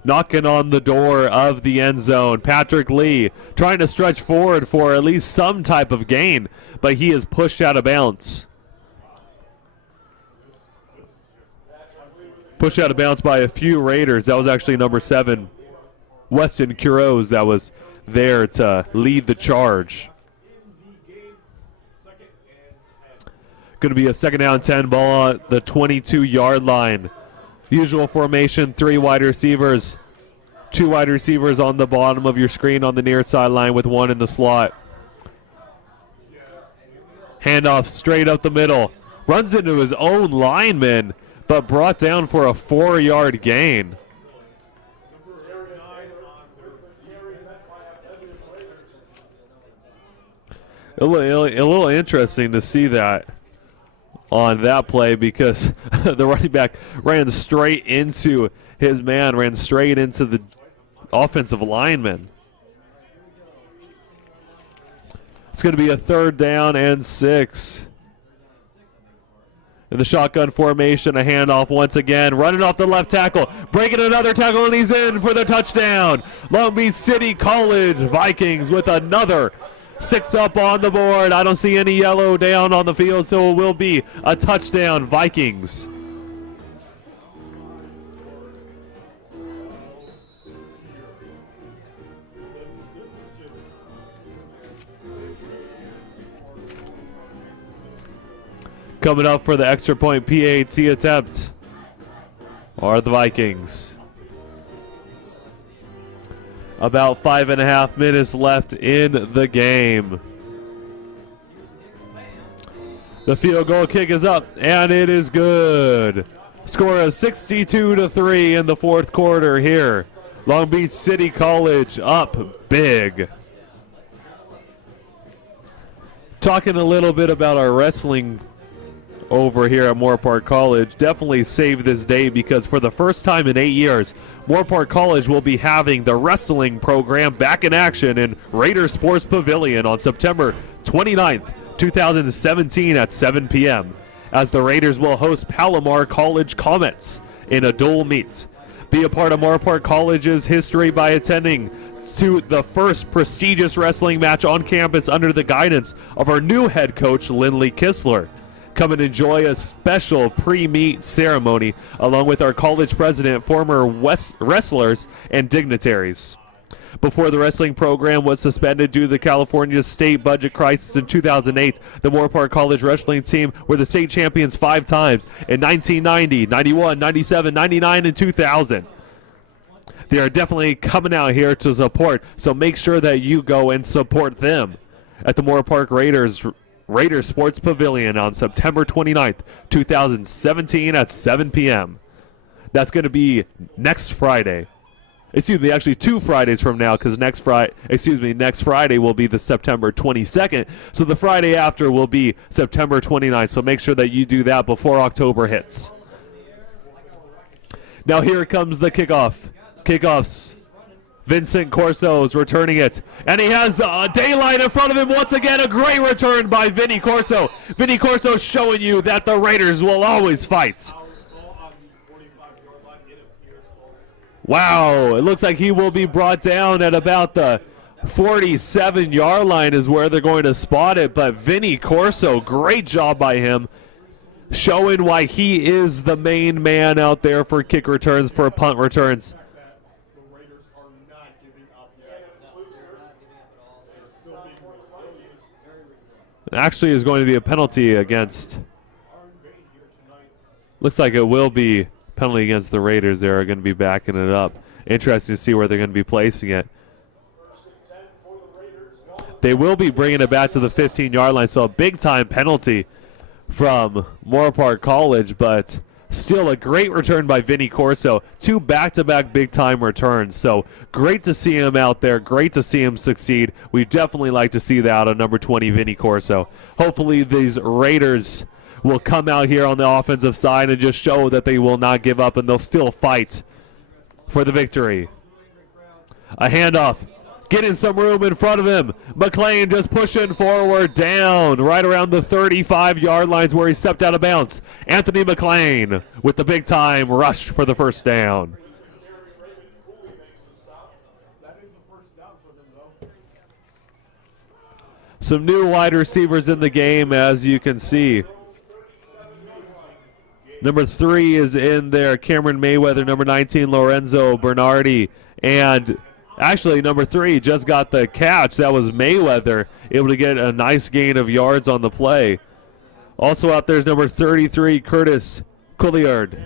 Knocking on the door of the end zone. Patrick Lee trying to stretch forward for at least some type of gain, but he is pushed out of bounds. Pushed out of bounds by a few Raiders. That was actually number 7, Weston Quiroz, that was there to lead the charge. Going to be a 2nd down 10, ball on the 22-yard line. Usual formation, 3 wide receivers, 2 wide receivers on the bottom of your screen on the near sideline with 1 in the slot. Handoff straight up the middle. Runs into his own lineman, but brought down for a 4-yard gain. A little interesting to see that on that play because the running back ran straight into his man, ran straight into the offensive lineman. It's going to be a 3rd down and 6. In the shotgun formation, a handoff once again, running off the left tackle, breaking another tackle, and he's in for the touchdown. Long Beach City College Vikings with another 6 up on the board. I don't see any yellow down on the field, so it will be a touchdown, Vikings. Coming up for the extra point PAT attempt are the Vikings. About 5.5 minutes left in the game. The field goal kick is up, and it is good. Score of 62-3 in the 4th quarter here. Long Beach City College up big. Talking a little bit about our wrestling over here at Moorpark College. Definitely save this day because for the first time in 8 years, Moorpark College will be having the wrestling program back in action in Raider Sports Pavilion on September 29th, 2017 at 7 p.m. as the Raiders will host Palomar College Comets in a dual meet. Be a part of Moorpark College's history by attending to the first prestigious wrestling match on campus under the guidance of our new head coach, Lindley Kistler. Come and enjoy a special pre-meet ceremony along with our college president, former wrestlers, and dignitaries. Before the wrestling program was suspended due to the California state budget crisis in 2008, the Moorpark College wrestling team were the state champions 5 times in 1990, 91, 97, 99, and 2000. They are definitely coming out here to support, so make sure that you go and support them at the Moorpark Raiders Sports Pavilion on September 29th, 2017 at 7 p.m. That's going to be next Friday. Excuse me, actually 2 Fridays from now because next Friday will be the September 22nd. So the Friday after will be September 29th. So make sure that you do that before October hits. Now here comes the kickoff. Kickoffs. Vincent Corso is returning it, and he has daylight in front of him once again. A great return by Vinny Corso. Vinny Corso showing you that the Raiders will always fight. Wow, it looks like he will be brought down at about the 47-yard line is where they're going to spot it, but Vinny Corso, great job by him, showing why he is the main man out there for kick returns, for punt returns. Actually is going to be a penalty against, looks like it will be penalty against the Raiders. They're going to be backing it up. Interesting to see where they're going to be placing it. They will be bringing it back to the 15-yard line, so a big-time penalty from Moorpark College, but still a great return by Vinny Corso. 2 back-to-back big-time returns, so great to see him out there. Great to see him succeed. We definitely like to see that out of number 20, Vinny Corso. Hopefully these Raiders will come out here on the offensive side and just show that they will not give up and they'll still fight for the victory. A handoff. Getting some room in front of him. McLean just pushing forward down right around the 35-yard lines where he stepped out of bounds. Anthony McLean with the big-time rush for the first down. Some new wide receivers in the game, as you can see. Number 3 is in there, Cameron Mayweather. Number 19, Lorenzo Bernardi. And actually, number 3 just got the catch. That was Mayweather, able to get a nice gain of yards on the play. Also out there is number 33, Curtis Couliard.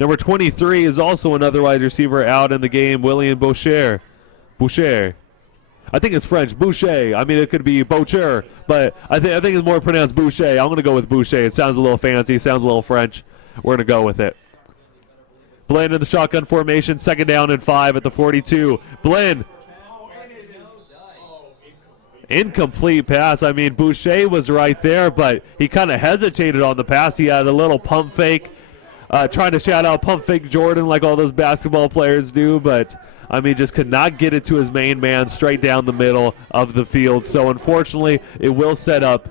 Number 23 is also another wide receiver out in the game, William Boucher. Boucher. I think it's French, Boucher. I mean, it could be Boucher, but I think it's more pronounced Boucher. I'm going to go with Boucher. It sounds a little fancy, sounds a little French. We're going to go with it. Blinn in the shotgun formation, 2nd down and 5 at the 42. Blinn. Incomplete pass. I mean, Boucher was right there, but he kind of hesitated on the pass. He had a little pump fake, trying to shout out pump fake Jordan like all those basketball players do, but I mean, just could not get it to his main man straight down the middle of the field. So unfortunately, it will set up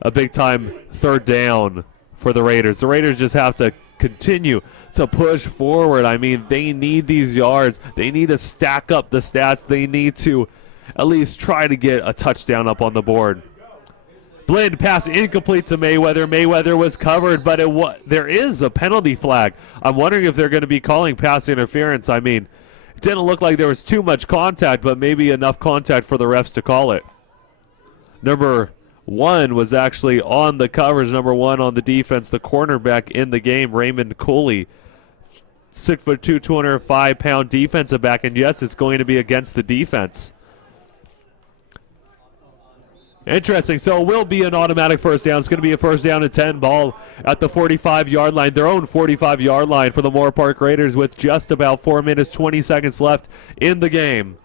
a big-time 3rd down for the Raiders. The Raiders just have to continue to push forward. I mean, they need these yards. They need to stack up the stats. They need to at least try to get a touchdown up on the board. Blinn pass incomplete to Mayweather. Mayweather was covered, but there is a penalty flag. I'm wondering if they're going to be calling pass interference. I mean, it didn't look like there was too much contact, but maybe enough contact for the refs to call it. Number 1 was actually on the coverage. Number 1 on the defense, the cornerback in the game, Raymond Cooley. 6'2", 205-pound defensive back, and yes, it's going to be against the defense. Interesting. So it will be an automatic first down. It's going to be a 1st down and 10 ball at the 45-yard line, their own 45-yard line for the Moorpark Raiders with just about 4 minutes, 20 seconds left in the game.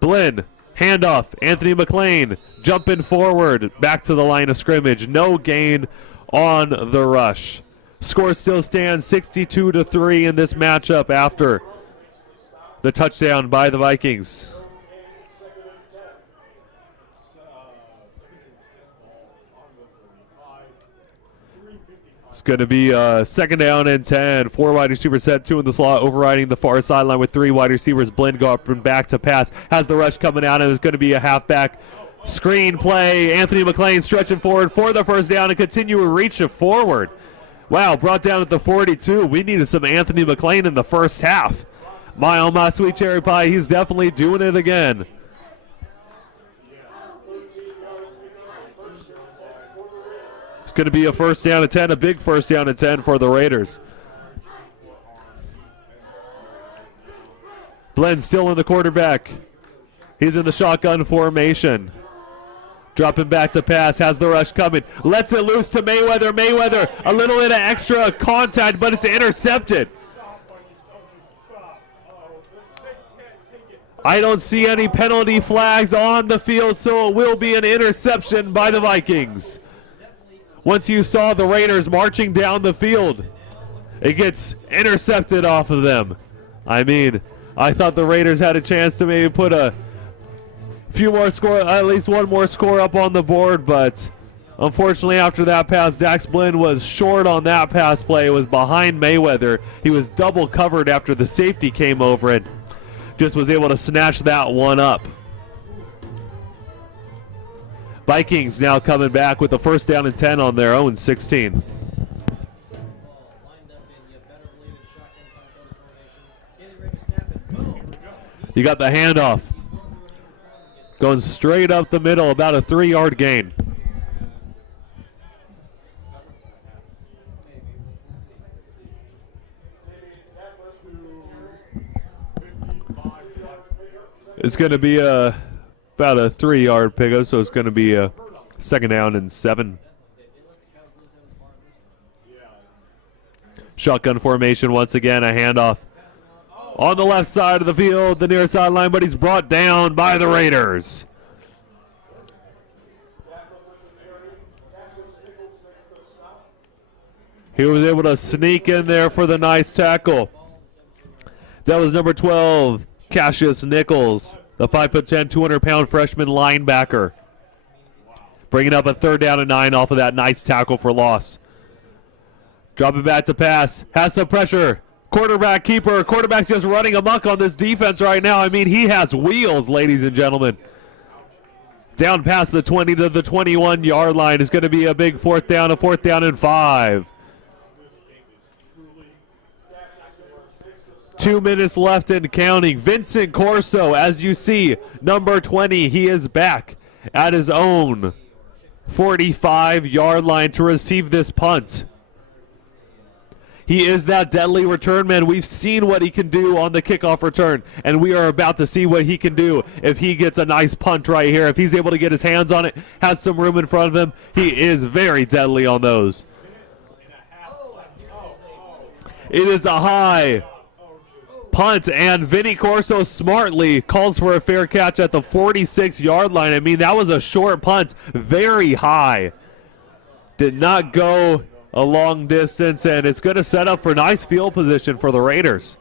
Blinn, handoff. Anthony McLean jumping forward back to the line of scrimmage. No gain on the rush. Score still stands 62-3 in this matchup after the touchdown by the Vikings. It's going to be 2nd down and 10. 4 wide receivers set, 2 in the slot, overriding the far sideline with 3 wide receivers. Blinn going back to pass. Has the rush coming out, and it's going to be a halfback screen play. Anthony McLean stretching forward for the 1st down and continue to reach it forward. Wow, brought down at the 42. We needed some Anthony McLean in the first half. My oh my sweet cherry pie, he's definitely doing it again. It's going to be a 1st down and 10, a big 1st down and 10 for the Raiders. Blinn still in the quarterback. He's in the shotgun formation. Dropping back to pass, has the rush coming. Lets it loose to Mayweather. Mayweather, a little bit of extra contact, but it's intercepted. I don't see any penalty flags on the field, so it will be an interception by the Vikings. Once you saw the Raiders marching down the field, it gets intercepted off of them. I mean, I thought the Raiders had a chance to maybe put a few more score, at least one more score up on the board, but unfortunately after that pass, Dax Blinn was short on that pass play. It was behind Mayweather. He was double covered after the safety came over and just was able to snatch that one up. Vikings now coming back with a 1st down and 10 on their own 16. You got the handoff. Going straight up the middle, about a 3-yard gain. It's going to be about a 3-yard pickup, so it's going to be a 2nd down and 7. Shotgun formation once again, a handoff on the left side of the field, the near sideline, but he's brought down by the Raiders. He was able to sneak in there for the nice tackle. That was number 12, Cassius Nichols, the 5'10", 200-pound freshman linebacker. Bringing up a 3rd down and 9 off of that nice tackle for loss. Dropping back to pass, has some pressure. Quarterback keeper. Quarterback's just running amok on this defense right now. I mean, he has wheels, ladies and gentlemen. Down past the 20 to the 21-yard line is going to be a big 4th down, a 4th down and 5. 2 minutes left and counting. Vincent Corso, as you see, number 20, he is back at his own 45-yard line to receive this punt. He is that deadly return man. We've seen what he can do on the kickoff return, and we are about to see what he can do if he gets a nice punt right here. If he's able to get his hands on it, has some room in front of him, he is very deadly on those. It is a high punt, and Vinny Corso smartly calls for a fair catch at the 46-yard line. I mean, that was a short punt, very high. Did not go a long distance, and it's going to set up for nice field position for the Raiders.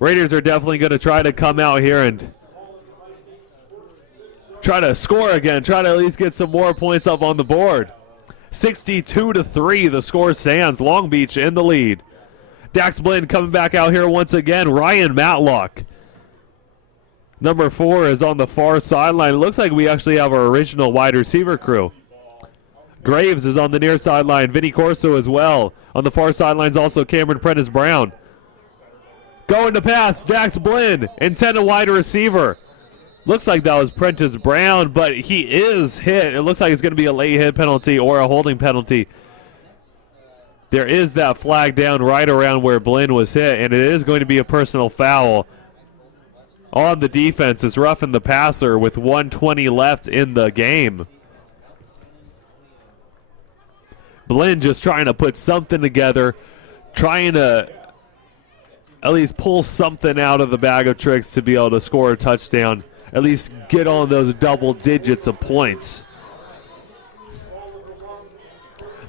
Raiders are definitely going to try to come out here and try to score again, try to at least get some more points up on the board. 62-3, the score stands. Long Beach in the lead. Dax Blinn coming back out here once again. Ryan Matlock, number 4, is on the far sideline. It looks like we actually have our original wide receiver crew. Graves is on the near sideline. Vinny Corso as well. On the far sidelines also Cameron Prentice-Brown. Going to pass, Dax Blinn, intended wide receiver. Looks like that was Prentice-Brown, but he is hit. It looks like it's going to be a late hit penalty or a holding penalty. There is that flag down right around where Blinn was hit, and it is going to be a personal foul on the defense. It's roughing the passer with 1:20 left in the game. Blinn just trying to put something together, trying to at least pull something out of the bag of tricks to be able to score a touchdown, at least get on those double digits of points.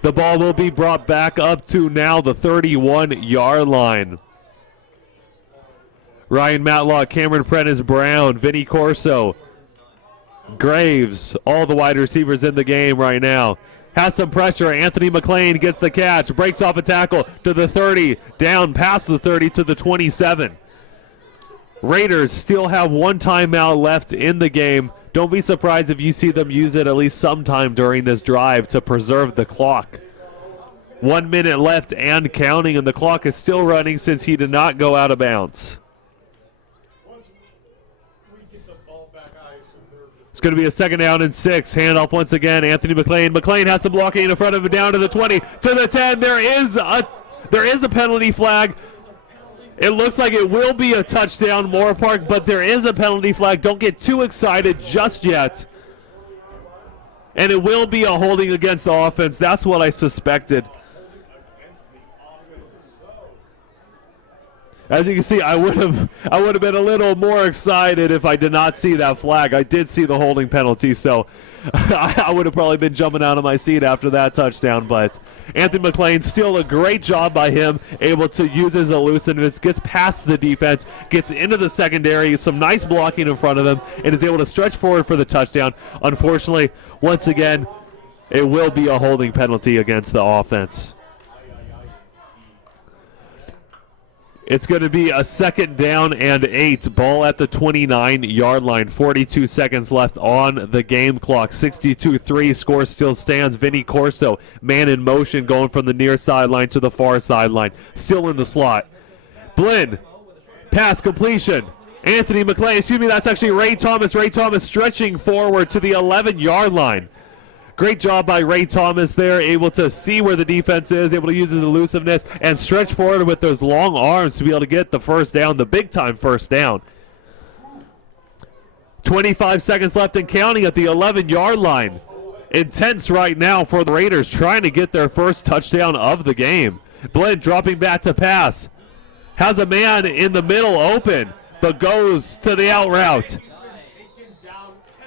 The ball will be brought back up to now the 31-yard line. Ryan Matlock, Cameron Prentice-Brown, Vinny Corso, Graves, all the wide receivers in the game right now. Has some pressure. Anthony McLean gets the catch, breaks off a tackle to the 30, down past the 30 to the 27. Raiders still have one timeout left in the game. Don't be surprised if you see them use it at least sometime during this drive to preserve the clock. 1 minute left and counting, and the clock is still running since he did not go out of bounds. It's going to be a 2nd down and 6. Handoff once again. Anthony McLean. McLean has some blocking in front of him, down to the 20, to the 10. There is a penalty flag. It looks like it will be a touchdown, Moorpark, but there is a penalty flag. Don't get too excited just yet. And it will be a holding against the offense. That's what I suspected. As you can see, I would have been a little more excited if I did not see that flag. I did see the holding penalty, so I would have probably been jumping out of my seat after that touchdown. But Anthony McLean, still a great job by him, able to use his elusiveness, gets past the defense, gets into the secondary, some nice blocking in front of him, and is able to stretch forward for the touchdown. Unfortunately, once again, it will be a holding penalty against the offense. It's going to be a 2nd down and 8. Ball at the 29-yard line. 42 seconds left on the game clock. 62-3. Score still stands. Vinny Corso, man in motion, going from the near sideline to the far sideline. Still in the slot. Blinn, pass completion. Anthony McLean, that's actually Ray Thomas. Ray Thomas stretching forward to the 11-yard line. Great job by Ray Thomas there, able to see where the defense is, able to use his elusiveness and stretch forward with those long arms to be able to get the first down, the big-time first down. 25 seconds left and counting at the 11-yard line. Intense right now for the Raiders, trying to get their first touchdown of the game. Blinn dropping back to pass. Has a man in the middle open, but goes to the out route.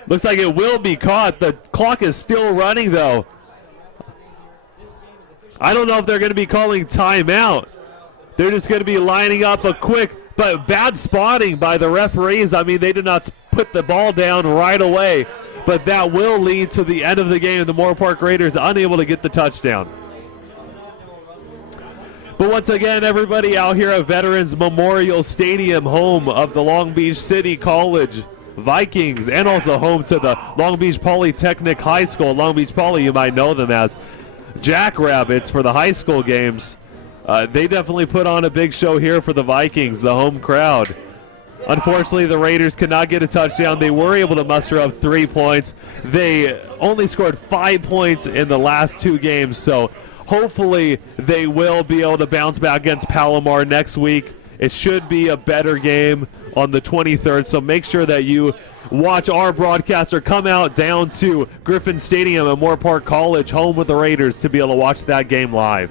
Looks like it will be caught. The clock is still running, though. I don't know if they're going to be calling timeout. They're just going to be lining up a quick, but bad spotting by the referees. I mean, they did not put the ball down right away, but that will lead to the end of the game. The Moorpark Raiders unable to get the touchdown. But once again, everybody out here at Veterans Memorial Stadium, home of the Long Beach City College Vikings, and also home to the Long Beach Polytechnic High School. Long Beach Poly, you might know them as Jackrabbits for the high school games. They definitely put on a big show here for the Vikings, the home crowd. Unfortunately, the Raiders could not get a touchdown. They were able to muster up 3 points. They only scored 5 points in the last 2 games, so hopefully they will be able to bounce back against Palomar next week. It should be a better game on the 23rd, so make sure that you watch our broadcaster come out down to Griffin Stadium at Moorpark College, home with the Raiders, to be able to watch that game live.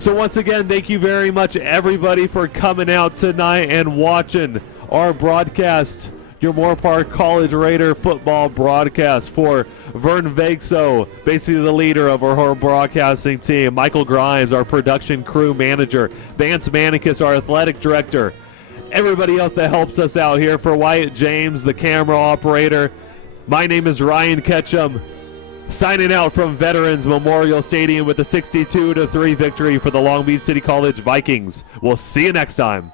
So once again, thank you very much, everybody, for coming out tonight and watching our broadcast, your Moorpark College Raider football broadcast. For Vern Vegso, basically the leader of our whole broadcasting team, Michael Grimes, our production crew manager, Vance Manicus, our athletic director, everybody else that helps us out here, for Wyatt James, the camera operator. My name is Ryan Ketchum, signing out from Veterans Memorial Stadium with a 62-3 victory for the Long Beach City College Vikings. We'll see you next time.